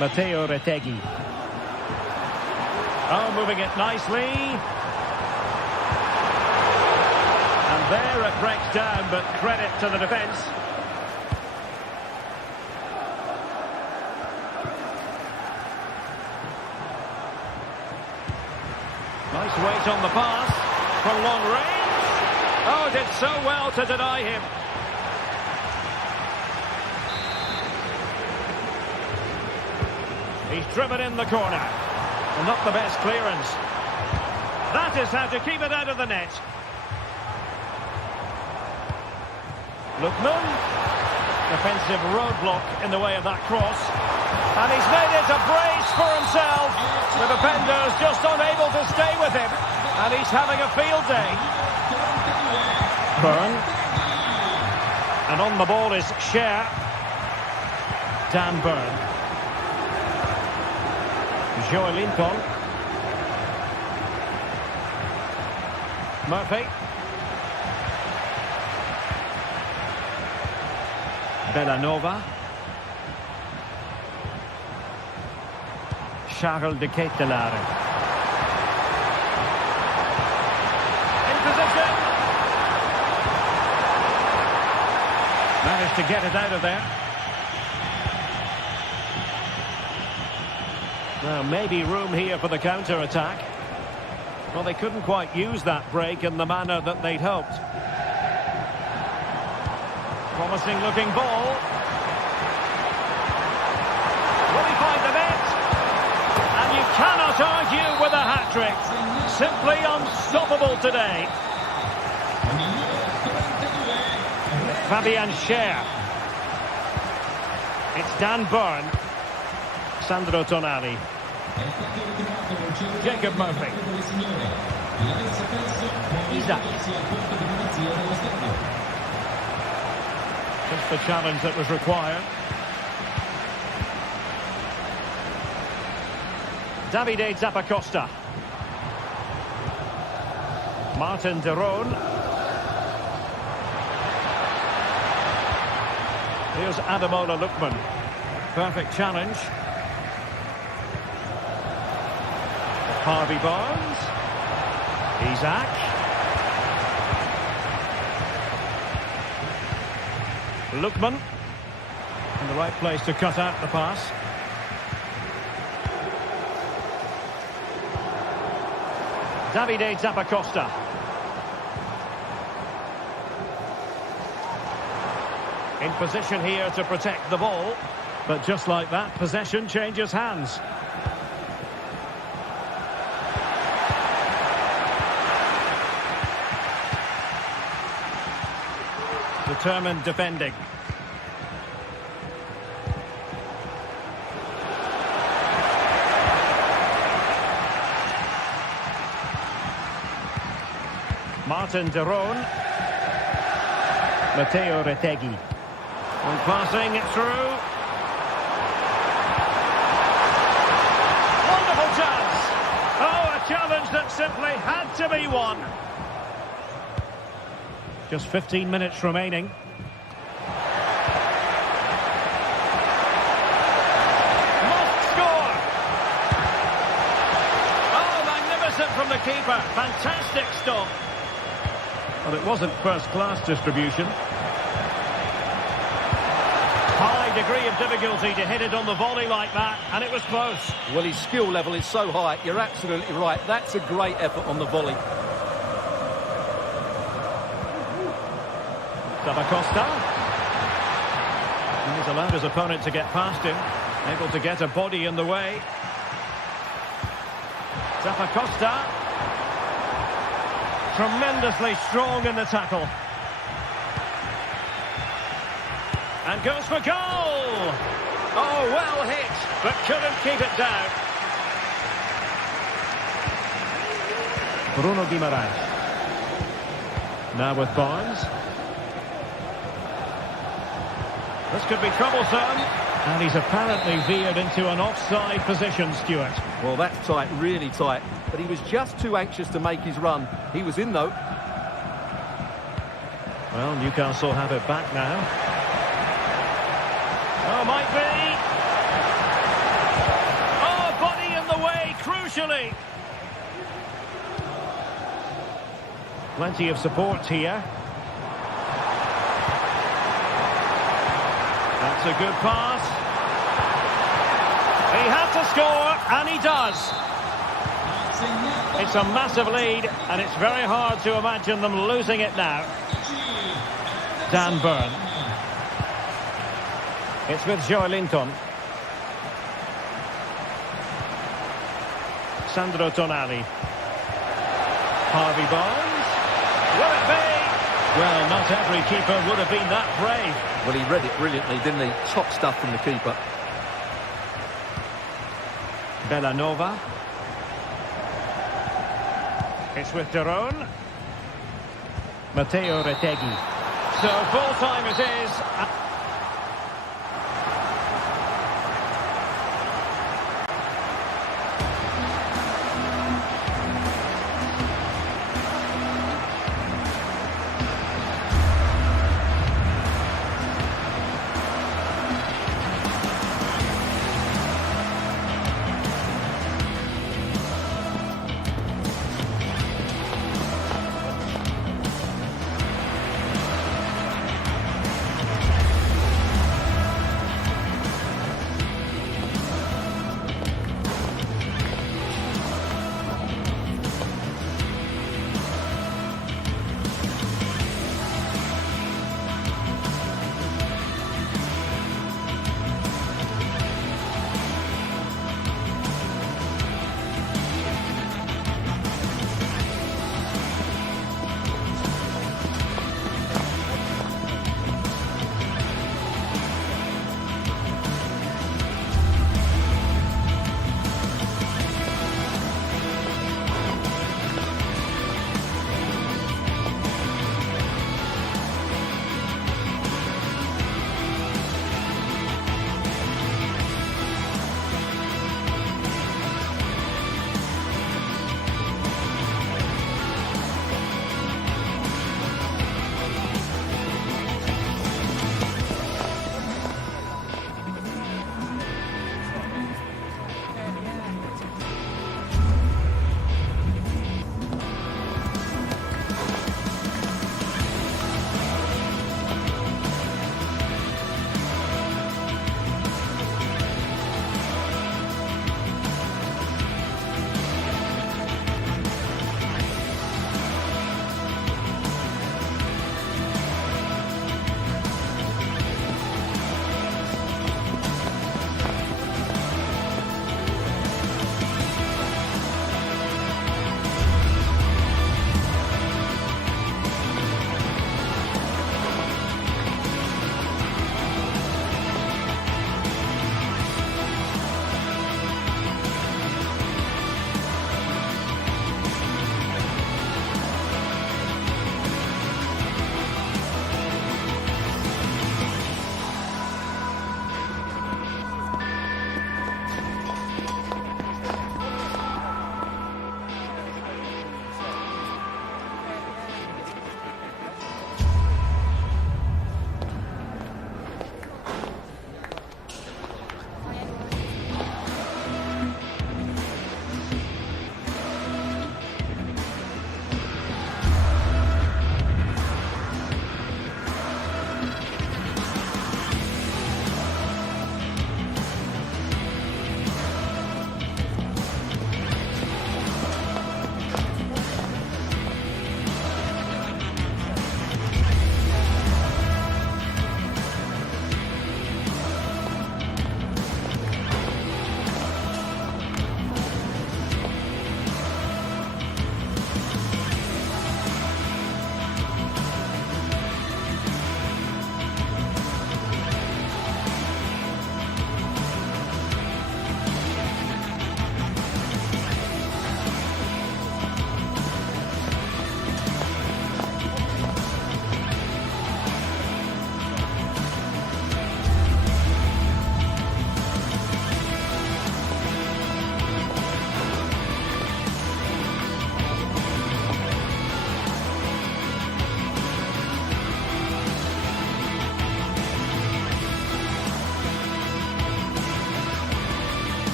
Matteo Retegui. Oh, moving it nicely. And there it breaks down, but credit to the defence. Nice weight on the pass from long range. Oh, did so well to deny him. He's driven in the corner. And not the best clearance. That is how to keep it out of the net. Lookman. Defensive roadblock in the way of that cross. And he's made it a brace for himself. The defender's just unable to stay with him. And he's having a field day. Byrne. And on the ball is Cher. Dan Byrne. Joe Linton. Murphy. Bellanova. Charles de Ketelaere. In position. Managed to get it out of there. Well, maybe room here for the counter-attack. Well, they couldn't quite use that break in the manner that they'd hoped. Promising looking ball. Will he find the net? And you cannot argue with a hat-trick. Simply unstoppable today. Fabian Cher. It's Dan Byrne. Sandro Tonali. Jacob Murphy. Isak. Just the challenge that was required. Davide Zappacosta. Martin de Roon. Here's Ademola Lookman. Perfect challenge. Harvey Barnes. Isaac. Lookman. In the right place to cut out the pass. Davide Zappacosta. In position here to protect the ball. But just like that, possession changes hands. Determined defending. Martin de Roon. Matteo Retegui. And passing it through. Wonderful chance. Oh, a challenge that simply had to be won. Just 15 minutes remaining. Must score. Oh, magnificent from the keeper. Fantastic stop. Well, it wasn't first-class distribution. High degree of difficulty to hit it on the volley like that, and it was close. Well, his skill level is so high. You're absolutely right. That's a great effort on the volley. Zappacosta. He's allowed his opponent to get past him. Able to get a body in the way. Zappacosta. Tremendously strong in the tackle. And goes for goal! Oh, well hit, but couldn't keep it down. Bruno Guimaraes. Now with Barnes. This could be troublesome. And he's apparently veered into an offside position, Stuart. Well, that's tight, really tight. But he was just too anxious to make his run. He was in, though. Well, Newcastle have it back now. Oh, might be. Oh, body in the way, crucially. Plenty of support here. That's a good pass. He has to score, and he does. It's a massive lead, and it's very hard to imagine them losing it now. Dan Burn. It's with Joe Linton. Sandro Tonali. Harvey Barnes. Will it be? Well, not every keeper would have been that brave. Well, he read it brilliantly, didn't he? Top stuff from the keeper. Bellanova. It's with de Roon. Matteo Retegui. So full time it is.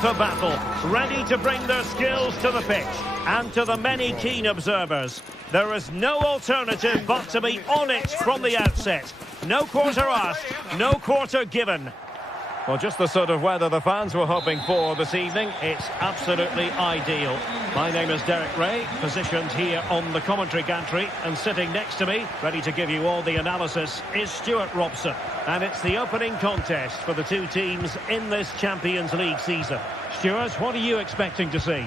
for battle, ready to bring their skills to the pitch. And to the many keen observers, there is no alternative but to be on it from the outset. No quarter asked, no quarter given. Well, just the sort of weather the fans were hoping for this evening. It's absolutely ideal. My name is Derek Ray, positioned here on the commentary gantry, and sitting next to me, ready to give you all the analysis, is Stuart Robson. And it's the opening contest for the two teams in this Champions League season. Stuart, what are you expecting to see?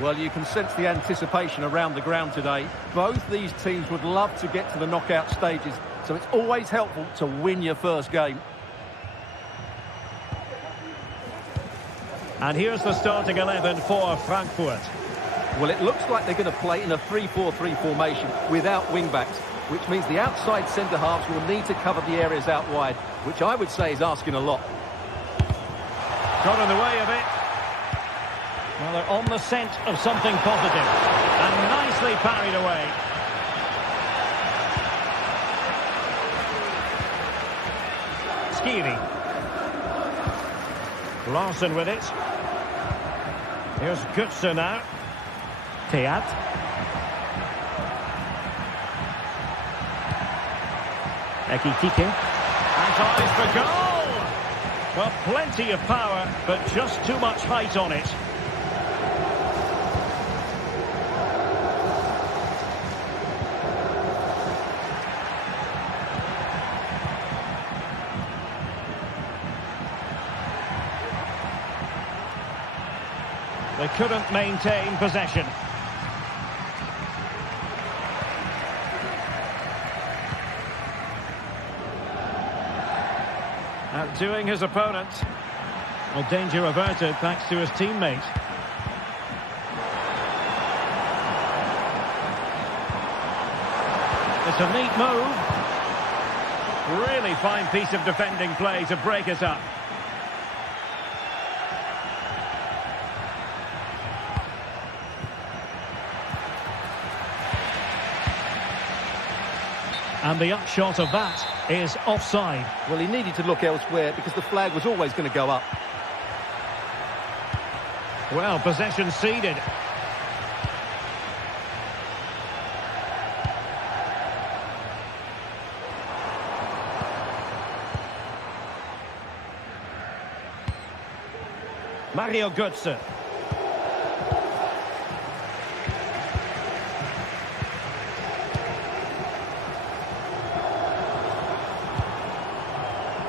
Well, you can sense the anticipation around the ground today. Both these teams would love to get to the knockout stages, so it's always helpful to win your first game. And here's the starting 11 for Frankfurt. Well, it looks like they're going to play in a 3-4-3 formation without wing-backs, which means the outside centre-halves will need to cover the areas out wide, which I would say is asking a lot. Got in the way of it. Well, they're on the scent of something positive. And nicely parried away. Skiri. Larson with it. Here's Götze now. Teat. Ekitike. And eyes for goal! Well, plenty of power, but just too much height on it. They couldn't maintain possession. Outdoing his opponent. Well, danger averted thanks to his teammate. It's a neat move. Really fine piece of defending play to break it up. And the upshot of that is offside. Well, he needed to look elsewhere because the flag was always going to go up. Well, possession ceded. Mario Götze.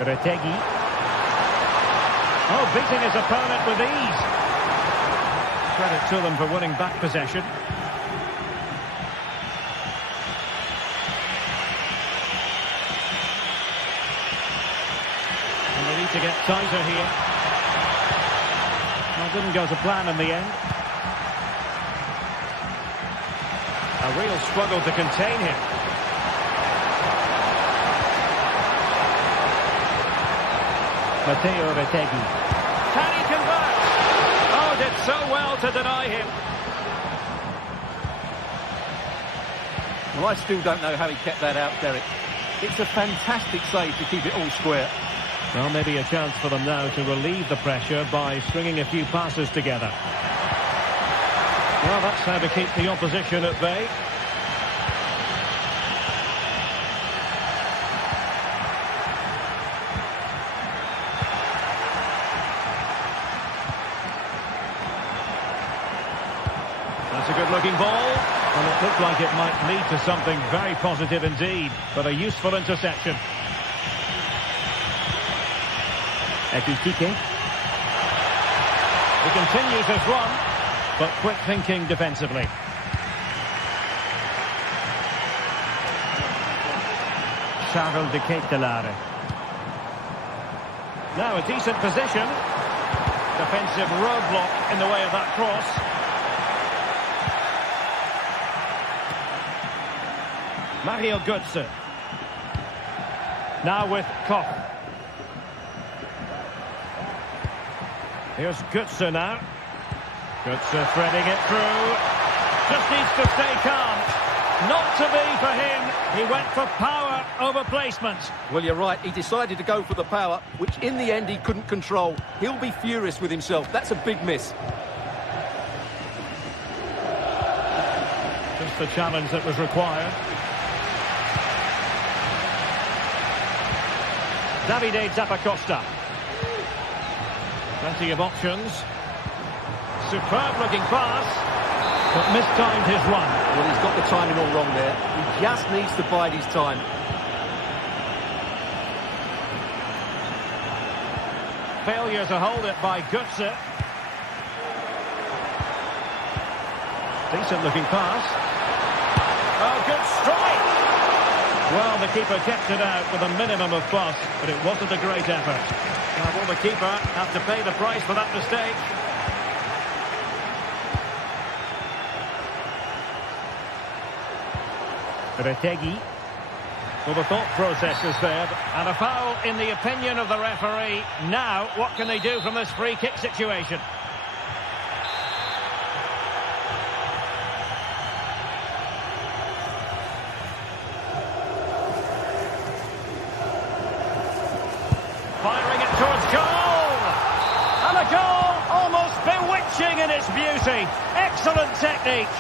Retegi. Oh, beating his opponent with ease. Credit to them for winning back possession. And they need to get tighter here. Well, didn't go to plan in the end. A real struggle to contain him. Matteo Retegi. Can he convert? Oh, did so well to deny him. Well, I still don't know how he kept that out, Derek. It's a fantastic save to keep it all square. Well, maybe a chance for them now to relieve the pressure by stringing a few passes together. Well, that's how to keep the opposition at bay. That's a good-looking ball, and it looked like it might lead to something very positive indeed, but a useful interception. Ekitike. He continues his run, but quick thinking defensively. Charles de Ketelaere. Now a decent position. Defensive roadblock in the way of that cross. Mario Götze. Now with Koch. Here's Götze now. Götze threading it through. Just needs to stay calm. Not to be for him. He went for power over placement. Well, you're right. He decided to go for the power, which in the end he couldn't control. He'll be furious with himself. That's a big miss. Just the challenge that was required. Davide Zappacosta. Plenty of options. Superb looking pass. But mistimed his run. Well, he's got the timing all wrong there. He just needs to bide his time. Failure to hold it by Götze. Decent looking pass. Oh, good strike! Well, the keeper kept it out with a minimum of fuss, but it wasn't a great effort. Now, will the keeper have to pay the price for that mistake? Retegi. Well, the thought process is there, and a foul in the opinion of the referee. Now, what can they do from this free kick situation? Firing it towards goal! And a goal almost bewitching in its beauty. Excellent technique.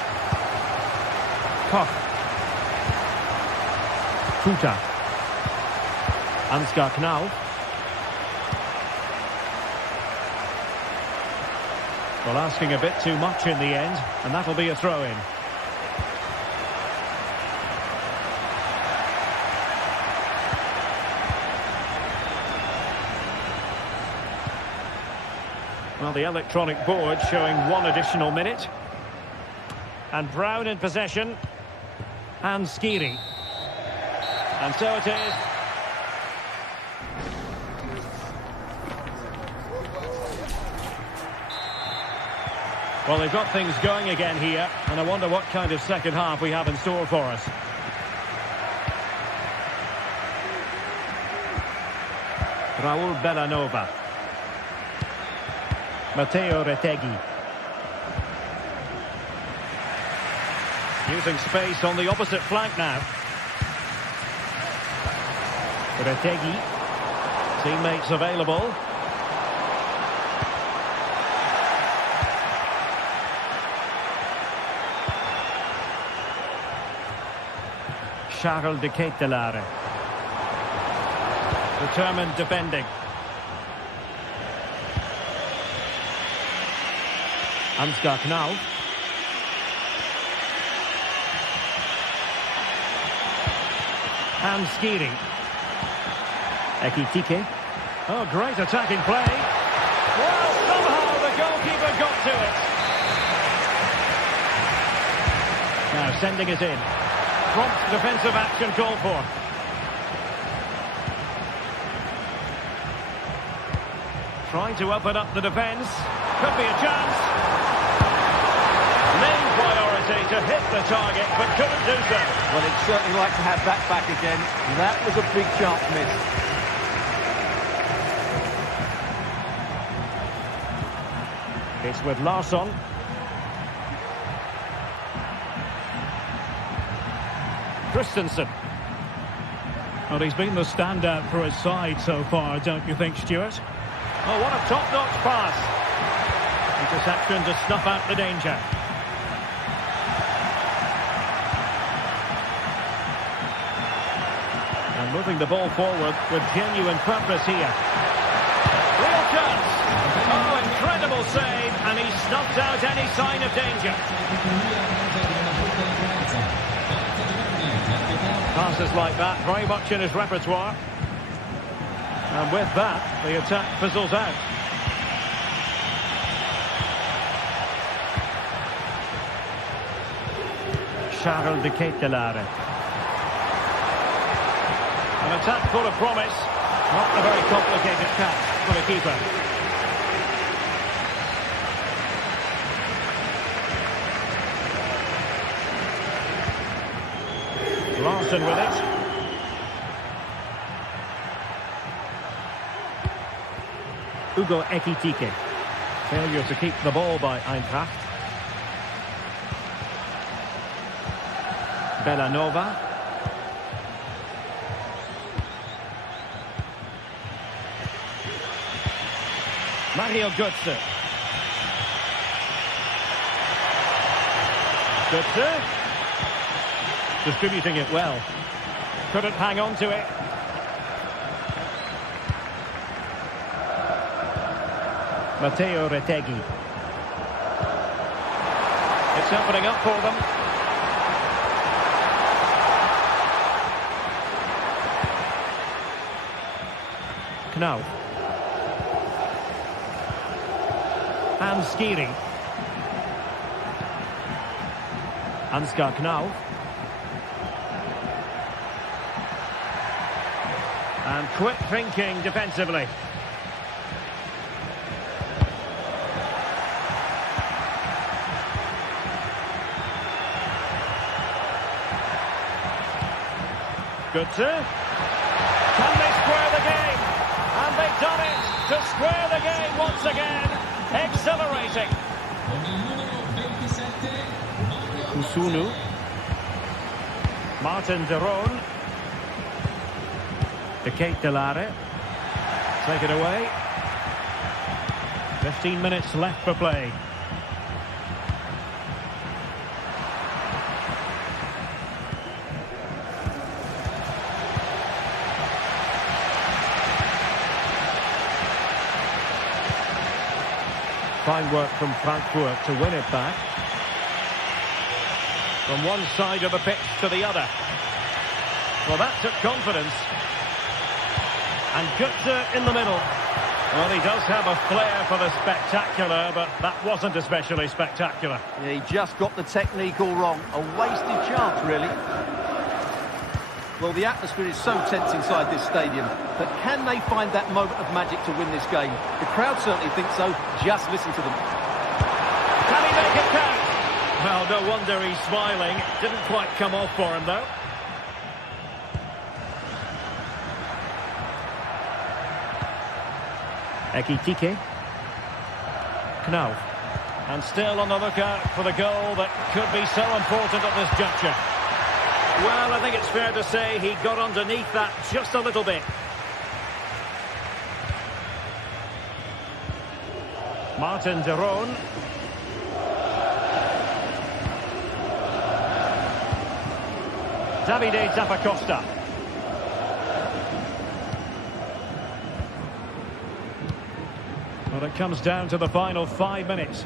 Koch. Kuta. Ansgar Knau. Well, asking a bit too much in the end, and that'll be a throw-in. Well, the electronic board showing 1 additional minute. And Brown in possession. And Skiri. And so it is. Well, they've got things going again here, and I wonder what kind of second half we have in store for us. Raul Bellanova. Matteo Retegi. Using space on the opposite flank now. Retegi. Teammates available. Charles de Ketelaere. Determined defending. Ansgar Knau. And Skiri. Ekitike. Oh, great attacking play. Well, somehow the goalkeeper got to it. Now sending it in. Prompt defensive action called for. Trying to open up the defence. Could be a chance. Main priority to hit the target, but couldn't do so. Well, he'd certainly like to have that back again. That was a big chance miss. It's with Larsson. Christensen. Well, he's been the standout for his side so far, don't you think, Stuart? Oh, what a top-notch pass. Interception to snuff out the danger. And moving the ball forward with genuine purpose here. Real chance. Oh, incredible save, and he snuffed out any sign of danger. Passes like that, very much in his repertoire. And with that, the attack fizzles out. Charles de Ketelaere. An attack full of promise. Not a very complicated catch for the keeper. Larsson with it. Hugo Ekitike. Failure to keep the ball by Eintracht. Bellanova. Mario Götze. Götze. Distributing it well. Couldn't hang on to it. Matteo Retegui. It's opening up for them. Knauf. And Skiri. Ansgar Knauf. And quick thinking defensively. Götze. Can they square the game? And they've done it to square the game once again. Exhilarating. Usunu. Martin de Roon. De Ketelare. Take it away. 15 minutes left for play. Fine work from Frankfurt to win it back. From one side of the pitch to the other. Well, that took confidence. And Götze in the middle. Well, he does have a flair for the spectacular, but that wasn't especially spectacular. Yeah, he just got the technique all wrong. A wasted chance, really. Well, the atmosphere is so tense inside this stadium, but can they find that moment of magic to win this game? The crowd certainly think so. Just listen to them. Can he make it count? Well, no wonder he's smiling. Didn't quite come off for him, though. Ekitike. Knauf. And still on the lookout for the goal that could be so important at this juncture. Well, I think it's fair to say he got underneath that just a little bit. Martin de Roon. Davide Zappacosta. Well, it comes down to the final 5 minutes.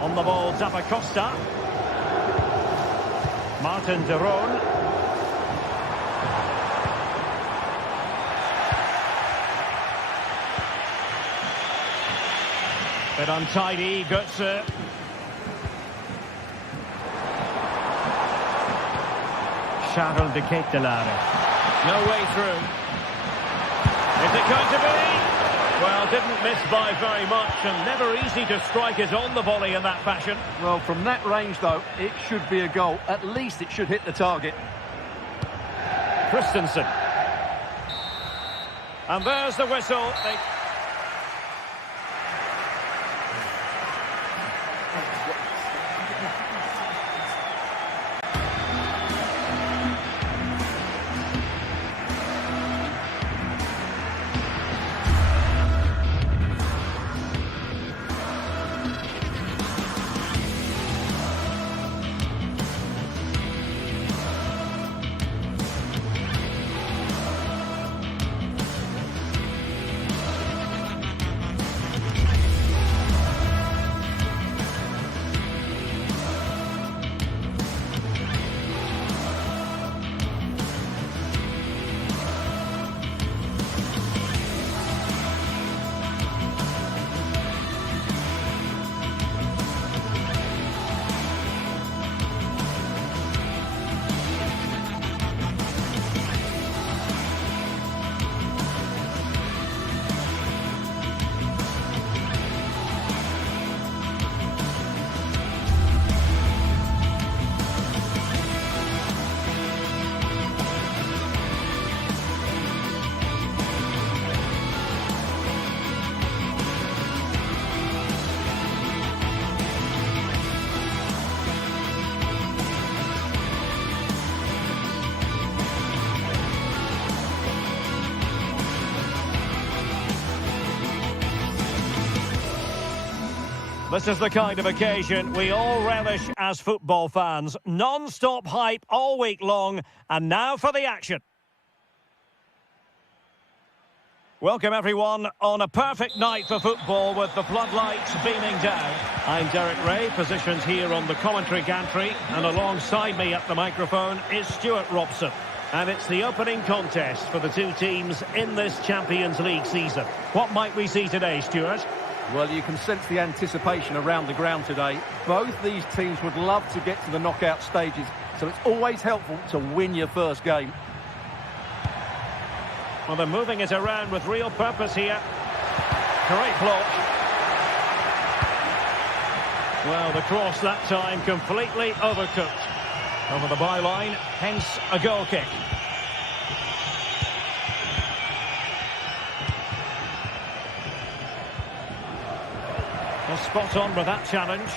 On the ball, Zappacosta. Martin de Roon. Bit untidy, Götze. Charles de Ketelare. No way through. Is it going to be? Well, didn't miss by very much, and never easy to strike it on the volley in that fashion. Well, from that range, though, it should be a goal. At least it should hit the target. Christensen. And there's the whistle. This is the kind of occasion we all relish as football fans. Non-stop hype all week long, and now for the action. Welcome everyone on a perfect night for football with the floodlights beaming down. I'm Derek Ray, positioned here on the commentary gantry, and alongside me at the microphone is Stuart Robson. And it's the opening contest for the two teams in this Champions League season. What might we see today, Stuart? Well, you can sense the anticipation around the ground today. Both these teams would love to get to the knockout stages, so it's always helpful to win your first game. Well, they're moving it around with real purpose here. Great block. Well, the cross that time completely overcooked. Over the byline, hence a goal kick. Well, spot on with that challenge.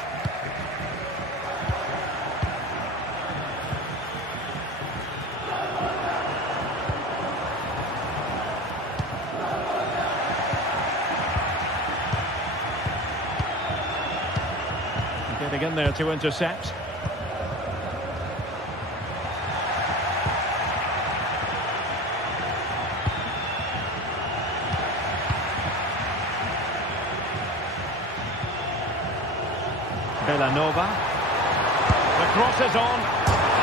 Getting in there to intercept. Nova. The cross is on.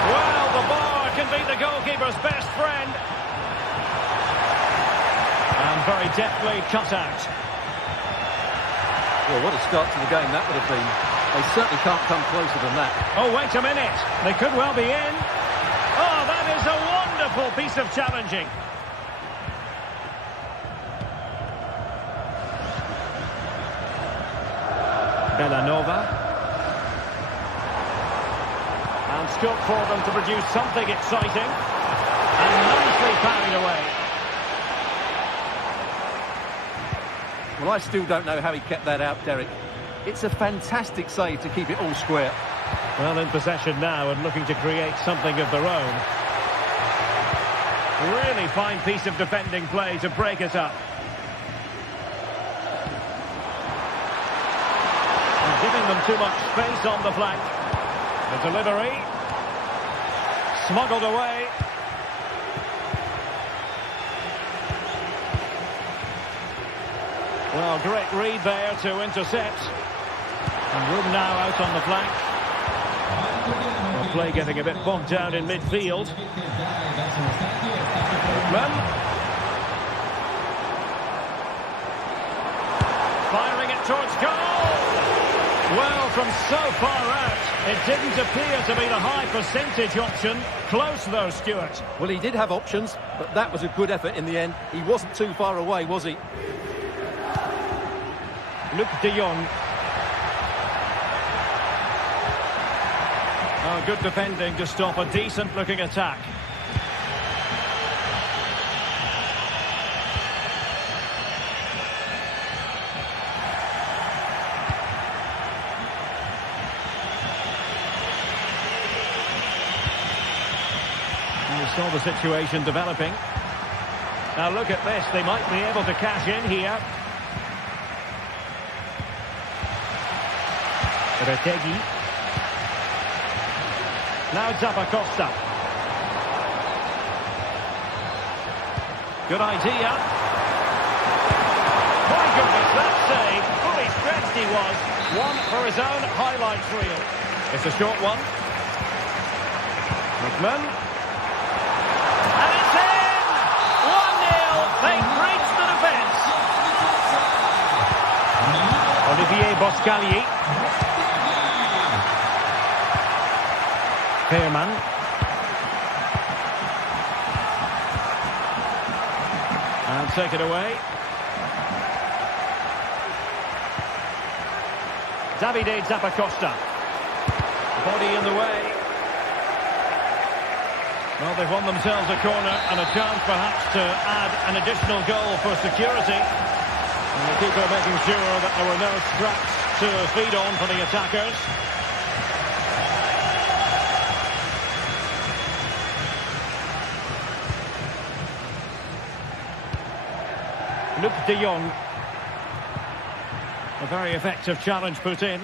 Well, the bar can be the goalkeeper's best friend. And very deftly cut out. Well, what a start to the game that would have been. They certainly can't come closer than that. Oh, wait a minute. They could well be in. Oh, that is a wonderful piece of challenging. Nova. And scope for them to produce something exciting. And nicely parried away. Well, I still don't know how he kept that out, Derek. It's a fantastic save to keep it all square. Well, in possession now and looking to create something of their own. Really fine piece of defending play to break it up. And giving them too much space on the flank. The delivery. Smuggled away. Well, great read there to intercept. And room now out on the flank. Well, play getting a bit bogged down in midfield. Firing it towards goal. Well, from so far out, it didn't appear to be the high percentage option. Close though, Stuart. Well, he did have options, but that was a good effort in the end. He wasn't too far away, was he? Luc de Jong. Oh, good defending to stop a decent-looking attack. You saw the situation developing. Now look at this, they might be able to cash in here. Retegi. Now Zappacosta. Good idea. My goodness, that save. Fully stretched he was. One for his own highlights reel. It's a short one. Hickman. And it's in! 1-0. They breach the defence. Olivier Boscagli. Veerman. And take it away. Davide Zappacosta. Body in the way. Well, they've won themselves a corner and a chance perhaps to add an additional goal for security. And the keeper making sure that there were no scraps to feed on for the attackers. Luc de Jong. A very effective challenge put in.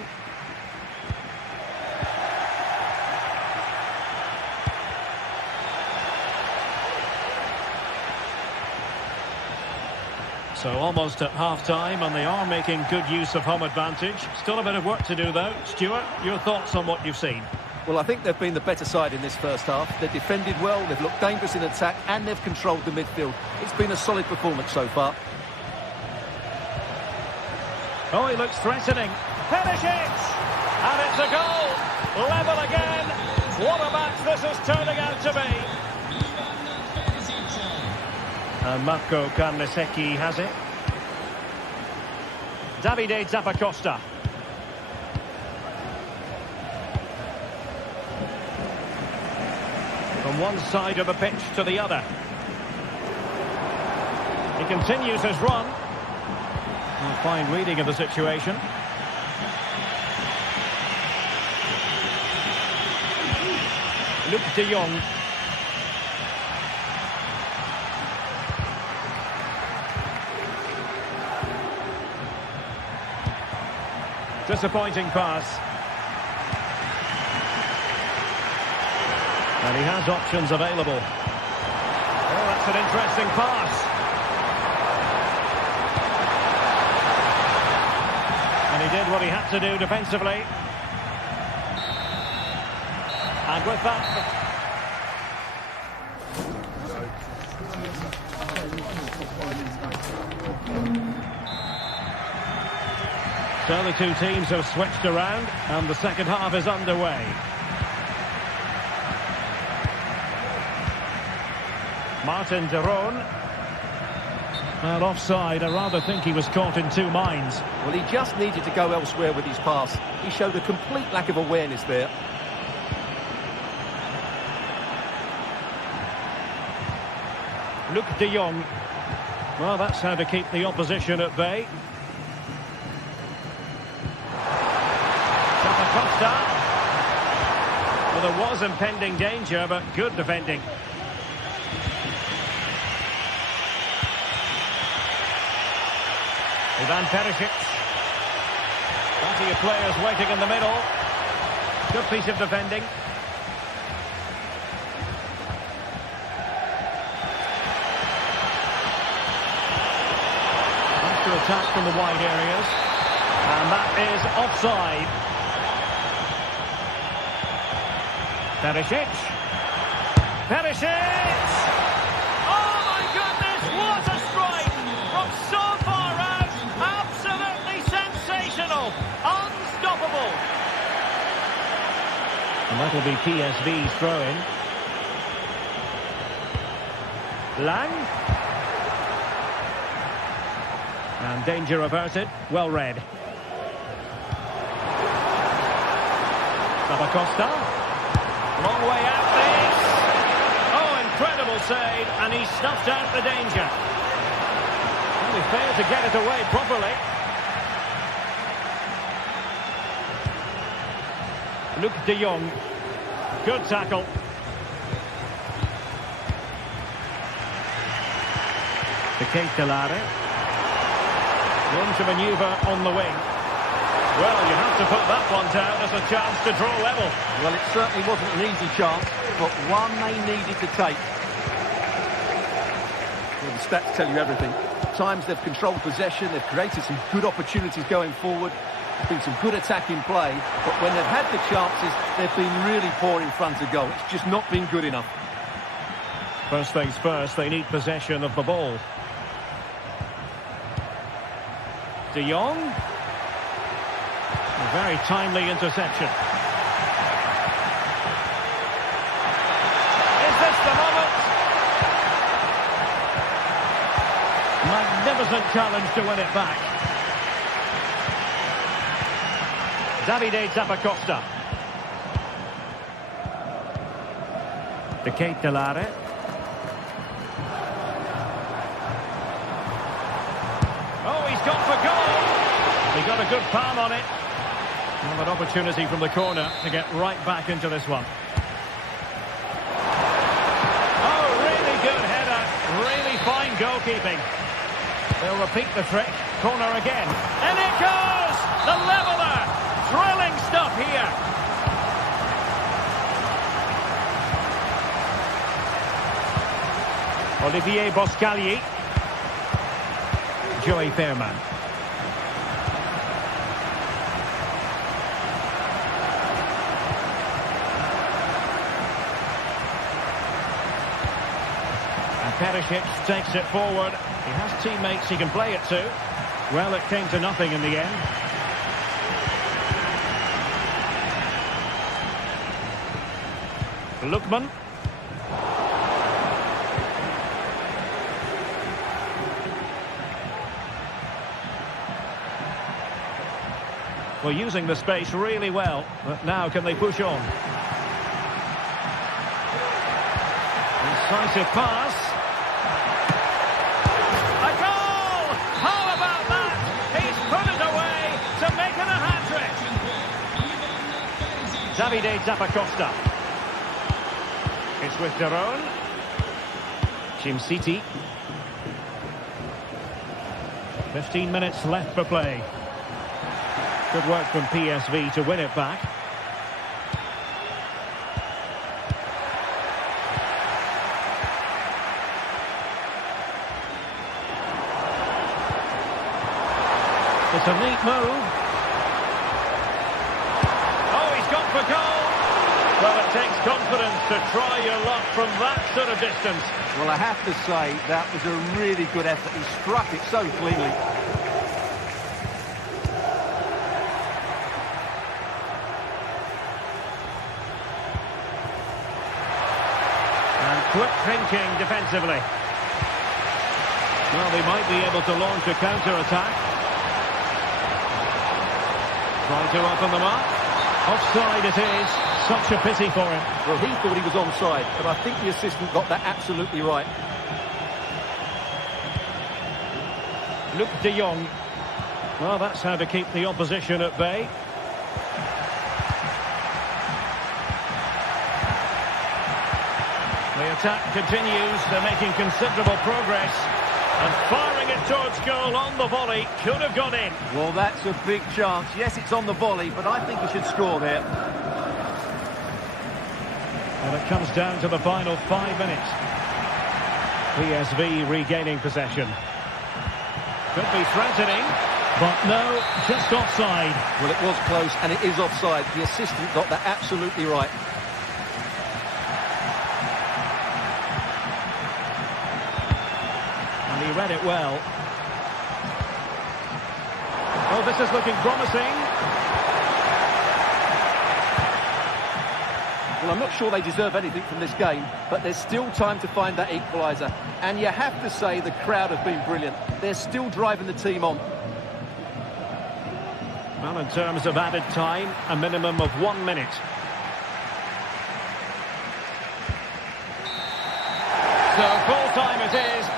So almost at half-time, and they are making good use of home advantage. Still a bit of work to do, though. Stuart, your thoughts on what you've seen? Well, I think they've been the better side in this first half. They've defended well, they've looked dangerous in attack, and they've controlled the midfield. It's been a solid performance so far. Oh, he looks threatening. Finish it! And it's a goal! Level again! What a match this is turning out to be! And Marco Carnesecchi has it. Davide Zappacosta. From one side of the pitch to the other. He continues his run. A fine reading of the situation. Luc de Jong. Disappointing pass. And he has options available. Oh, that's an interesting pass. And he did what he had to do defensively. And with that... So the two teams have switched around, and the second half is underway. Martin de Roon. Well, offside. I rather think he was caught in two minds. Well, he just needed to go elsewhere with his pass. He showed a complete lack of awareness there. Luc de Jong. Well, that's how to keep the opposition at bay. Zappacosta. Well, there was impending danger, but good defending. Ivan Perisic. Plenty of players waiting in the middle. Good piece of defending. Wants to attack from the wide areas. And that is offside. Perisic. Perisic! Oh my goodness, what a strike! From so far out, absolutely sensational, unstoppable. And that'll be PSV's throw-in. Lang. And danger averted, well read. Zappacosta. Long way out this. Oh, incredible save, and he snuffed out the danger. Well, he failed to get it away properly. Luc de Jong. Good tackle. The Ketelare. Room to manoeuvre on the wing. Well, you have to put that one down as a chance to draw level. Well, it certainly wasn't an easy chance, but one they needed to take. Well, the stats tell you everything. At times they've controlled possession, they've created some good opportunities going forward. There's been some good attacking play, but when they've had the chances, they've been really poor in front of goal. It's just not been good enough. First things first, they need possession of the ball. De Jong. A very timely interception. Is this the moment? Magnificent challenge to win it back. Davide Zappacosta. De Ketelare. Oh, he's gone for goal. He got a good palm on it. Well, an opportunity from the corner to get right back into this one. Oh, really good header. Really fine goalkeeping. They'll repeat the trick. Corner again. And it goes! The leveller! Thrilling stuff here. Olivier Boscagli. Joey Fairman. And Perisic takes it forward. He has teammates he can play it to. Well, it came to nothing in the end. Lookman. Well, using the space really well, but now can they push on? Incisive pass. A goal! How about that? He's put it away to make it a hat-trick. Davide Zappacosta. It's with Daron. Jim City. 15 minutes left for play. Good work from PSV to win it back. It's a neat move. Oh, he's gone for goal. Well, it takes confidence to try your luck from that sort of distance. Well, I have to say, that was a really good effort. He struck it so cleanly. Quick thinking defensively. Well, they might be able to launch a counter-attack. Trying to open them up. Offside it is. Such a pity for him. Well, he thought he was onside, but I think the assistant got that absolutely right. Luc de Jong. Well, that's how to keep the opposition at bay. The attack continues. They're making considerable progress. And firing it towards goal on the volley. Could have gone in. Well, that's a big chance. Yes, it's on the volley, but I think he should score there. And it comes down to the final 5 minutes. PSV regaining possession. Could be threatening. But no, just offside. Well, it was close, and it is offside. The assistant got that absolutely right. He read it well. Oh, this is looking promising. Well, I'm not sure they deserve anything from this game, but there's still time to find that equaliser. And you have to say the crowd have been brilliant. They're still driving the team on. Well, in terms of added time, a minimum of 1 minute. So full time it is.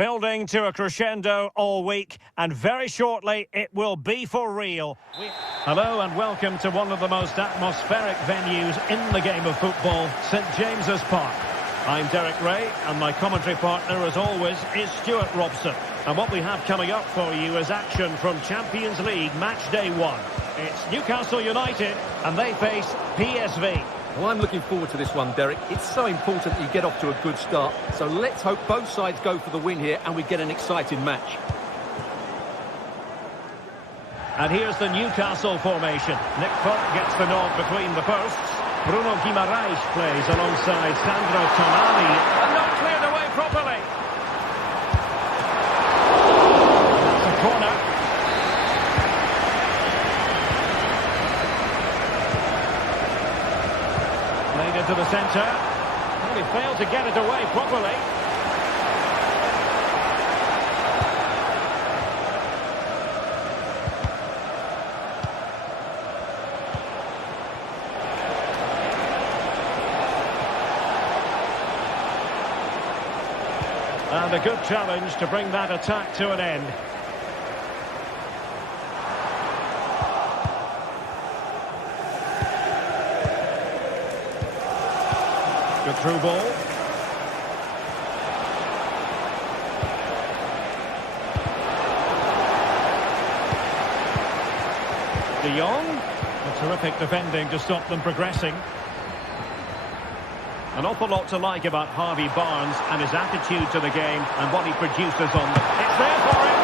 building to a crescendo all week, and very shortly it will be for real. Hello and welcome to one of the most atmospheric venues in the game of football, St James's Park. I'm Derek Ray, and my commentary partner, as always, is Stuart Robson. And what we have coming up for you is action from Champions League Match Day 1. It's Newcastle United, and they face PSV. Well, I'm looking forward to this one, Derek. It's so important that you get off to a good start. So let's hope both sides go for the win here and we get an exciting match. And here's the Newcastle formation. Nick Pope gets the nod between the posts. Bruno Guimaraes plays alongside Sandro Tonali. And not cleared away properly. It's a corner. Played into the centre. Well, he failed to get it away properly. And a good challenge to bring that attack to an end. Good through ball. De Jong. A terrific defending to stop them progressing. An awful lot to like about Harvey Barnes and his attitude to the game and what he produces on them. It's there for him.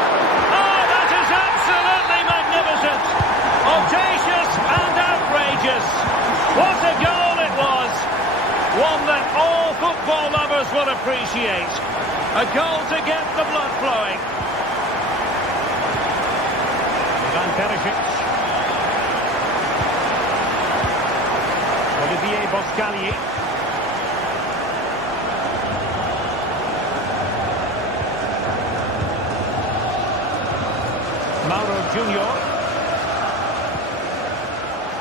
Oh, that is absolutely magnificent. Audacious and outrageous. What a goal it was. One that all football lovers will appreciate. A goal to get the blood flowing. Van Perisic. Olivier Boscagli. Mauro Junior.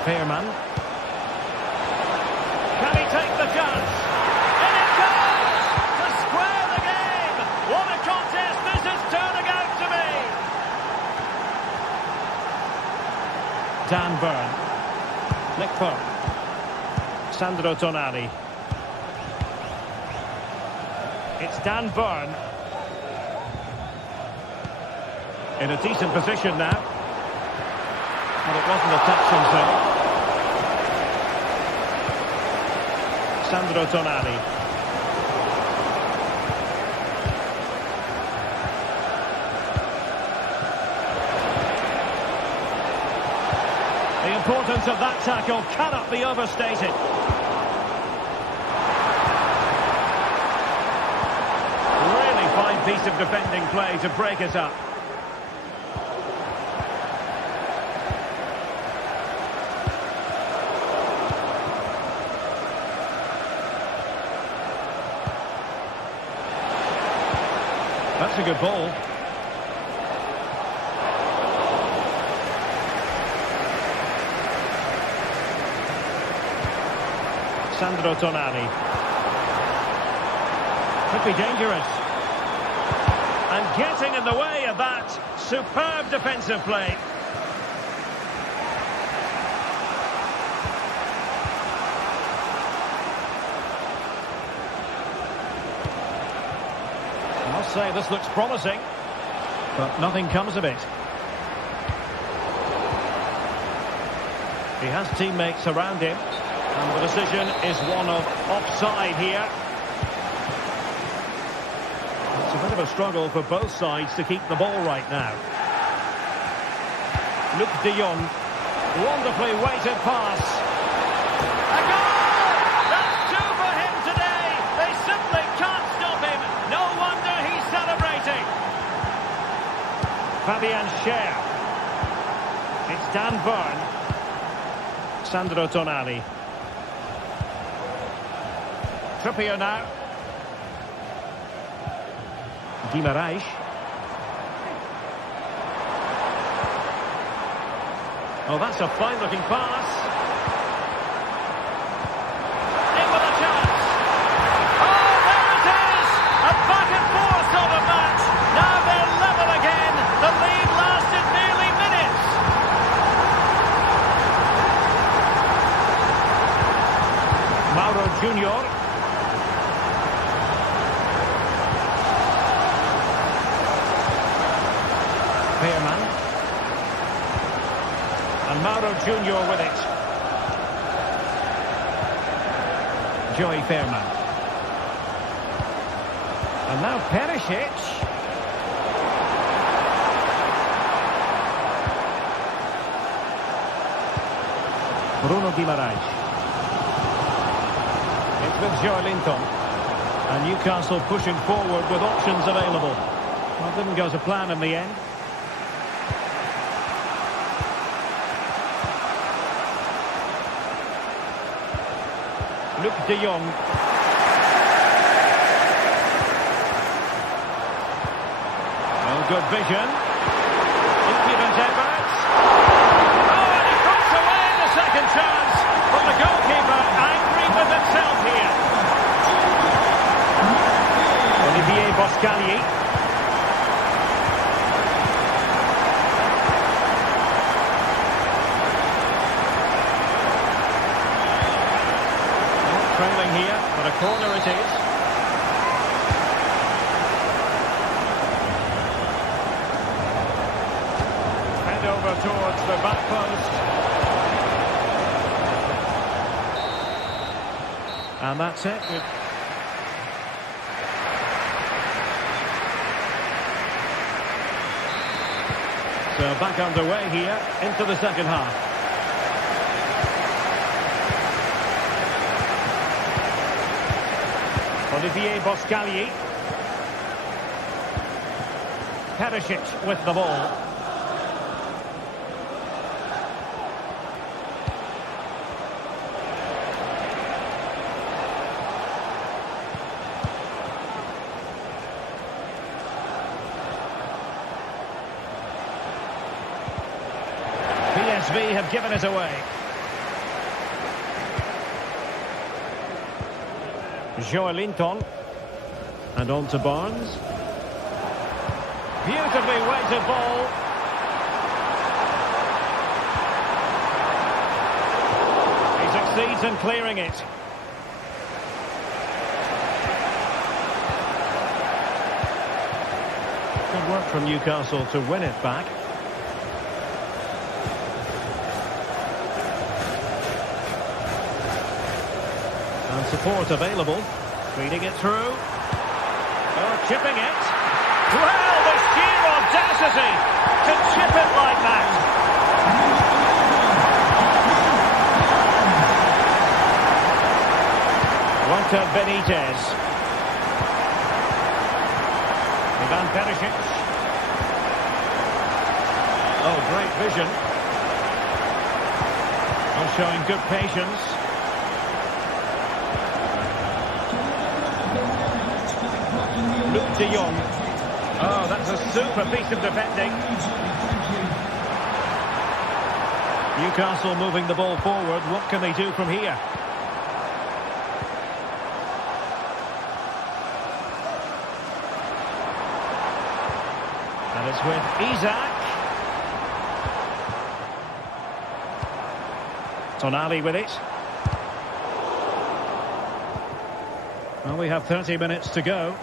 Fairman. Can he take the chance? And it goes! To square the game! What a contest this is turning out to be! Dan Burn. Nick Pope. Sandro Tonali. It's Dan Burn. In a decent position now. But it wasn't a touch himself. Sandro Tonali. The importance of that tackle cannot be overstated. Really fine piece of defending play to break it up. That's a good ball. Sandro Tonali. Could be dangerous. And getting in the way of that superb defensive play. I must say this looks promising, but nothing comes of it. He has teammates around him, and the decision is one of offside here. It's a bit of a struggle for both sides to keep the ball right now. Luc de Jong, wonderfully weighted pass. A goal! That's two for him today. They simply can't stop him. No wonder he's celebrating. Fabian Schär. It's Dan Burn. Sandro Tonali. Trippier now. Guimaraes. Oh, that's a fine-looking pass. In with a chance. Oh, there it is! A back and forth sort of match. Veerman. And Mauro Junior with it. Joey Veerman. And now Perisic. Bruno Guimaraes. It's with Joelinton. And Newcastle pushing forward with options available. Well, didn't go to plan in the end. Luc de Jong. Well, good vision. Impudent efforts. Oh, and he puts away the second chance. But the goalkeeper angry with himself here. Olivier Boscagli. Trailing here, but a corner it is. Head over towards the back post. And that's it. So back underway here into the second half. Olivier Boscagli. Perisic with the ball. PSV have given it away. Joelinton. And on to Barnes. Beautifully weighted ball. He succeeds in clearing it. Good work from Newcastle to win it back. And support available. Feeding it through. Oh, chipping it. Well, the sheer audacity to chip it like that. Walter Benitez. Ivan Perisic. Oh, great vision. Oh, showing good patience. Luc de Jong. Oh, that's a super piece of defending. Newcastle moving the ball forward. What can they do from here? And it's with Isak. Tonali with it. Well, we have 30 minutes to go.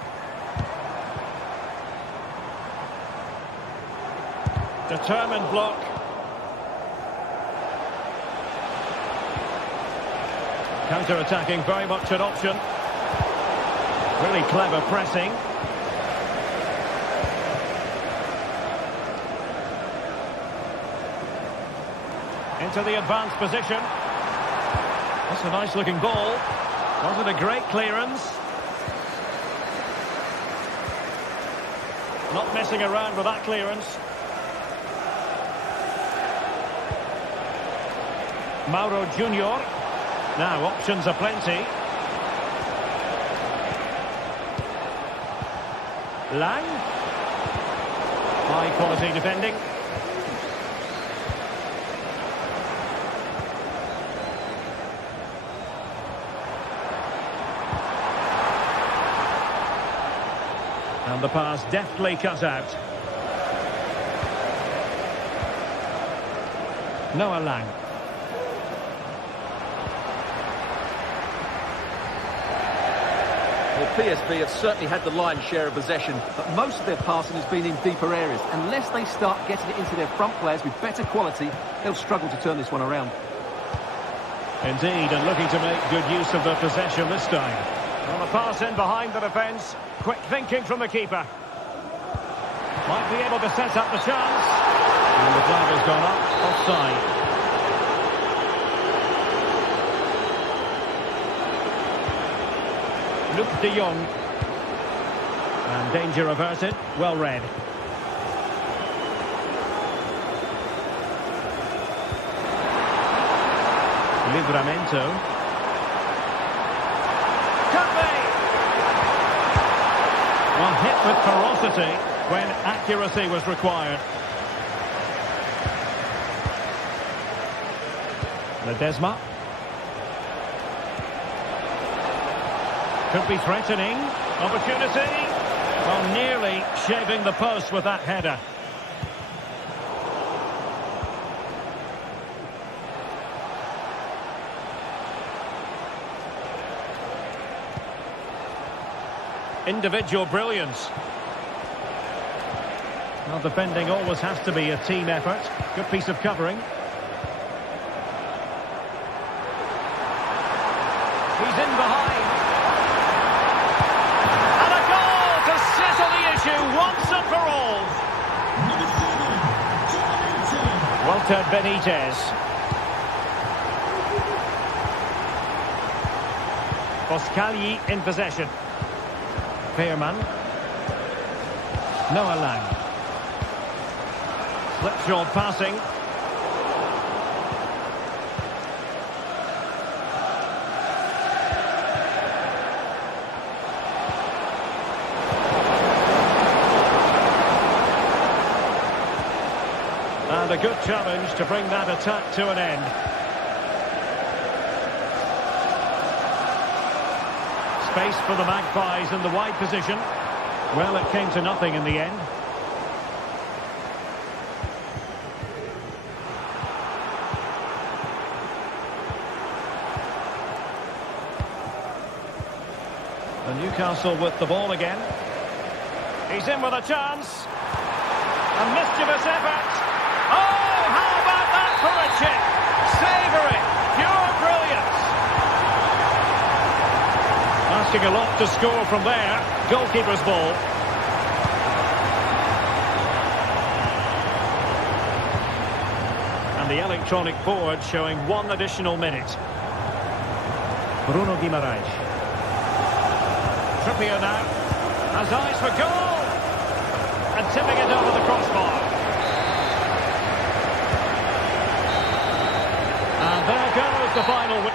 Determined block. Counter-attacking, very much an option. Really clever pressing. Into the advanced position. That's a nice looking ball. Wasn't a great clearance. Not messing around with that clearance. Mauro Junior. Now options are plenty. Lang. High quality defending. And the pass deftly cut out. Noah Lang. Well, PSV have certainly had the lion's share of possession, but most of their passing has been in deeper areas. Unless they start getting it into their front players with better quality, they'll struggle to turn this one around. Indeed, and looking to make good use of the possession this time. Well, the pass in behind the defence. Quick thinking from the keeper. Might be able to set up the chance. And the flag has gone up, offside. Luke de Jong. And danger averted. Well read. Livramento. Could be! Well, hit with ferocity when accuracy was required. Ledesma. Could be threatening. Opportunity. Well, nearly shaving the post with that header. Individual brilliance. Well, defending always has to be a team effort. Good piece of covering. He's in behind. And a goal to settle the issue once and for all. Walter Benitez. Boscagli in possession. Veerman. Noah Lang. Slipshod passing. And a good challenge to bring that attack to an end. Space for the Magpies in the wide position. Well, it came to nothing in the end. And Newcastle with the ball again. He's in with a chance. A mischievous effort. Oh, how about that for a chip? Savoury, pure brilliance. Asking a lot to score from there. Goalkeeper's ball. And the electronic board showing one additional minute. Bruno Guimaraes. Trippier now. Has eyes for goal. And tipping it over the crossbar. And there goes the final win.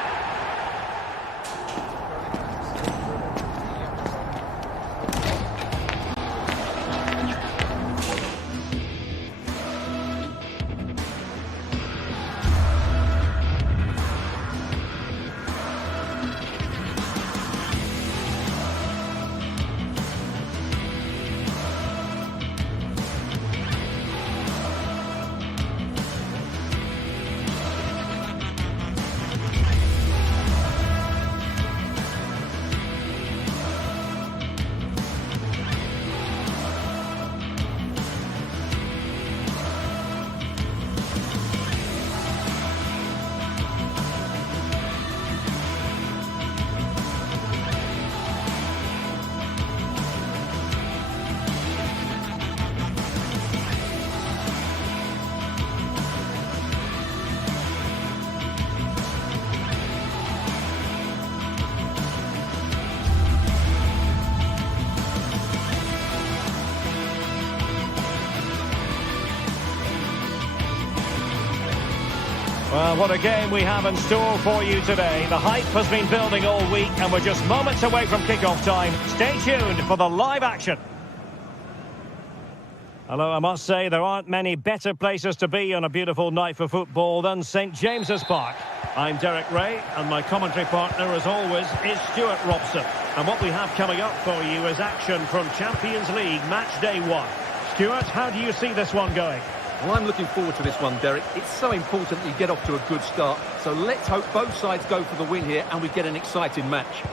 Well, what a game we have in store for you today. The hype has been building all week and we're just moments away from kick-off time. Stay tuned for the live action. Hello, I must say there aren't many better places to be on a beautiful night for football than St James's Park. I'm Derek Ray and my commentary partner as always is Stuart Robson. And what we have coming up for you is action from Champions League match day 1. Stuart, how do you see this one going? Well, I'm looking forward to this one, Derek. It's so important that you get off to a good start. So let's hope both sides go for the win here and we get an exciting match.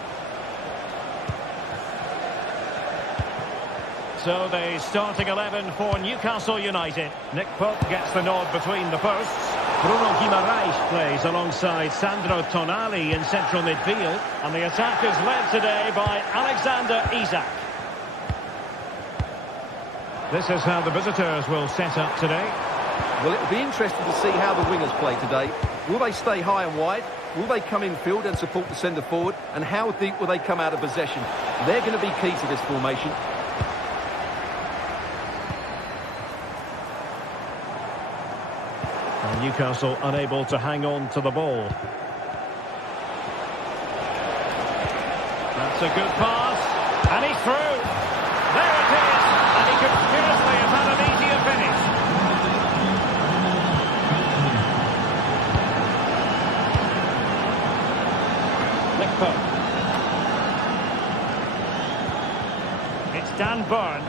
So the starting 11 for Newcastle United. Nick Pope gets the nod between the posts. Bruno Guimaraes plays alongside Sandro Tonali in central midfield. And the attack is led today by Alexander Isak. This is how the visitors will set up today. Well, it'll be interesting to see how the wingers play today. Will they stay high and wide? Will they come in field and support the centre forward? And how deep will they come out of possession? They're going to be key to this formation. And Newcastle unable to hang on to the ball. That's a good pass. And he's through. There it is. And he could scarcely have had an easier finish. Nick Pope. It's Dan Burn.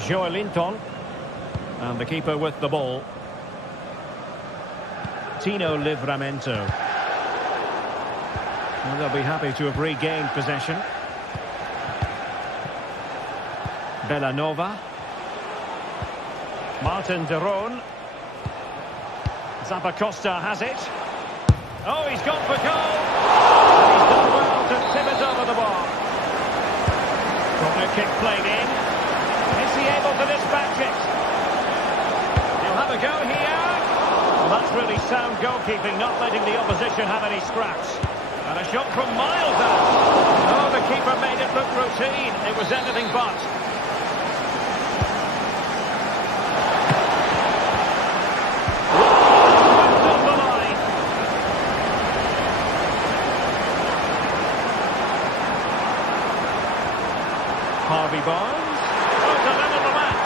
Joelinton. And the keeper with the ball. Tino Livramento. Well, they'll be happy to have regained possession. Bellanova. Martin de Roon. Zappacosta has it. Oh, he's gone for goal. He's done well to tip it over the bar. Corner kick played in. Is he able to dispatch it? He'll have a go here. Well, that's really sound goalkeeping, not letting the opposition have any scraps. And a shot from miles out. Oh, the keeper made it look routine. It was anything but. On the line. Harvey Barnes. Oh, to level the match.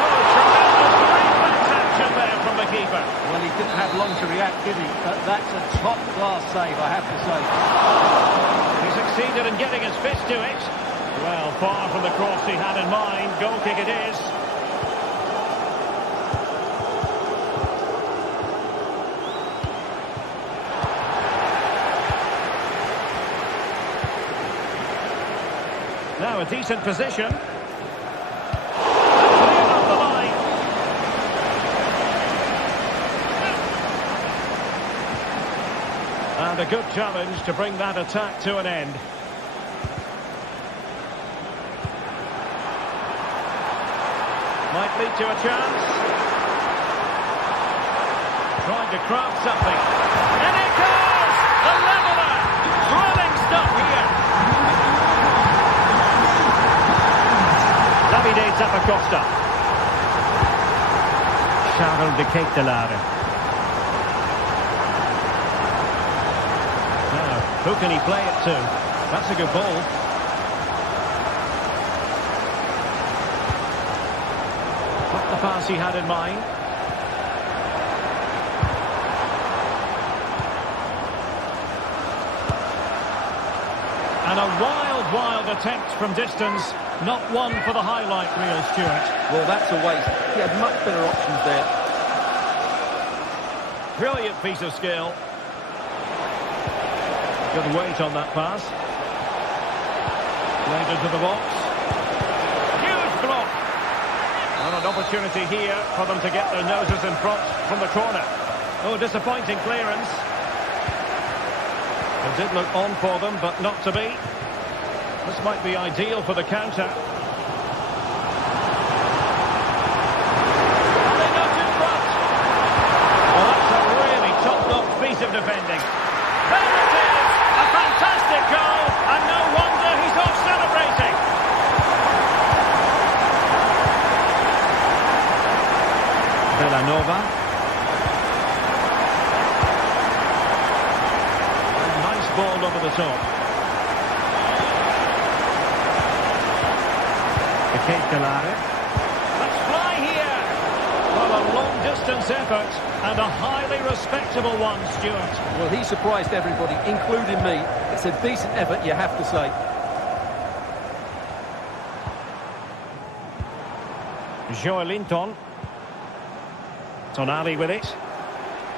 Oh, tremendous reflex action there from the keeper. Well, he didn't have long to react, did he? But that's a top-class save, I have to say. He succeeded in getting his fist to it. Well, far from the cross he had in mind. Goal kick it is. Now a decent position. Cleared off the line. And a good challenge to bring that attack to an end. Might lead to a chance. Trying to craft something. And it goes! The leveller! Thrilling stuff here. Davide Zappacosta. Charles de Ketelaere. Now, who can he play it to? That's a good ball. Not the pass he had in mind. And a wild attempt from distance. Not one for the highlight reel, Stuart. Well, that's a waste. He had much better options there. Brilliant piece of skill. Good weight on that pass. Played into the box. Huge block. And an opportunity here for them to get their noses in front from the corner. Oh, disappointing clearance. It did look on for them, but not to be. This might be ideal for the counter. And they got in front. Well, that's a really top-notch piece of defending. There it is! A fantastic goal, and no wonder he's off celebrating. Bellanova. Nice ball over the top. Ketelaere. Let's fly here. Well, a long-distance effort and a highly respectable one, Stuart. Well, he surprised everybody, including me. It's a decent effort, you have to say. Joelinton. Tonali with it.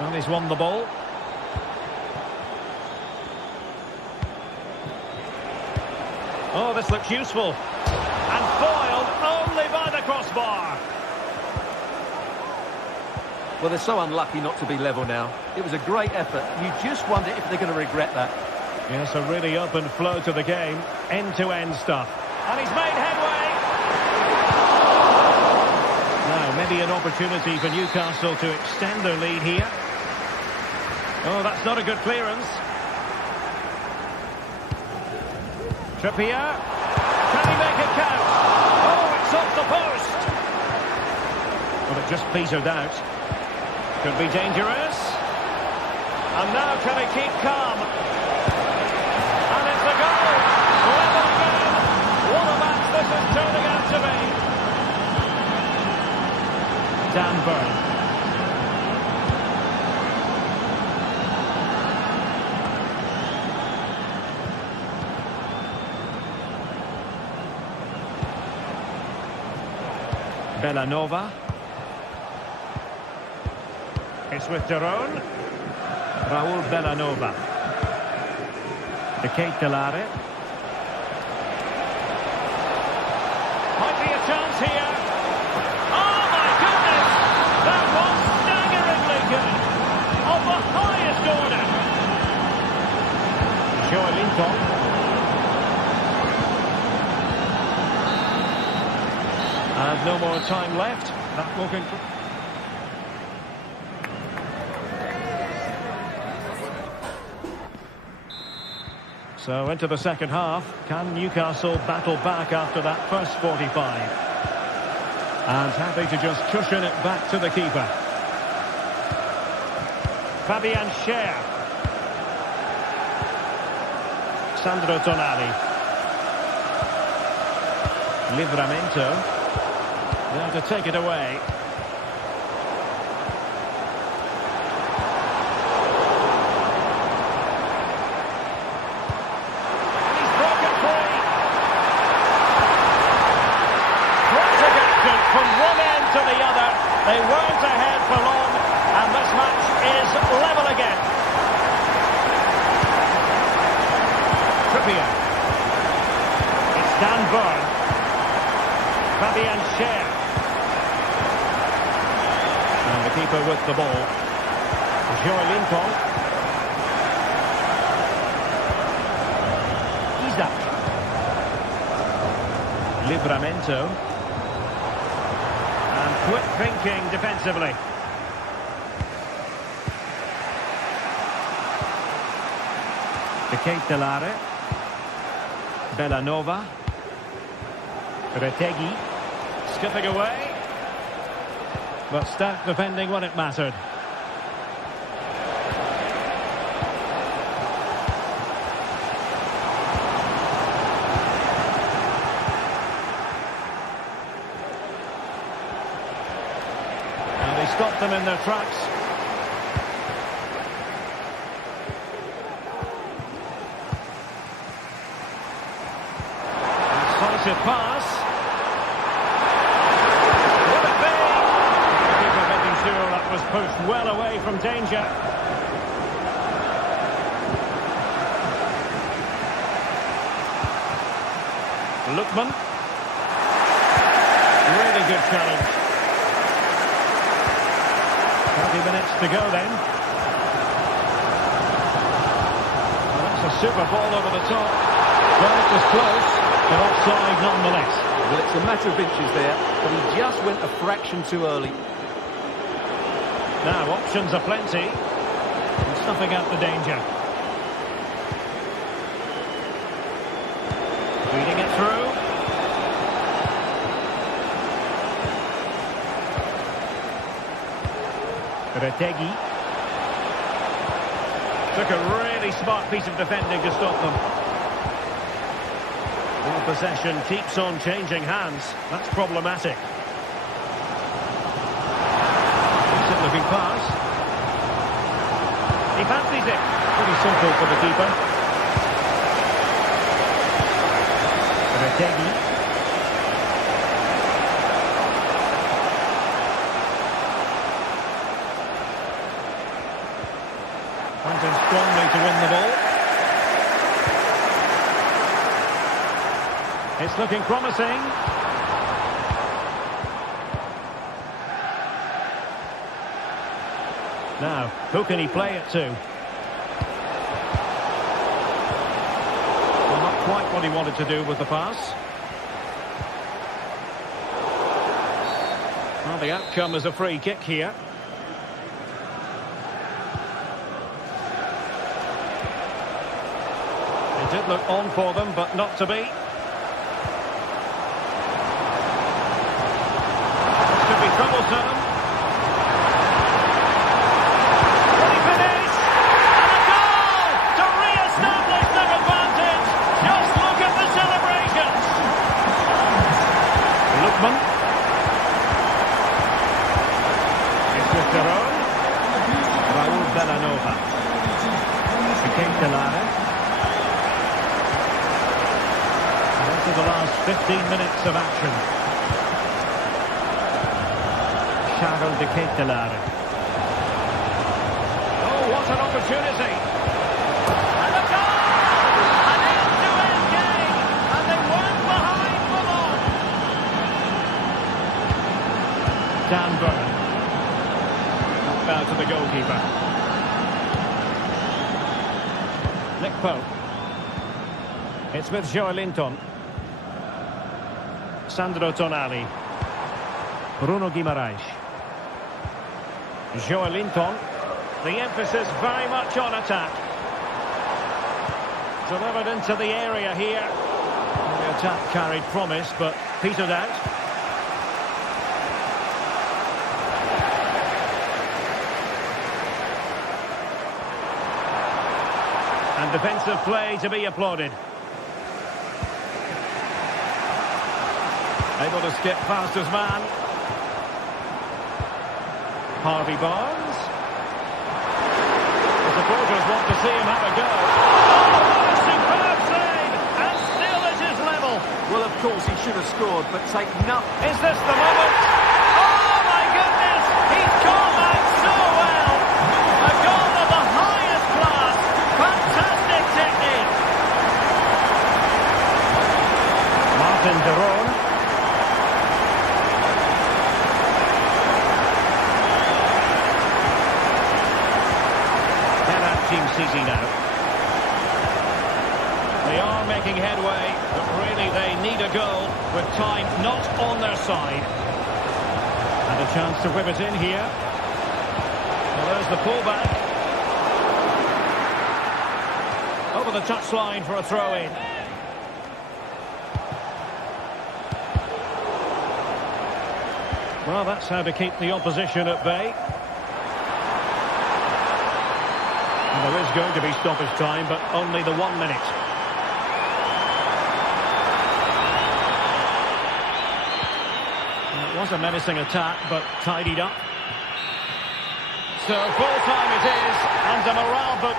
And he's won the ball. Oh, this looks useful. Well, they're so unlucky not to be level now. It was a great effort. You just wonder if they're going to regret that. Yes, a really open flow to the game. End-to-end stuff. And he's made headway. Now, maybe an opportunity for Newcastle to extend their lead here. Oh, that's not a good clearance. Trippier. Can he make it count? Oh, it's off the post. Well, it just petered out. Could be dangerous. And now can he keep calm? And it's a goal. Level again. What a match this is turning out to be. Dan Burn. Bellanova. It's with Daron. Raul Bellanova. De Ketelare. Might be a chance here. Oh my goodness! That was staggeringly good. Of the highest order. Joelinton. And no more time left. That will conclude. So into the second half. Can Newcastle battle back after that first 45? And happy to just cushion it back to the keeper. Fabian Schär. Sandro Tonali. Livramento. They're to take it away. He's broken free. Frantic action from one end to the other. They weren't ahead for long, and this match is level again. Trippier. It's Dan Burn. Fabian Schär. And the keeper with the ball. Joelinton. Isaac. Livramento. And quick thinking defensively. De Ketelare. Bellanova. Retegui. Skipping away. But stout defending when it mattered. And they stopped them in their tracks. Decisive pass. Was pushed well away from danger. Lookman. Really good challenge. 20 minutes to go then. Well, that's a super ball over the top. Well, it was close, but offside nonetheless. Well, it's a matter of inches there, but he just went a fraction too early. Now, options are plenty. And snuffing out the danger. Feeding it through. Retegui. Took a really smart piece of defending to stop them. Well, possession keeps on changing hands. That's problematic. Looking pass. He fancies it. Pretty simple for the keeper. Retegui. Pointing strongly to win the ball. It's looking promising. Now, who can he play it to? Well, not quite what he wanted to do with the pass. Well, the outcome is a free kick here. It did look on for them, but not to be. This could be troublesome. Will he finish? And a goal to re-establish their advantage. Just look at the celebrations. Lookman. It's with Jerome. Raul Bellanova. Ketelare. Into the last 15 minutes of action. Charles de Ketelare. Oh, what an opportunity! And a goal! An end-to-end game, and they weren't behind for long. Dan Burn. Knocked out to the goalkeeper. Nick Pope. It's with Joelinton. Sandro Tonali. Bruno Guimaraes. Joelinton. The emphasis very much on attack. Delivered into the area here. The attack carried promise, but petered out. And defensive play to be applauded. Able to skip past his man. Harvey Barnes. The supporters want to see him have a go. Oh, a superb save! And still it is level. Well, of course, he should have scored, but take nothing. Is this the moment? Oh, my goodness! He's called that so well! A goal of the highest class. Fantastic technique. Martin de Roon. Team City now. They are making headway, but really they need a goal with time not on their side. And a chance to whip it in here. Well, there's the pullback. Over the touchline for a throw-in. Well, that's how to keep the opposition at bay. And there is going to be stoppage time, but only the 1 minute. And it was a menacing attack, but tidied up. So full time it is, and a morale book.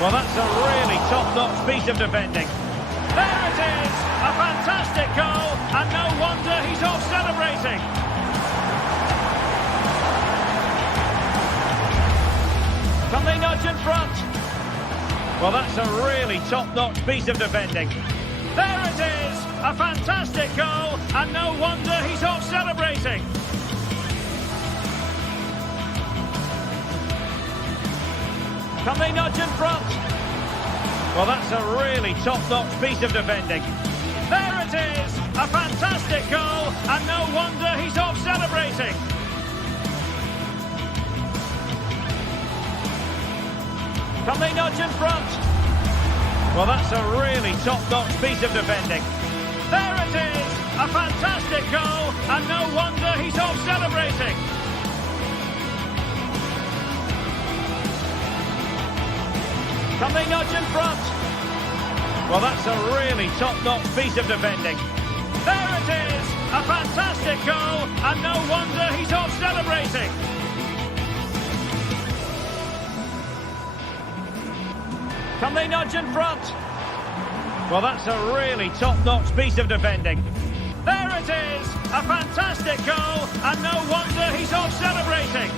Well, that's a really top-notch piece of defending. There it is! A fantastic goal, and no wonder he's off celebrating. Can they nudge in front? Well, that's a really top-notch piece of defending. There it is! A fantastic goal, and no wonder he's off celebrating. Can they nudge in front? Well, that's a really top-notch piece of defending. There it is! A fantastic goal, and no wonder he's off celebrating. Can they nudge in front? Well, that's a really top-notch piece of defending. There it is! A fantastic goal, and no wonder he's off celebrating. Can they nudge in front? Well, that's a really top-notch piece of defending. There it is! A fantastic goal, and no wonder he's off celebrating. Can they nudge in front? Well, that's a really top-notch piece of defending. There it is! A fantastic goal, and no wonder he's off celebrating.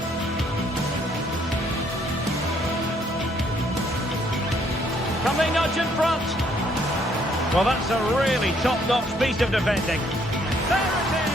Can they nudge in front? Well, that's a really top-notch piece of defending. There it is!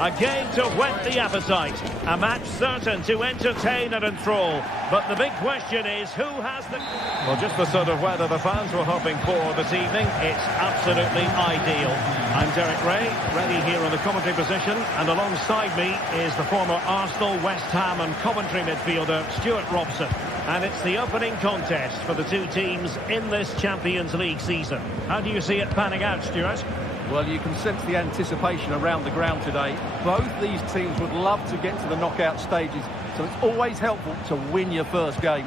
A game to whet the appetite. A match certain to entertain and enthrall. But the big question is, who has the... Well, just the sort of weather the fans were hoping for this evening. It's absolutely ideal. I'm Derek Ray, ready here in the commentary position. And alongside me is the former Arsenal, West Ham and Coventry midfielder, Stuart Robson. And it's the opening contest for the two teams in this Champions League season. How do you see it panning out, Stuart? Well, you can sense the anticipation around the ground today. Both these teams would love to get to the knockout stages, so it's always helpful to win your first game.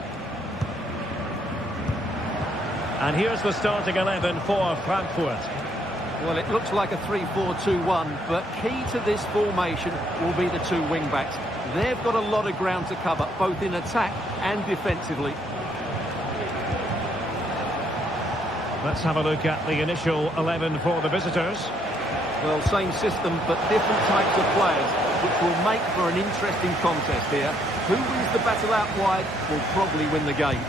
And here's the starting 11 for Frankfurt. Well, it looks like a 3-4-2-1, but key to this formation will be the two wing-backs. They've got a lot of ground to cover, both in attack and defensively. Let's have a look at the initial 11 for the visitors. Well, same system, but different types of players, which will make for an interesting contest here. Who wins the battle out wide will probably win the game.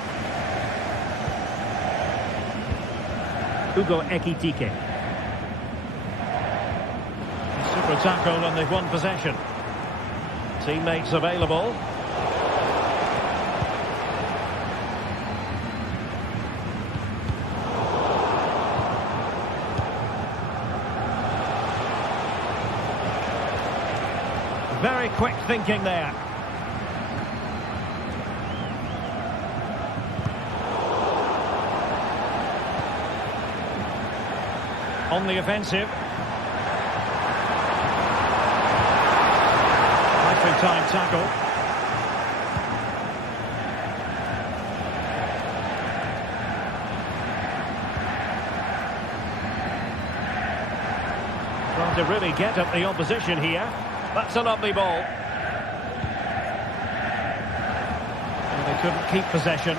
Hugo Ekitike. Super tackle and they've won possession. Teammates available. Very quick thinking there. On the offensive. Nicely timed tackle. Trying to really get at the opposition here. That's a lovely ball. And they couldn't keep possession.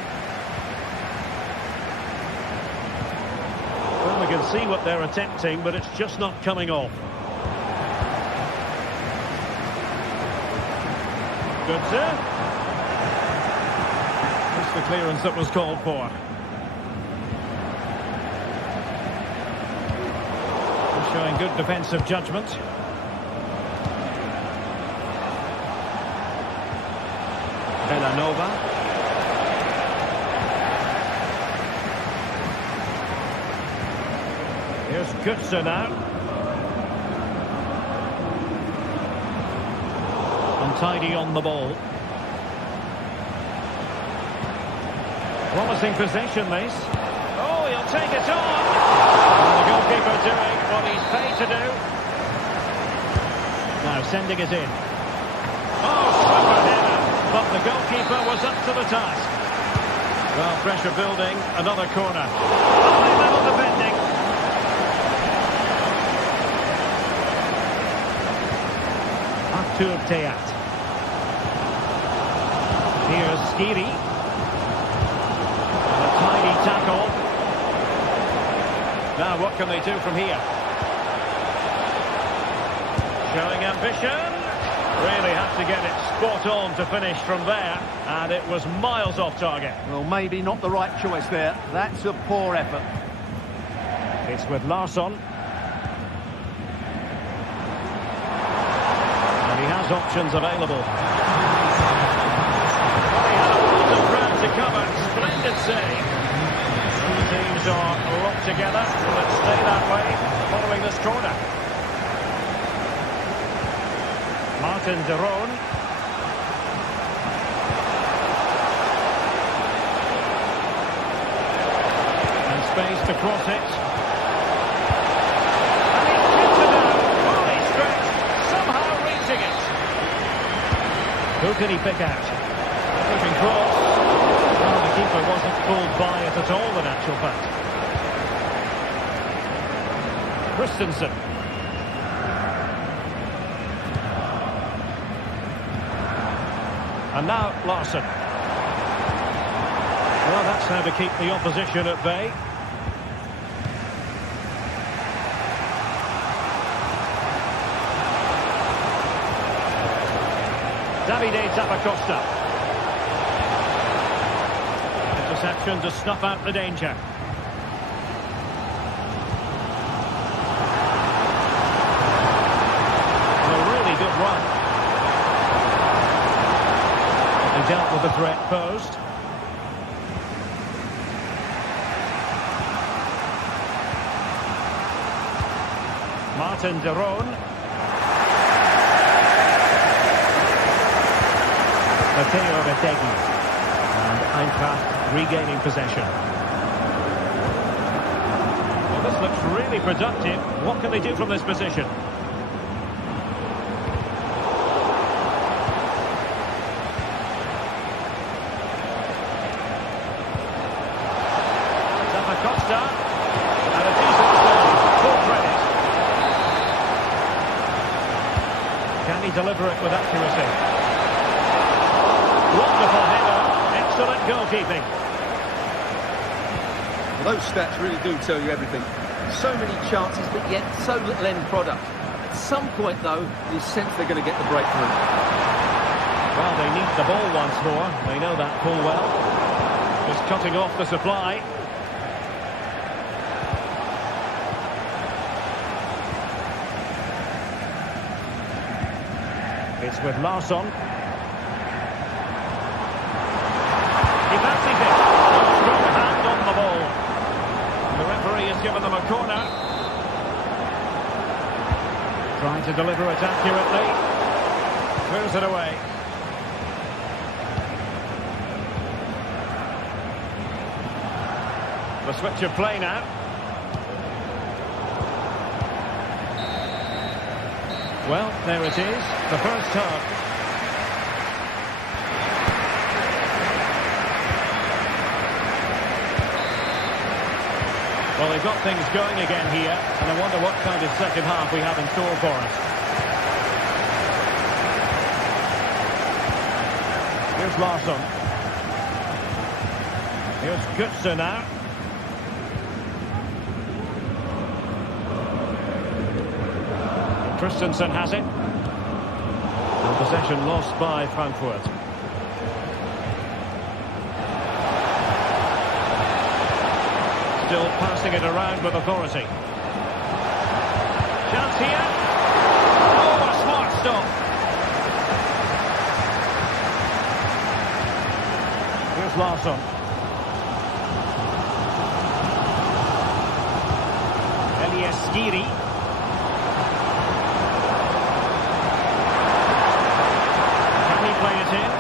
Well, we can see what they're attempting, but it's just not coming off. Good, sir. That's the clearance that was called for. They're showing good defensive judgment. Villanova. Here's Götze now. Untidy on the ball. Promising possession, this. Oh, he'll take it on. And the goalkeeper doing what he's paid to do. Now sending it in. Oh, super header. But the goalkeeper was up to the task. Well, pressure building, another corner. High level defending. Artur Teat. Here's Skiri. And a tidy tackle. Now what can they do from here? Showing ambition. Really had to get it spot on to finish from there, and it was miles off target. Well, maybe not the right choice there. That's a poor effort. It's with Larsson. And he has options available. Well, he had a lot of ground to cover. Splendid save. Teams are locked together. Let's stay that way following this corner. Martin de Roon. And space to cross it. And he's tipped it out. Fully stretched. Somehow reaching it. Who can he pick out? Moving cross. Well, the keeper wasn't fooled by it at all, in actual fact. Christensen. And now Larsson. Well, that's how to keep the opposition at bay. Davide Zappacosta. Interception to snuff out the danger. Well, really dealt with the threat posed. Martin de Roon. Matteo Retegui. And Eintracht regaining possession. Well, this looks really productive. What can they do from this position? Costa, and a decent save, full credit. Can he deliver it with accuracy? Wonderful header, excellent goalkeeping. Well, those stats really do tell you everything. So many chances, but yet so little end product. At some point, though, you sense they're going to get the breakthrough. Well, they need the ball once more. They know that full well. Just cutting off the supply. It's with Larsson. He fancies it. Strong hand on the ball. And the referee has given them a corner. Trying to deliver it accurately. Clears it away. The switch of play now. Well, there it is, the first half. Well, they've got things going again here, and I wonder what kind of second half we have in store for us. Here's Larsson. Here's Götze now. Christensen has it. And possession lost by Frankfurt. Still passing it around with authority. Chance here. Oh, a smart stop. Here's Larsson. Elias Skiri. Play it in.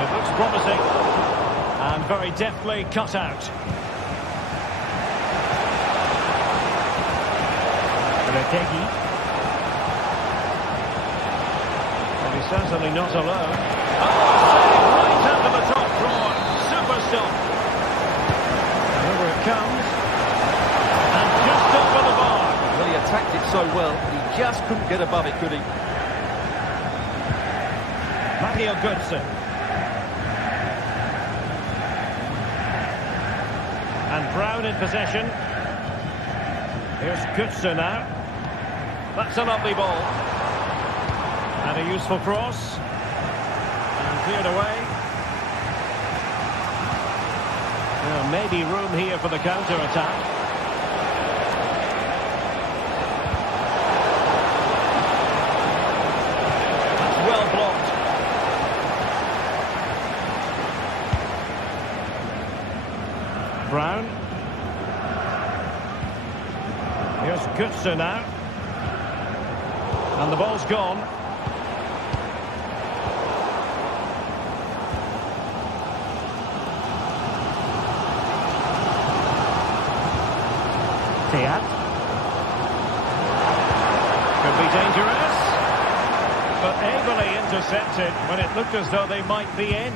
It looks promising. And very deftly cut out. Retegui. Well, he's certainly not alone. Oh, save right under the top drawer. Super stop. Over it comes. And just over the bar. Well, he attacked it so well, he just couldn't get above it, could he? Matteo Götze. And Brown in possession. Here's Götze now. That's a lovely ball. And a useful cross. And cleared away. Well, maybe room here for the counter-attack. That's well blocked. Brown. Here's Götze now. And the ball's gone. Thiat. Could be dangerous. But ably intercepted when it looked as though they might be in.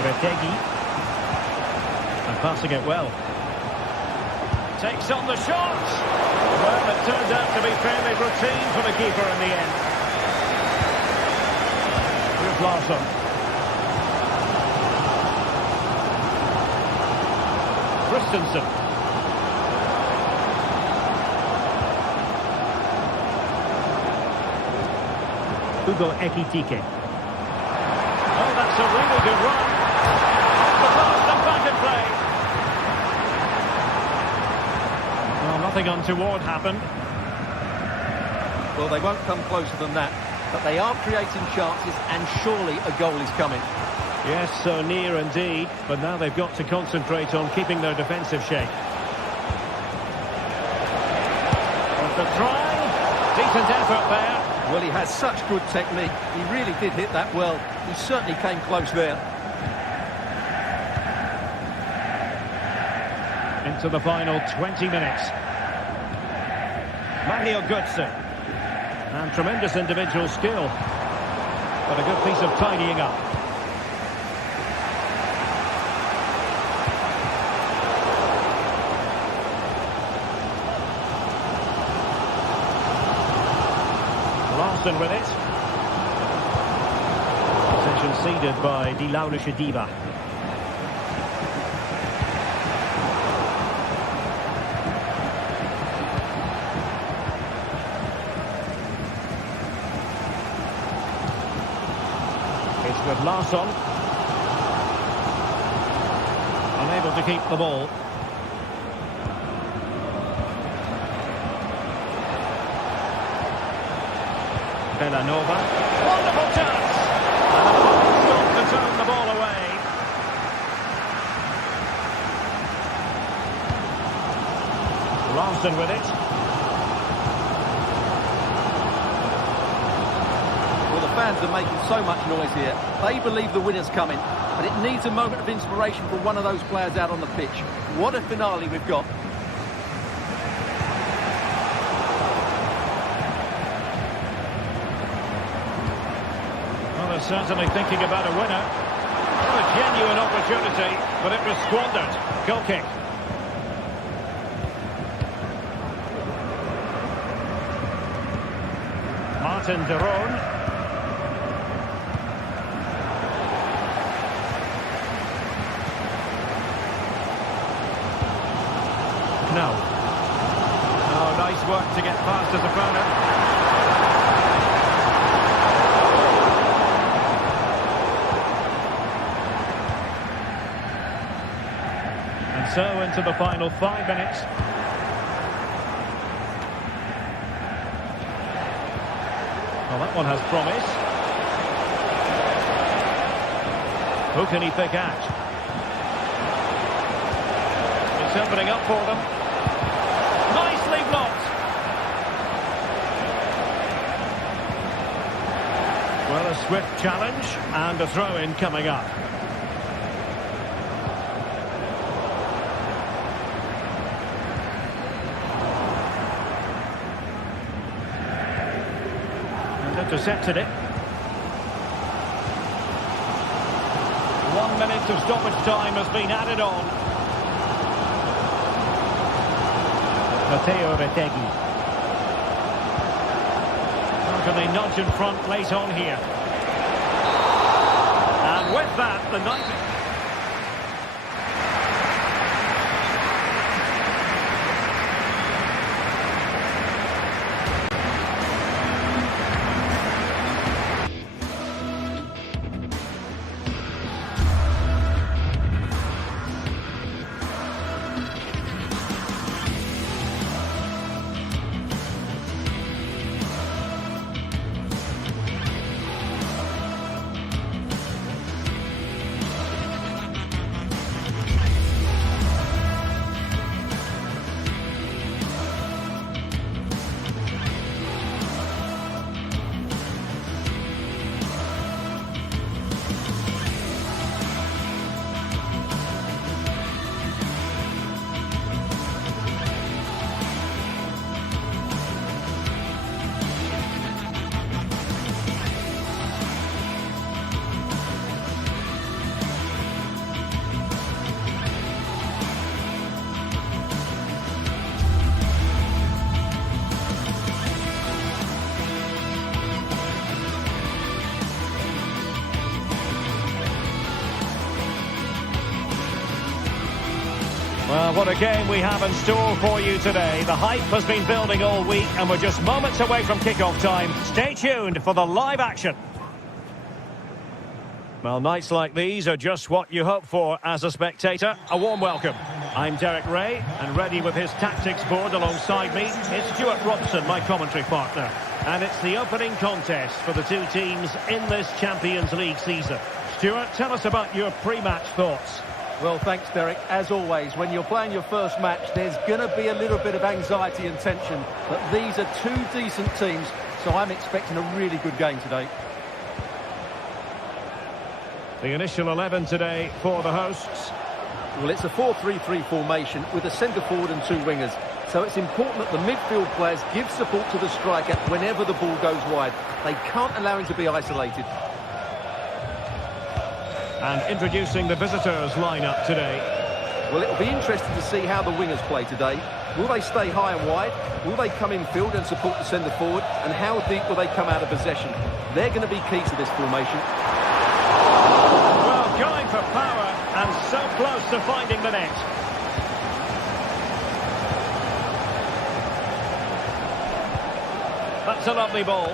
Retegui. And passing it well. Takes on the shot. Well, it turned out to be fairly routine for the keeper in the end. Here's Larsson. Christensen. Hugo Ekitike. Oh, that's a really good run. Off the post and back in play. Well, nothing untoward happened. Well, they won't come closer than that. but they are creating chances, and surely a goal is coming. Yes, so near indeed, but now they've got to concentrate on keeping their defensive shape. With the try, decent effort there. Well, he has such good technique. He really did hit that well. He certainly came close there. Into the final 20 minutes. Mario Götze. And tremendous individual skill. But a good piece of tidying up. Larson with it. Possession ceded by Die Launische Diva. It's with Larsson. Unable to keep the ball. Villanova. Wonderful chance! And a fine stop to turn the ball away. Larsson with it. Well, the fans are making so much noise here. They believe the winner's coming, but it needs a moment of inspiration for one of those players out on the pitch. What a finale we've got. Certainly thinking about a winner. What a genuine opportunity, but it was squandered. Goal kick. Martin de Roon. No. Oh, nice work to get past his opponent. So into the final 5 minutes. Well, that one has promise. Who can he pick out? It's opening up for them. Nicely blocked. Well, a swift challenge and a throw-in coming up. Intercepted it. 1 minute of stoppage time has been added on. Matteo Retegui. How can they nudge in front late on here? And with that, the 90... Well, what a game we have in store for you today. The hype has been building all week and we're just moments away from kick-off time. Stay tuned for the live action. Well, nights like these are just what you hope for as a spectator. A warm welcome. I'm Derek Ray, and ready with his tactics board alongside me is Stuart Robson, my commentary partner. And it's the opening contest for the two teams in this Champions League season. Stuart, tell us about your pre-match thoughts. Well, thanks, Derek. As always, when you're playing your first match, there's going to be a little bit of anxiety and tension. But these are two decent teams, so I'm expecting a really good game today. The initial 11 today for the hosts. Well, it's a 4-3-3 formation with a centre forward and two wingers. So it's important that the midfield players give support to the striker whenever the ball goes wide. They can't allow him to be isolated. And introducing the visitors' lineup today. Well, it'll be interesting to see how the wingers play today. Will they stay high and wide? Will they come in field and support the centre forward? And how deep will they come out of possession? They're going to be key to this formation. Well, going for power and so close to finding the net. That's a lovely ball.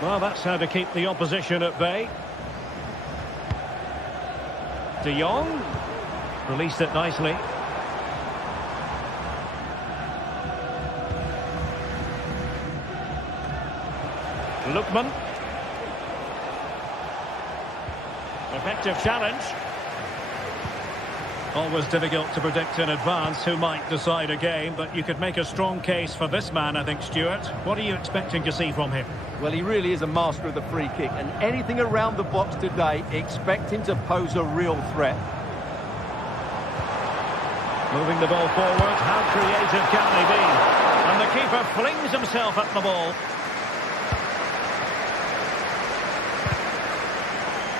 Well, that's how to keep the opposition at bay. De Jong released it nicely. Lookman. Effective challenge. Always difficult to predict in advance who might decide a game, but you could make a strong case for this man, I think, Stuart. What are you expecting to see from him? Well, he really is a master of the free kick, and anything around the box today, expect him to pose a real threat. Moving the ball forward, how creative can they be? And the keeper flings himself at the ball.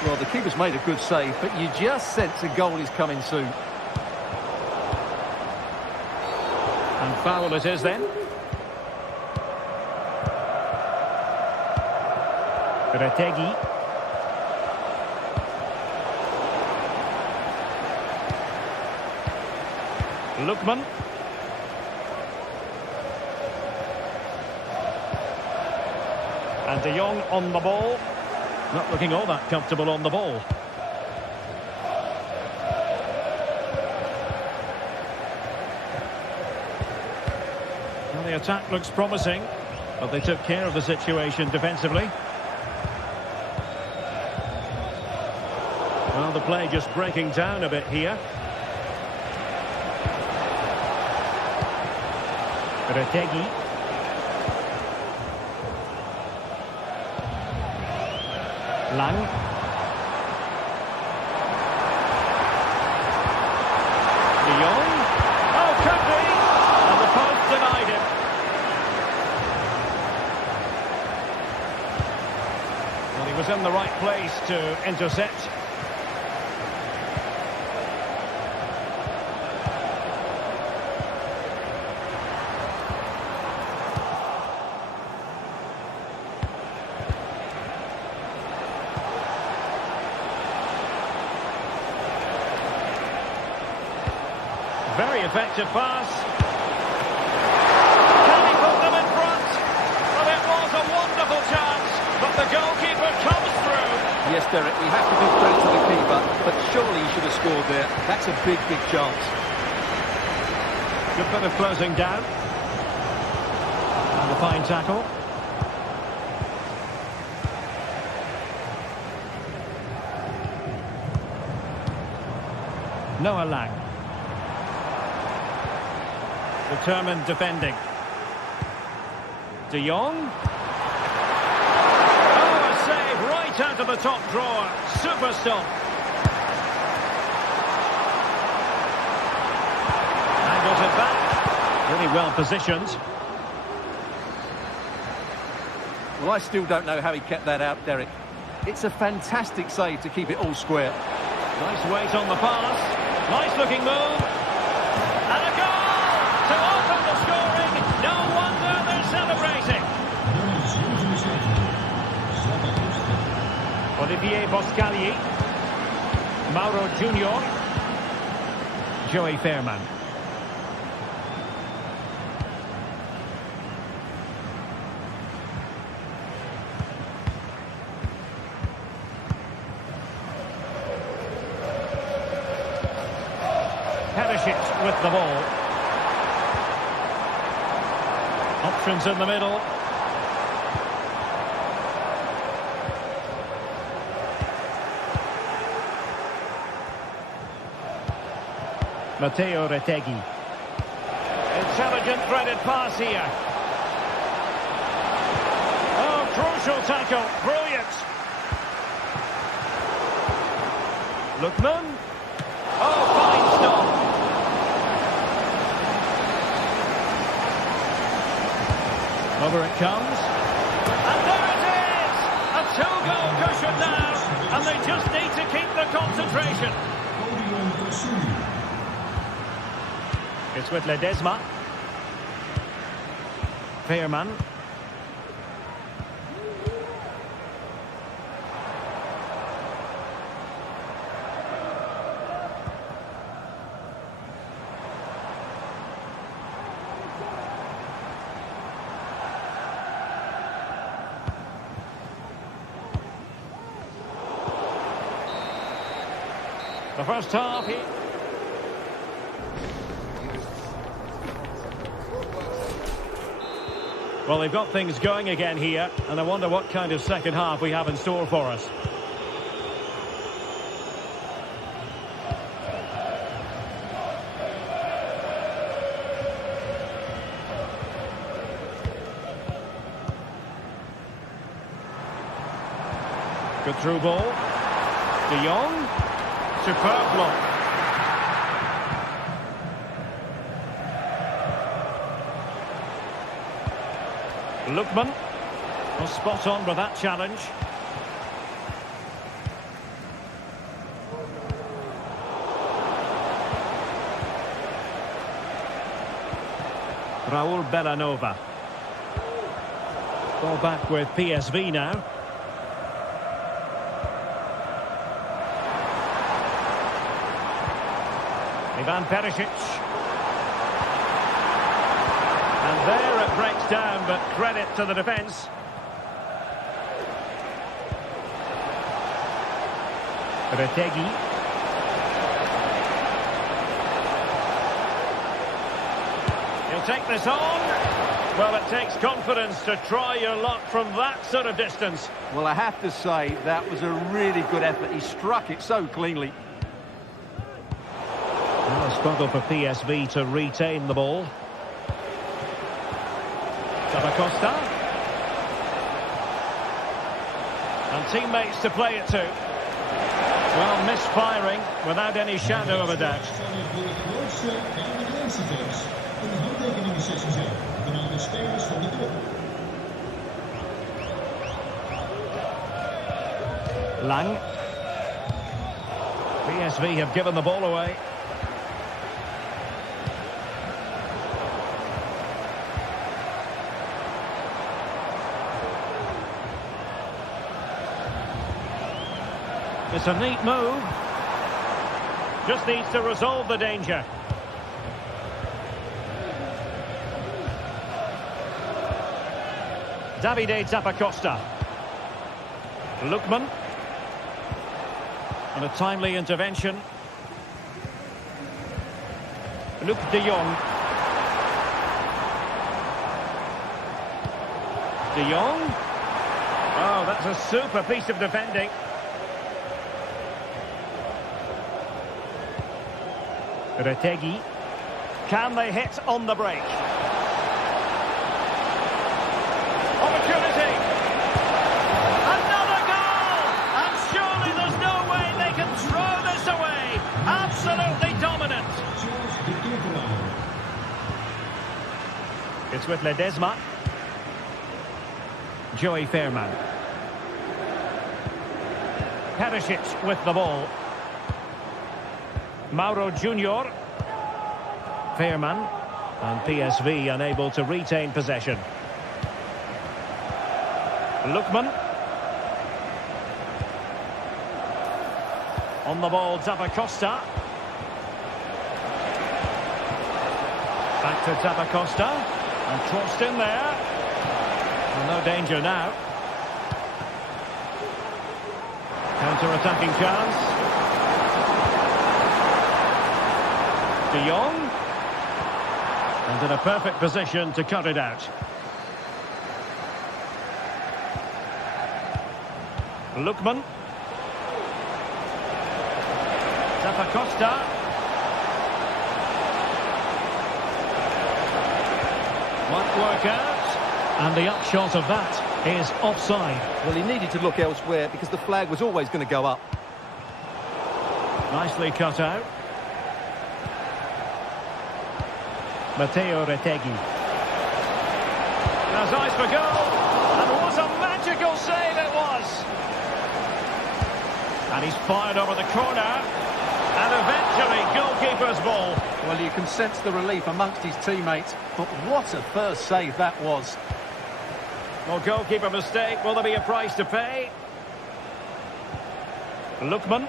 Well, the keeper's made a good save, but you just sense a goal is coming soon. And foul it is then. Retegi. Lookman. And De Jong on the ball. Not looking all that comfortable on the ball. Well, the attack looks promising, but they took care of the situation defensively. Well, the play just breaking down a bit here. Retegi. Lang. De Jong. Oh, could be! And the post denied him. Well, he was in the right place to intercept. Very effective pass. Can he put them in front? Well, it was a wonderful chance, but the goalkeeper comes through. Yes, Derek, we have to give credit to the keeper, but surely he should have scored there. That's a big, big chance. Good bit of closing down. And a fine tackle. Noah Lang. Determined defending. De Jong. Oh, a save right out of the top drawer. Super stop. Angles it back. Really well positioned. Well, I still don't know how he kept that out, Derek. It's a fantastic save to keep it all square. Nice weight on the pass. Nice looking move. And a goal! To open the scoring, no wonder they're celebrating. Olivier Boscagli, Mauro Junior, Joey Fairman. Perisic with the ball. options in the middle. Matteo Retegui. Intelligent threaded pass here. Oh, crucial tackle. Brilliant. Lookman. Oh, fine stop. Over it comes. And there it is! A two-goal cushion now. And they just need to keep the concentration. It's with Ledesma. Veerman. The first half here. Well, they've got things going again here, and I wonder what kind of second half we have in store for us. Good through ball. De Jong. Superb block. Lookman was spot on with that challenge. Raul Bellanova. Ball back with PSV now. Ivan Perisic. And there it breaks down, but credit to the defence. Retegui. He'll take this on. Well, it takes confidence to try your luck from that sort of distance. Well, I have to say, that was a really good effort. He struck it so cleanly. Well, a struggle for PSV to retain the ball. Costa. And teammates to play it to. Well, misfiring without any shadow of a doubt. Lang. PSV have given the ball away. It's a neat move. Just needs to resolve the danger. Davide Zappacosta. Lookman. And a timely intervention. Luc de Jong. De Jong. Oh, that's a super piece of defending. Retegui. Can they hit on the break? Opportunity! Another goal! And surely there's no way they can throw this away! Absolutely dominant! It's with Ledesma. Joey Veerman. Perisic with the ball. Mauro Junior. Veerman. And PSV unable to retain possession. Lookman. On the ball, Zappacosta. Back to Zappacosta. And crossed in there. Well, no danger now. Counter-attacking chance. De Jong. And in a perfect position to cut it out. Lookman. Zappacosta. Might work out. And the upshot of that is offside. Well, he needed to look elsewhere because the flag was always going to go up. Nicely cut out. Matteo Retegui. Has eyes for goal. And what a magical save it was. And he's fired over the corner. And eventually, goalkeeper's ball. Well, you can sense the relief amongst his teammates. But what a first save that was. Well, goalkeeper mistake. Will there be a price to pay? Lookman.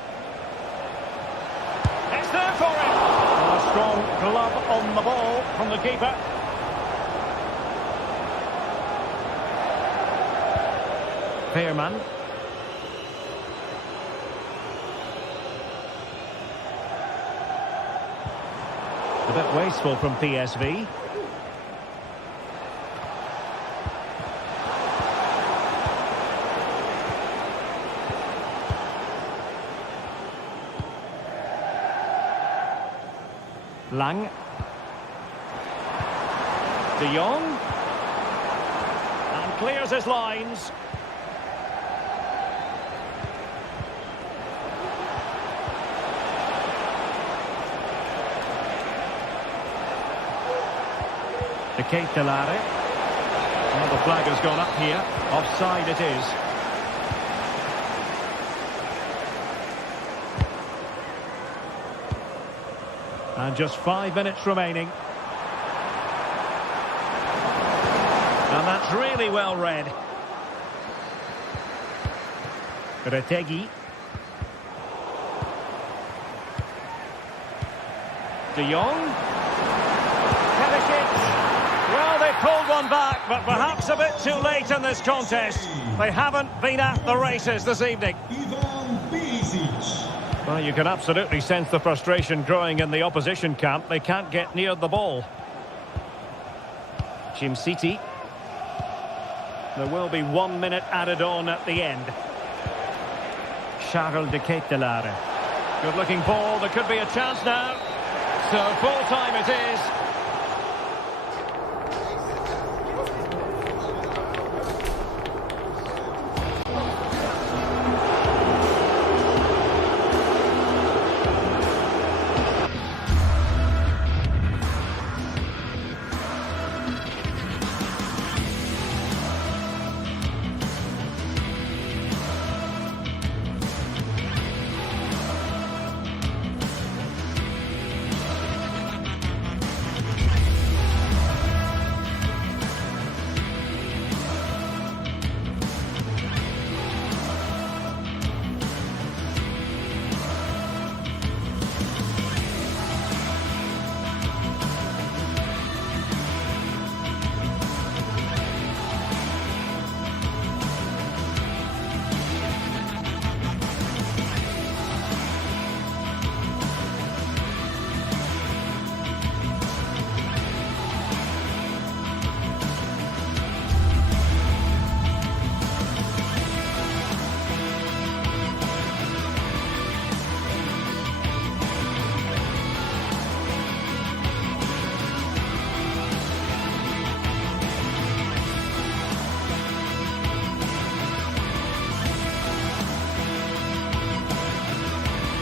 It's there for him. A strong glove on the ball from the keeper. Veerman. A bit wasteful from PSV. Lang. De Jong. And clears his lines. Ketelare. Well, the flag has gone up here. Offside it is. And just 5 minutes remaining. And that's really well read. Retegui. De Jong. Well, they pulled one back, but perhaps a bit too late in this contest. They haven't been at the races this evening. Well, you can absolutely sense the frustration growing in the opposition camp. They can't get near the ball. City. There will be 1 minute added on at the end. Charles de Ketelare. Good-looking ball. There could be a chance now. So full time it is.